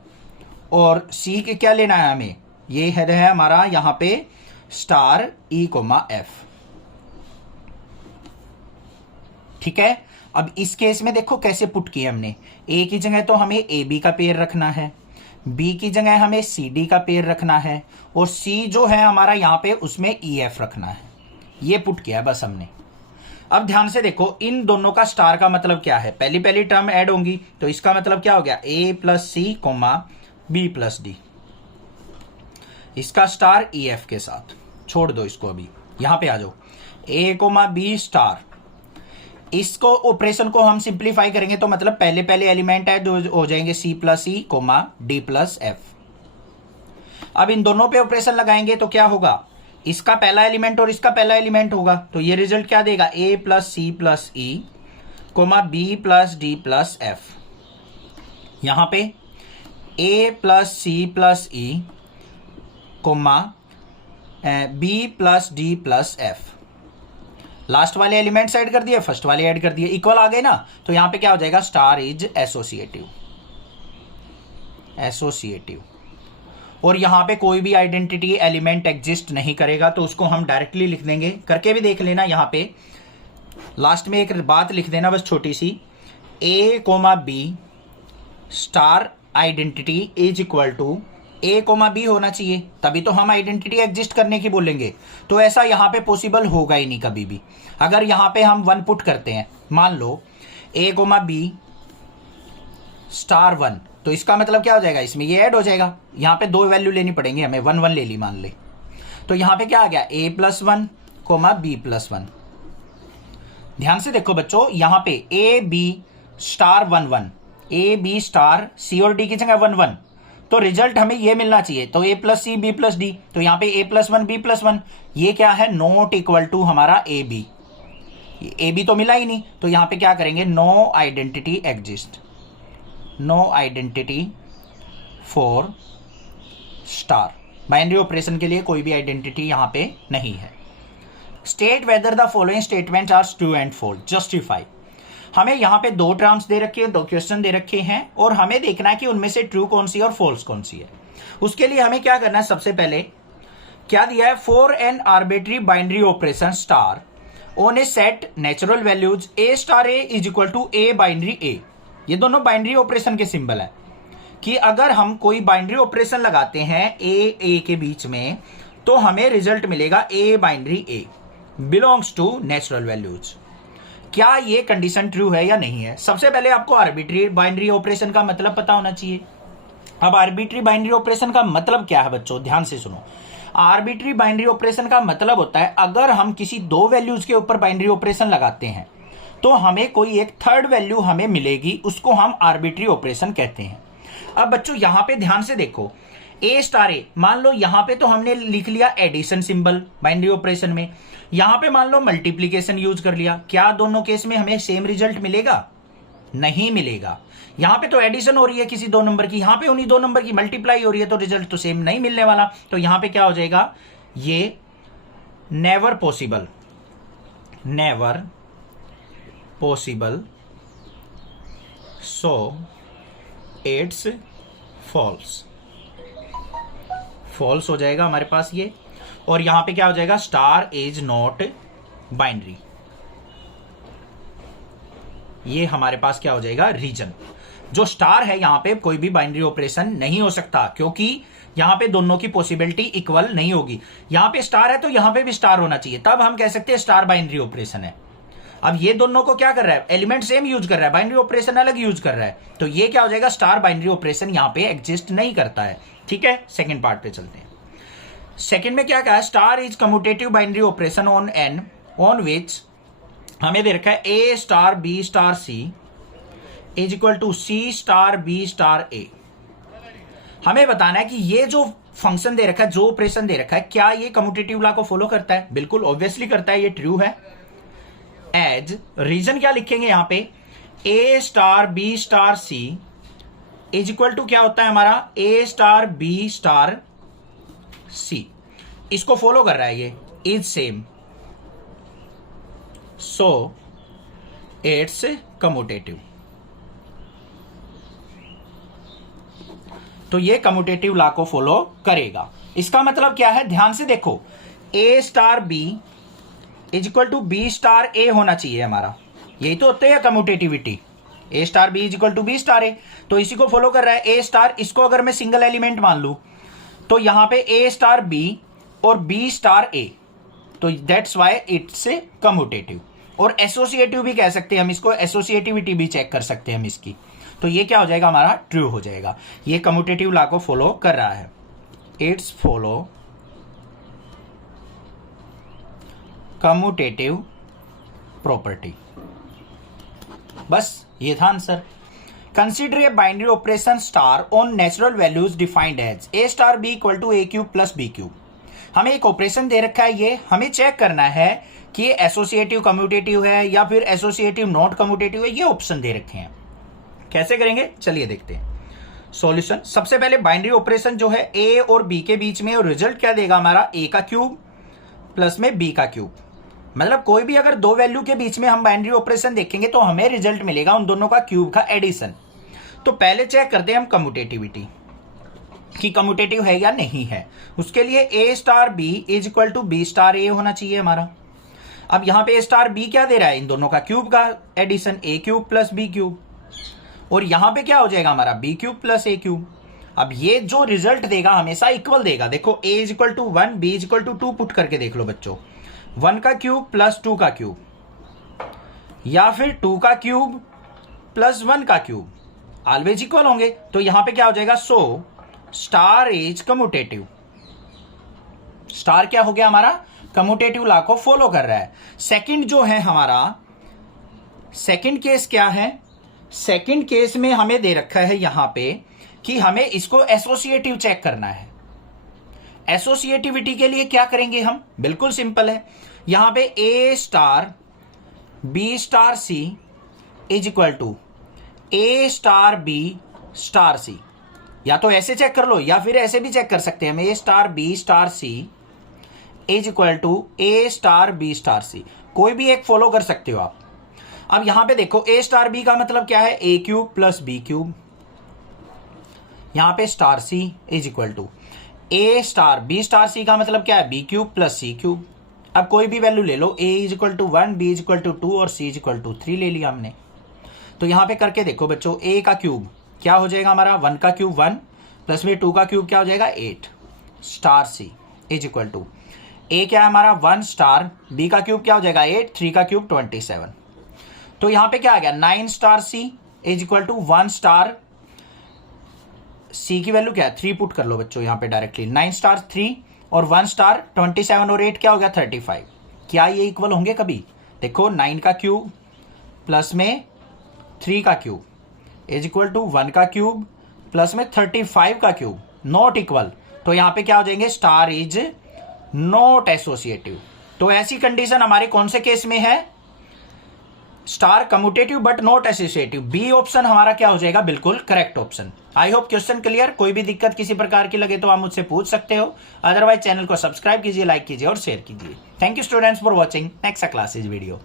और सी के क्या लेना है हमें, ये है हमारा यहां पे स्टार ई कोमा एफ। ठीक है, अब इस केस में देखो कैसे पुट किया हमने, ए की जगह तो हमें ए बी का पेयर रखना है, बी की जगह हमें सी डी का पेयर रखना है, और सी जो है हमारा यहां पे उसमें ई एफ रखना है। ये पुट किया है बस हमने। अब ध्यान से देखो, इन दोनों का स्टार का मतलब क्या है, पहली टर्म ऐड होंगी, तो इसका मतलब क्या हो गया, ए plus C comma B plus D. इसका स्टार ई एफ के साथ, छोड़ दो इसको, अभी यहां पे आ जाओ, ए कोमा बी स्टार। इसको ऑपरेशन को हम सिंप्लीफाई करेंगे तो मतलब पहले एलिमेंट है जो हो जाएंगे सी प्लस ई कोमा डी प्लस एफ। अब इन दोनों पे ऑपरेशन लगाएंगे तो क्या होगा, इसका पहला एलिमेंट और इसका पहला एलिमेंट होगा, तो ये रिजल्ट क्या देगा, A plus C plus E comma B plus D plus F. यहां पे A plus C plus E comma B plus D plus F. Last वाले एलिमेंट्स ऐड कर दिए, फर्स्ट वाले ऐड कर दिए, इक्वल आ गए ना, तो यहां पे क्या हो जाएगा, स्टार इज एसोसिएटिव, एसोसिएटिव। और यहां पे कोई भी आइडेंटिटी एलिमेंट एग्जिस्ट नहीं करेगा, तो उसको हम डायरेक्टली लिख देंगे, करके भी देख लेना। यहां पे लास्ट में एक बात लिख देना बस छोटी सी, A comma B star identity is equal to A comma B होना चाहिए, तभी तो हम आइडेंटिटी एग्जिस्ट करने की बोलेंगे। तो ऐसा यहाँ पे पॉसिबल होगा ही नहीं कभी भी। अगर यहाँ पे हम 1 पुट करते हैं, मान लो ए कोमा बी स्टार 1, तो इसका मतलब क्या हो जाएगा, इसमें ये ऐड हो जाएगा। यहाँ पे 2 वैल्यू लेनी पड़ेंगी हमें, 1 1 ले ली मान ले। तो यहाँ पे क्या आ गया, a+1 कोमा b+1। ध्यान से देखो बच्चों, यहाँ पे A B star 1 1, A B star C और डी की जगह 1 1, तो रिजल्ट हमें ये मिलना चाहिए। तो a plus c b plus d, तो यहाँ पे a+1 b+1, ये क्या है, नॉट इक्वल टू हमारा ए बी तो मिला ही नहीं। तो यहाँ पे क्या करेंगे, no identity exist, no identity for star. Binary operation के लिए कोई भी आइडेंटिटी यहां पे नहीं है। State whether the following statement are true and false, justify. हमें यहां पे 2 टर्म्स दे रखे हैं, 2 क्वेश्चन दे रखे हैं, और हमें देखना है कि उनमें से ट्रू कौन सी है और फॉल्स कौन सी है। उसके लिए हमें क्या करना है, सबसे पहले क्या दिया है, for an arbitrary binary operation star on a set natural values A star A is equal to A binary A. ये दोनों बाइनरी ऑपरेशन के सिंबल है कि अगर हम कोई बाइनरी ऑपरेशन लगाते हैं ए के बीच में, तो हमें रिजल्ट मिलेगा a binary a belongs to natural values. क्या ये कंडीशन ट्रू है या नहीं है? सबसे पहले आपको आर्बिट्री बाइनरी ऑपरेशन का मतलब पता होना चाहिए। अब आर्बिट्री बाइनरी ऑपरेशन का मतलब क्या है बच्चों, ध्यान से सुनो। आर्बिट्री बाइनरी ऑपरेशन का मतलब होता है, अगर हम किसी 2 वैल्यूज के ऊपर बाइनरी ऑपरेशन लगाते हैं तो हमें कोई एक थर्ड वैल्यू हमें मिलेगी, उसको हम आर्बिट्री ऑपरेशन कहते हैं। अब बच्चों यहां पे ध्यान से देखो, ए स्टार ए, मान लो यहां पे तो हमने लिख लिया एडिशन सिंबल बाइनरी ऑपरेशन में, यहां पे मान लो मल्टीप्लीकेशन यूज कर लिया, क्या दोनों केस में हमें सेम रिजल्ट मिलेगा? नहीं मिलेगा। यहां पे तो एडिशन हो रही है किसी 2 नंबर की, यहां पे उन्हीं 2 नंबर की मल्टीप्लाई हो रही है, तो रिजल्ट तो सेम नहीं मिलने वाला। तो यहां पे क्या हो जाएगा, ये never possible, never possible, so it's false, false हो जाएगा हमारे पास ये। और यहां पे क्या हो जाएगा, स्टार इज नॉट बाइनरी, ये हमारे पास क्या हो जाएगा, रीजन। जो स्टार है यहां पे कोई भी बाइनरी ऑपरेशन नहीं हो सकता, क्योंकि यहां पे दोनों की पॉसिबिलिटी इक्वल नहीं होगी। यहां पे स्टार है तो यहां पे भी स्टार होना चाहिए, तब हम कह सकते हैं स्टार बाइनरी ऑपरेशन है। अब ये दोनों को क्या कर रहा है, एलिमेंट सेम यूज कर रहा है, बाइनरी ऑपरेशन अलग यूज कर रहा है, तो ये क्या हो जाएगा, स्टार बाइनरी ऑपरेशन यहां पे एग्जिस्ट नहीं करता है। ठीक है, सेकंड पार्ट पे चलते हैं। सेकंड में क्या कहा है, star is commutative binary operation on N on which हमें दे रखा है ए star B star C is equal to C star B star A. हमें बताना है कि ये जो फंक्शन दे रखा है, जो ऑपरेशन दे रखा है, क्या ये कम्यूटेटिव लॉ को फॉलो करता है? बिल्कुल ऑब्वियसली करता है, ये ट्रू है। एज रीजन क्या लिखेंगे यहां पे, A star B star C is equal to क्या होता है हमारा, A star B star C. इसको फॉलो कर रहा है ये, is same, so it's commutative. तो ये कम्यूटेटिव लॉ को फॉलो करेगा। इसका मतलब क्या है, ध्यान से देखो, A star B is equal to B star A होना चाहिए हमारा, यही तो होते हैं commutativity. A star B is equal to B star A, तो इसी को फॉलो कर रहा है ए स्टार। इसको अगर मैं सिंगल एलिमेंट मान लू तो यहां पे ए स्टार बी और बी स्टार ए, तो दैट्स वाई इट्स कम्यूटेटिव। और एसोसिएटिव भी कह सकते हैं हम इसको, एसोसिएटिविटी भी चेक कर सकते हैं हम इसकी। तो ये क्या हो जाएगा हमारा, ट्रू हो जाएगा। ये कम्यूटेटिव लॉ को फॉलो कर रहा है, इट्स फॉलो कम्यूटेटिव प्रॉपर्टी। बस ये था answer. Consider a binary operation star on natural values defined as A star B equal to a cube plus B cube. हमें एक ऑपरेशन दे रखा है, ये हमें चेक करना है कि ये एसोसिएटिव कम्यूटेटिव है या फिर एसोसिएटिव नॉट कम्यूटेटिव है। ये ऑप्शन दे रखे हैं, कैसे करेंगे चलिए देखते हैं। सॉल्यूशन, सबसे पहले बाइनरी ऑपरेशन जो है ए और बी के बीच में, और रिजल्ट क्या देगा हमारा, ए का क्यूब प्लस में बी का क्यूब। मतलब कोई भी अगर 2 वैल्यू के बीच में हम बाइनरी ऑपरेशन देखेंगे तो हमें रिजल्ट मिलेगा उन दोनों का क्यूब का एडिशन। तो पहले चेक करते हैं हम कम्यूटेटिविटी कि कम्यूटेटिव है या नहीं है। उसके लिए A star B is equal to B star A होना चाहिए हमारा। अब यहां पे ए स्टार बी क्या दे रहा है, इन दोनों का क्यूब का एडिशन, ए क्यूब प्लस बी क्यूब। और यहां पे क्या हो जाएगा हमारा, बी क्यूब प्लस ए क्यूब। अब ये जो रिजल्ट देगा हमेशा इक्वल देगा। देखो a is equal to 1, b is equal to 2 put करके देख लो बच्चों। 1 का क्यूब प्लस 2 का क्यूब, या फिर 2 का क्यूब प्लस 1 का क्यूब ऑलवेज इक्वल होंगे। तो यहां पे क्या हो जाएगा, so star is commutative. Star क्या हो गया हमारा, कम्यूटेटिव लॉ को फॉलो कर रहा है। सेकंड जो है हमारा, सेकंड केस क्या है, सेकंड केस में हमें दे रखा है यहां पे कि हमें इसको एसोसिएटिव चेक करना है। एसोसिएटिविटी के लिए क्या करेंगे हम, बिल्कुल सिंपल है। यहां पे A star B star C is equal to A star B star C. या तो ऐसे चेक कर लो या फिर ऐसे भी चेक कर सकते हैं हम, A star B star C is equal to A star B star C. कोई भी एक फॉलो कर सकते हो आप। अब यहां पे देखो ए स्टार बी का मतलब क्या है, A cube plus B cube. यहां पे star C is equal to A star B star C का मतलब क्या है, B cube plus C cube. अब कोई भी वैल्यू ले लो, A is equal to 1, B is equal to 2 और सी इज इक्वल टू 3 ले लिया हमने। तो यहां पे करके देखो बच्चों, ए का क्यूब क्या हो जाएगा हमारा, 1 का क्यूब 1 प्लस में 2 का क्यूब क्या हो जाएगा 8 star C is equal to A क्या है हमारा 1 स्टार, बी का क्यूब क्या हो जाएगा 8, 3 का क्यूब 27। तो यहां पे क्या आ गया 9 star C is equal to 1 star, C की वैल्यू क्या है 3 पुट कर लो बच्चों यहां पे डायरेक्टली, 9 स्टार 3 और 1 स्टार 27 और 8 क्या हो गया 35। क्या ये इक्वल होंगे कभी, देखो 9 का क्यूब प्लस में 3 का क्यूब इज इक्वल टू 1 का क्यूब प्लस में 35 का क्यूब, नॉट इक्वल। तो यहां पे क्या हो जाएंगे, स्टार इज नॉट एसोसिएटिव। तो ऐसी कंडीशन हमारे कौन से केस में है, star commutative but not associative. B option हमारा क्या हो जाएगा, बिल्कुल correct option. I hope question clear. कोई भी दिक्कत किसी प्रकार की लगे तो आप मुझसे पूछ सकते हो, अदरवाइज चैनल को सब्सक्राइब कीजिए, लाइक कीजिए और शेयर कीजिए। Thank you students for watching. Next classes video.